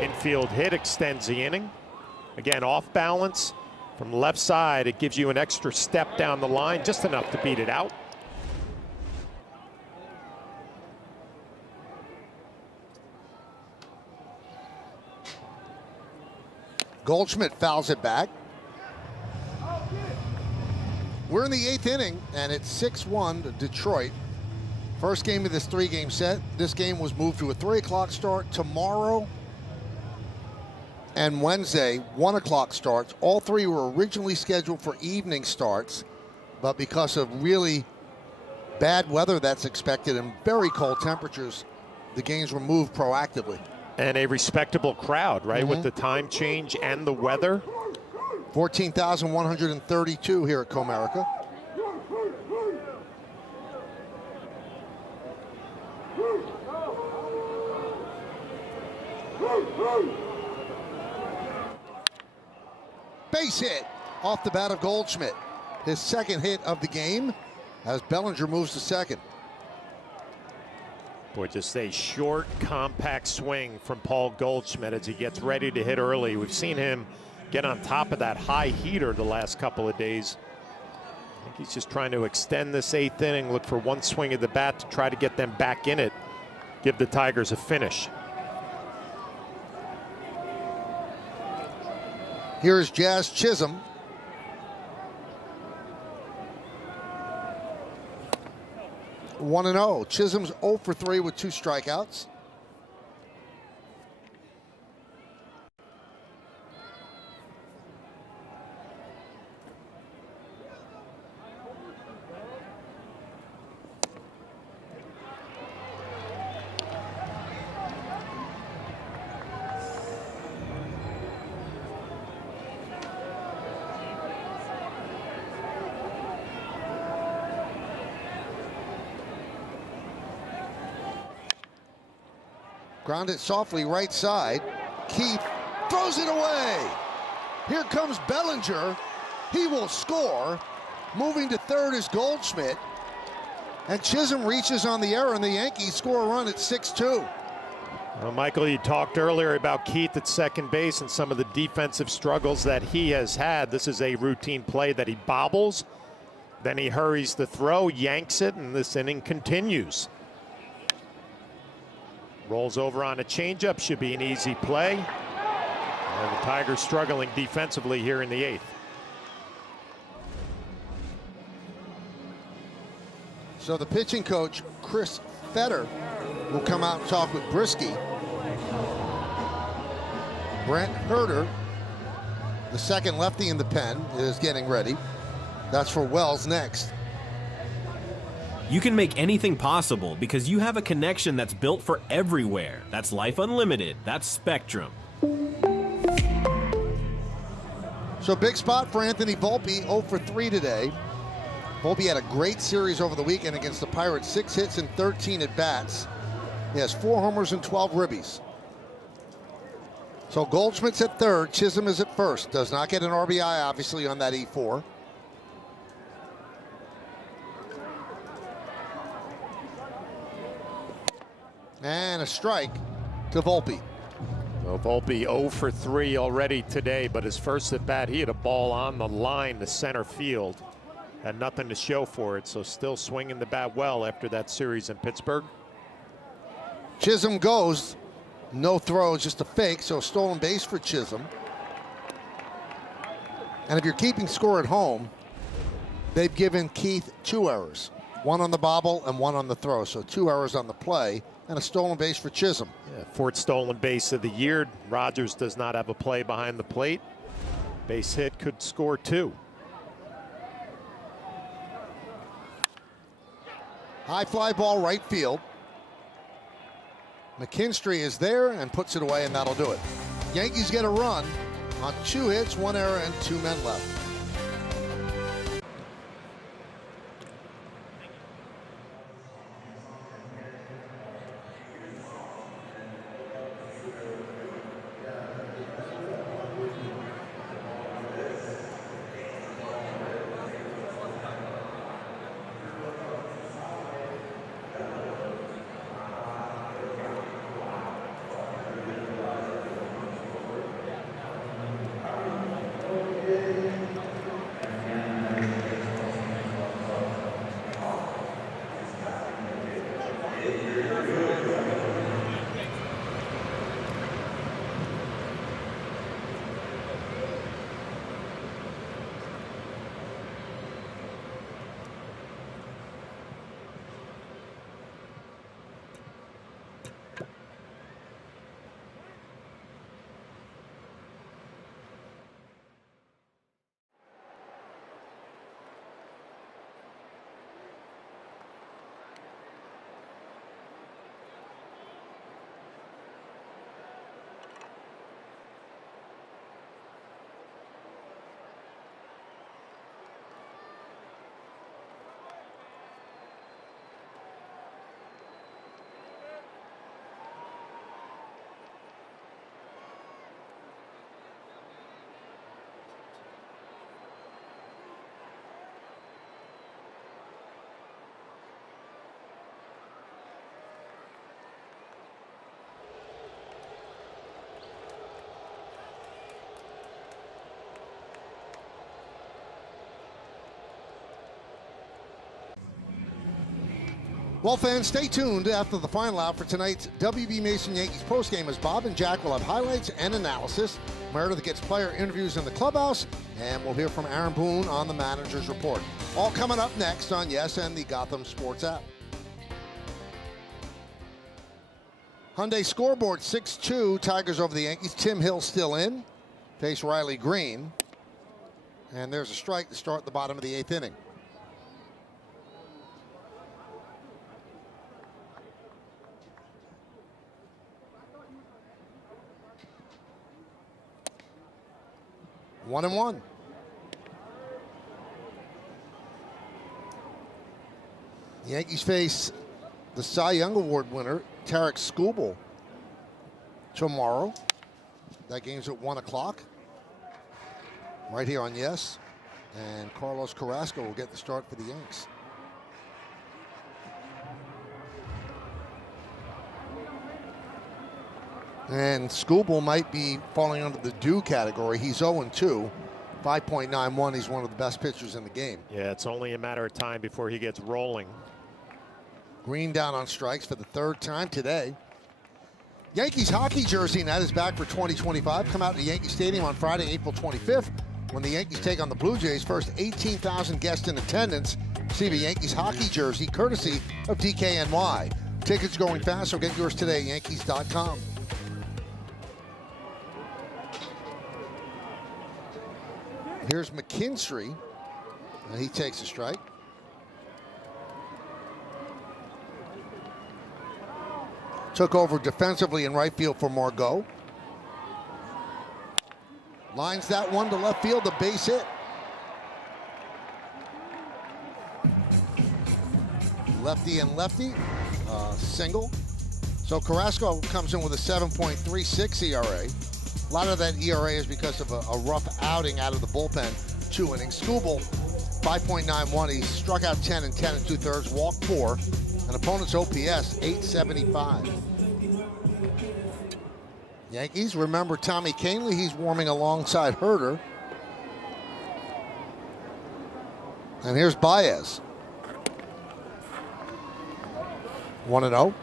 Infield hit extends the inning. Again, off balance from left side. It gives you an extra step down the line, just enough to beat it out. Goldschmidt fouls it back. We're in the 8th inning, and it's 6-1 to Detroit. First game of this 3-game set. This game was moved to a 3 o'clock start. Tomorrow and Wednesday, 1 o'clock starts. All 3 were originally scheduled for evening starts, but because of really bad weather that's expected and very cold temperatures, the games were moved proactively. And a respectable crowd, right, with the time change and the weather. 14,132 here at Comerica. Base hit off the bat of Goldschmidt. His second hit of the game as Bellinger moves to second. Boy, just a short, compact swing from Paul Goldschmidt as he gets ready to hit early. We've seen him get on top of that high heater the last couple of days. I think he's just trying to extend this 8th inning, look for one swing of the bat to try to get them back in it, give the Tigers a finish. Here's Jazz Chisholm. One and 0. Chisholm's 0 for 3 with 2 strikeouts. Grounded softly right side. Keith throws it away. Here comes Bellinger. He will score. Moving to third is Goldschmidt. And Chisholm reaches on the error, and the Yankees score a run at 6-2. Well, Michael, you talked earlier about Keith at second base and some of the defensive struggles that he has had. This is a routine play that he bobbles. Then he hurries the throw, yanks it, and this inning continues. Rolls over on a changeup, should be an easy play. And the Tigers struggling defensively here in the 8th. So the pitching coach, Chris Fetter, will come out and talk with Brisky. Brent Herter, the second lefty in the pen, is getting ready. That's for Wells next. You can make anything possible because you have a connection that's built for everywhere. That's Life Unlimited. That's Spectrum. So big spot for Anthony Volpe, 0 for 3 today. Volpe had a great series over the weekend against the Pirates, 6 hits and 13 at-bats. He has 4 homers and 12 ribbies. So Goldschmidt's at third, Chisholm is at first. Does not get an RBI, obviously, on that E4. And a strike to Volpe. So Volpe 0 for 3 already today, but his first at bat, he had a ball on the line to center field. Had nothing to show for it, so still swinging the bat well after that series in Pittsburgh. Chisholm goes. No throw, just a fake, so stolen base for Chisholm. And if you're keeping score at home, they've given Keith 2 errors. 1 on the bobble and 1 on the throw, so 2 errors on the play and a stolen base for Chisholm. Yeah, 4th stolen base of the year. Rogers does not have a play behind the plate. Base hit could score 2. High fly ball right field. McKinstry is there and puts it away, and that'll do it. Yankees get a run on 2 hits, 1 error, and 2 men left. Well, fans, stay tuned after the final out for tonight's WB Mason Yankees postgame, as Bob and Jack will have highlights and analysis. Meredith gets player interviews in the clubhouse, and we'll hear from Aaron Boone on the manager's report. All coming up next on Yes and the Gotham Sports app. Hyundai scoreboard 6-2, Tigers over the Yankees. Tim Hill still in. Face Riley Green. And there's a strike to start the bottom of the 8th inning. One and one. The Yankees face the Cy Young Award winner, Tarek Skubal, tomorrow. That game's at 1 o'clock. Right here on Yes. And Carlos Carrasco will get the start for the Yanks. And Skubal might be falling under the due category. He's 0-2, 5.91. He's one of the best pitchers in the game. Yeah, it's only a matter of time before he gets rolling. Green down on strikes for the third time today. Yankees hockey jersey night is back for 2025. Come out to Yankee Stadium on Friday, April 25th, when the Yankees take on the Blue Jays. First 18,000 guests in attendance receive a Yankees hockey jersey courtesy of DKNY. Tickets going fast, so get yours today at Yankees.com. Here's McKinstry, and he takes a strike. Took over defensively in right field for Margot. Lines that one to left field, a base hit. Lefty and lefty, single. So Carrasco comes in with a 7.36 ERA. A lot of that ERA is because of a rough outing out of the bullpen. 2 innings. Skubal, 5.91. He struck out 10 and 10 2/3, walked 4. An opponent's OPS, 875. Yankees, remember Tommy Kahnle. He's warming alongside Herter. And here's Baez. 1-0.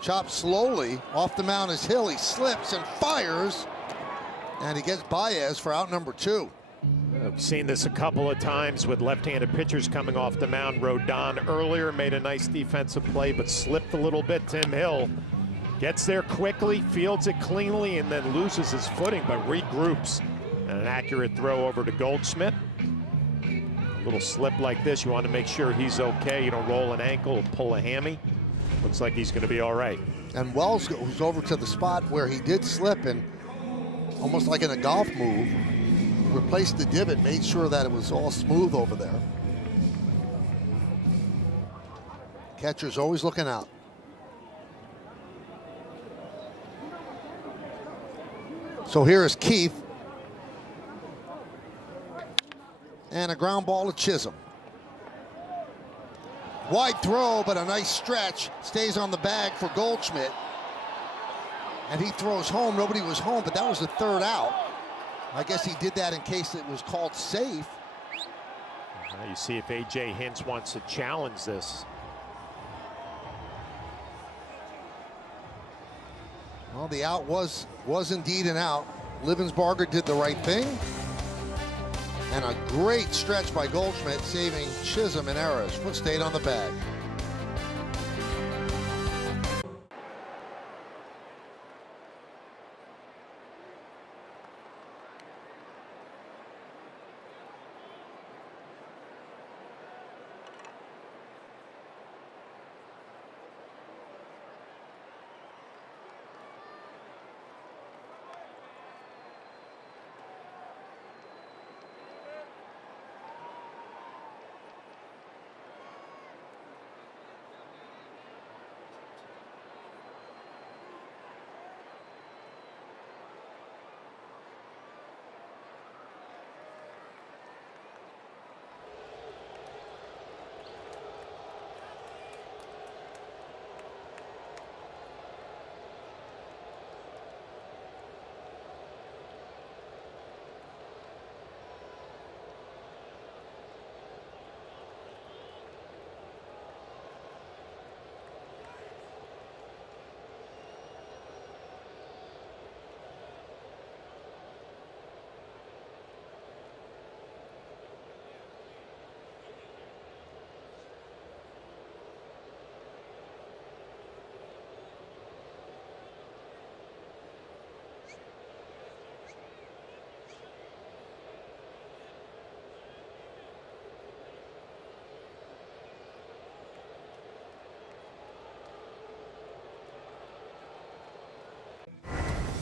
Chopped slowly off the mound is Hill. He slips and fires, and he gets Baez for out number 2. I've seen this a couple of times with left-handed pitchers coming off the mound. Rodon earlier made a nice defensive play, but slipped a little bit. Tim Hill gets there quickly, fields it cleanly, and then loses his footing, but regroups. And an accurate throw over to Goldschmidt. A little slip like this, you want to make sure he's okay. You don't roll an ankle or pull a hammy. Looks like he's going to be all right. And Wells goes over to the spot where he did slip, and almost like in a golf move, replaced the divot, made sure that it was all smooth over there. Catcher's always looking out. So here is Keith. And a ground ball to Chisholm. Wide throw, but a nice stretch. Stays on the bag for Goldschmidt. And he throws home. Nobody was home, but that was the third out. I guess he did that in case it was called safe. You see if A.J. Hinch wants to challenge this. Well, the out was indeed an out. Livensbarger did the right thing. And a great stretch by Goldschmidt, saving Chisholm and errors. Foot stayed on the bag.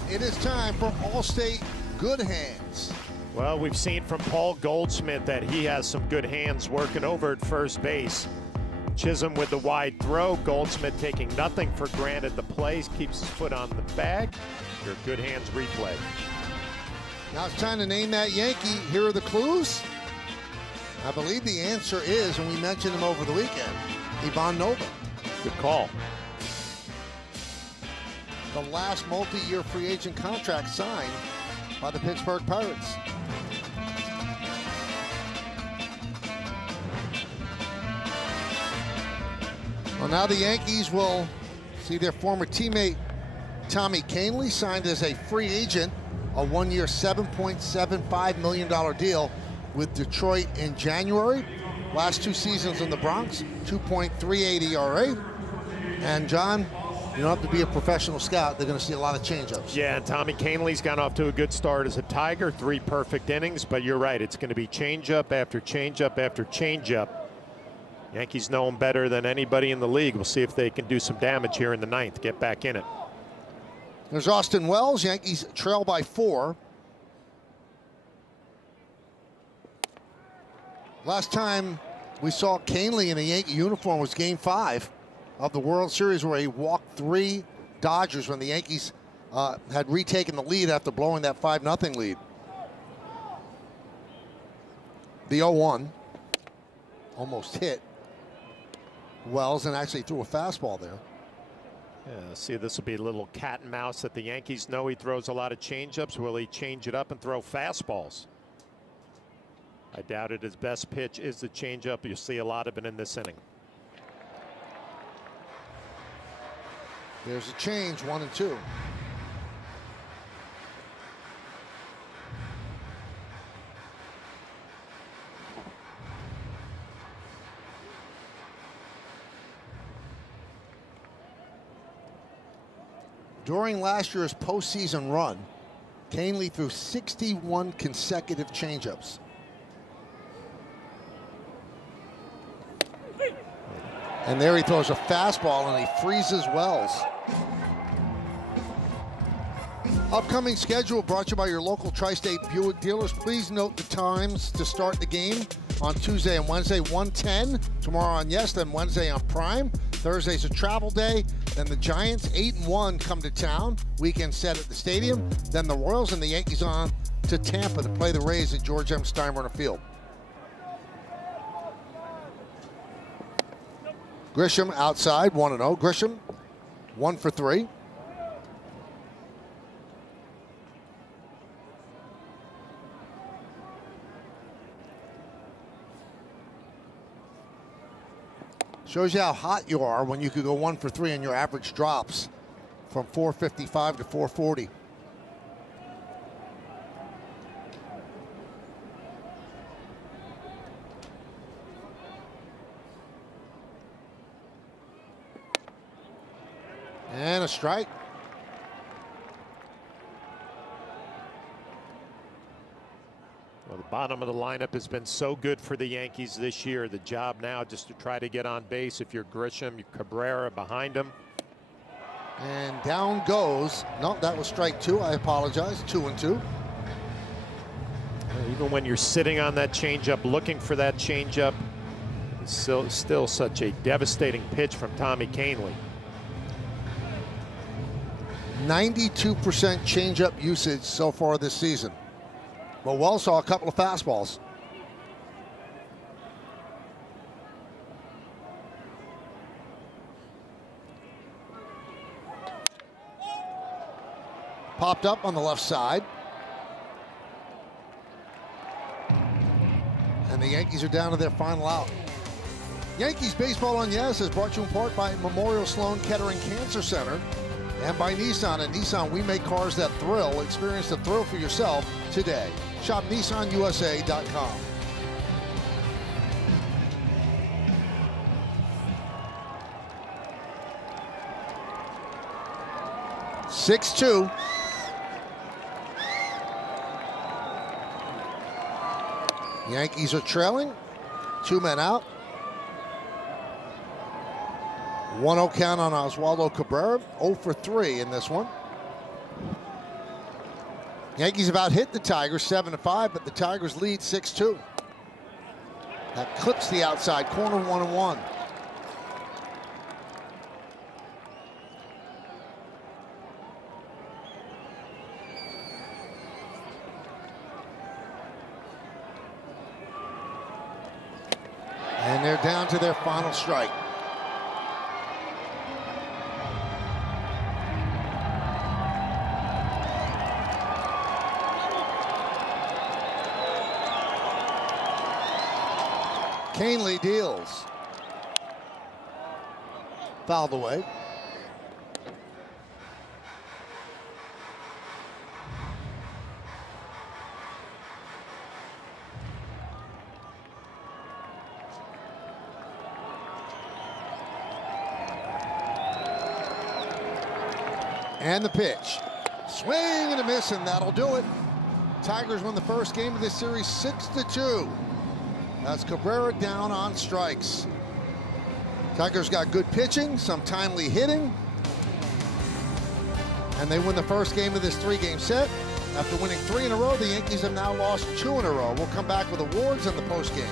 It is time for Allstate good hands. Well, we've seen from Paul Goldschmidt that he has some good hands working over at first base. Chisholm with the wide throw. Goldschmidt taking nothing for granted. The play keeps his foot on the bag. Your good hands replay. Now it's time to name that Yankee. Here are the clues. I believe the answer is, and we mentioned him over the weekend, Ivan Nova. Good call. The last multi-year free agent contract signed by the Pittsburgh Pirates. Well, now the Yankees will see their former teammate Tommy Kahnle signed as a free agent, a one-year $7.75 million deal with Detroit in January. Last 2 seasons in the Bronx, 2.38 ERA. And John, you don't have to be a professional scout. They're going to see a lot of changeups. Yeah, and Tommy Kahnle's gone off to a good start as a Tiger. 3 perfect innings, but you're right. It's going to be changeup after changeup after changeup. Yankees know him better than anybody in the league. We'll see if they can do some damage here in the 9th. Get back in it. There's Austin Wells. Yankees trail by 4. Last time we saw Kahnle in a Yankee uniform was Game 5 of the World Series, where he walked 3 Dodgers when the Yankees had retaken the lead after blowing that 5-0 lead. The 0-1 almost hit Wells and actually threw a fastball there. Yeah, see, this will be a little cat and mouse that the Yankees know he throws a lot of changeups. Will he change it up and throw fastballs? I doubt it. His best pitch is the changeup. You'll see a lot of it in this inning. There's a change, 1-2. During last year's postseason run, Kahnle threw 61 consecutive changeups. And there he throws a fastball and he freezes Wells. Upcoming schedule brought to you by your local Tri-State Buick dealers. Please note the times to start the game on Tuesday and Wednesday, 1:10. Tomorrow on Yes, then Wednesday on Prime. Thursday's a travel day. Then the Giants, 8-1, come to town. Weekend set at the stadium. Then the Royals and the Yankees on to Tampa to play the Rays at George M. Steinbrenner Field. Grisham outside, 1-0. Grisham, 1 for 3. Shows you how hot you are when you could go 1 for 3 and your average drops from 455 to 440. And a strike. Well, the bottom of the lineup has been so good for the Yankees this year. The job now just to try to get on base. If you're Grisham, Cabrera behind him. And down goes. No, that was strike 2. I apologize. 2-2. Even when you're sitting on that changeup, looking for that changeup, it's still such a devastating pitch from Tommy Kahnle. 92% changeup usage so far this season. But Wells saw a couple of fastballs. Popped up on the left side. And the Yankees are down to their final out. Yankees Baseball on Yes is brought to you in part by Memorial Sloan Kettering Cancer Center and by Nissan. At Nissan, we make cars that thrill. Experience the thrill for yourself today. Shop NissanUSA.com. (6-2). Yankees are trailing. 2 men out. 1-0 count on Oswaldo Cabrera. 0 for 3 in this one. Yankees about hit the Tigers 7-5, but the Tigers lead 6-2. That clips the outside corner, 1-1. And they're down to their final strike. Canely deals. Fouled away. And the pitch. Swing and a miss, and that'll do it. Tigers won the first game of this series 6-2. That's Cabrera down on strikes. Tigers got good pitching, some timely hitting, and they win the first game of this 3-game set. After winning 3 in a row, the Yankees have now lost 2 in a row. We'll come back with awards in the postgame.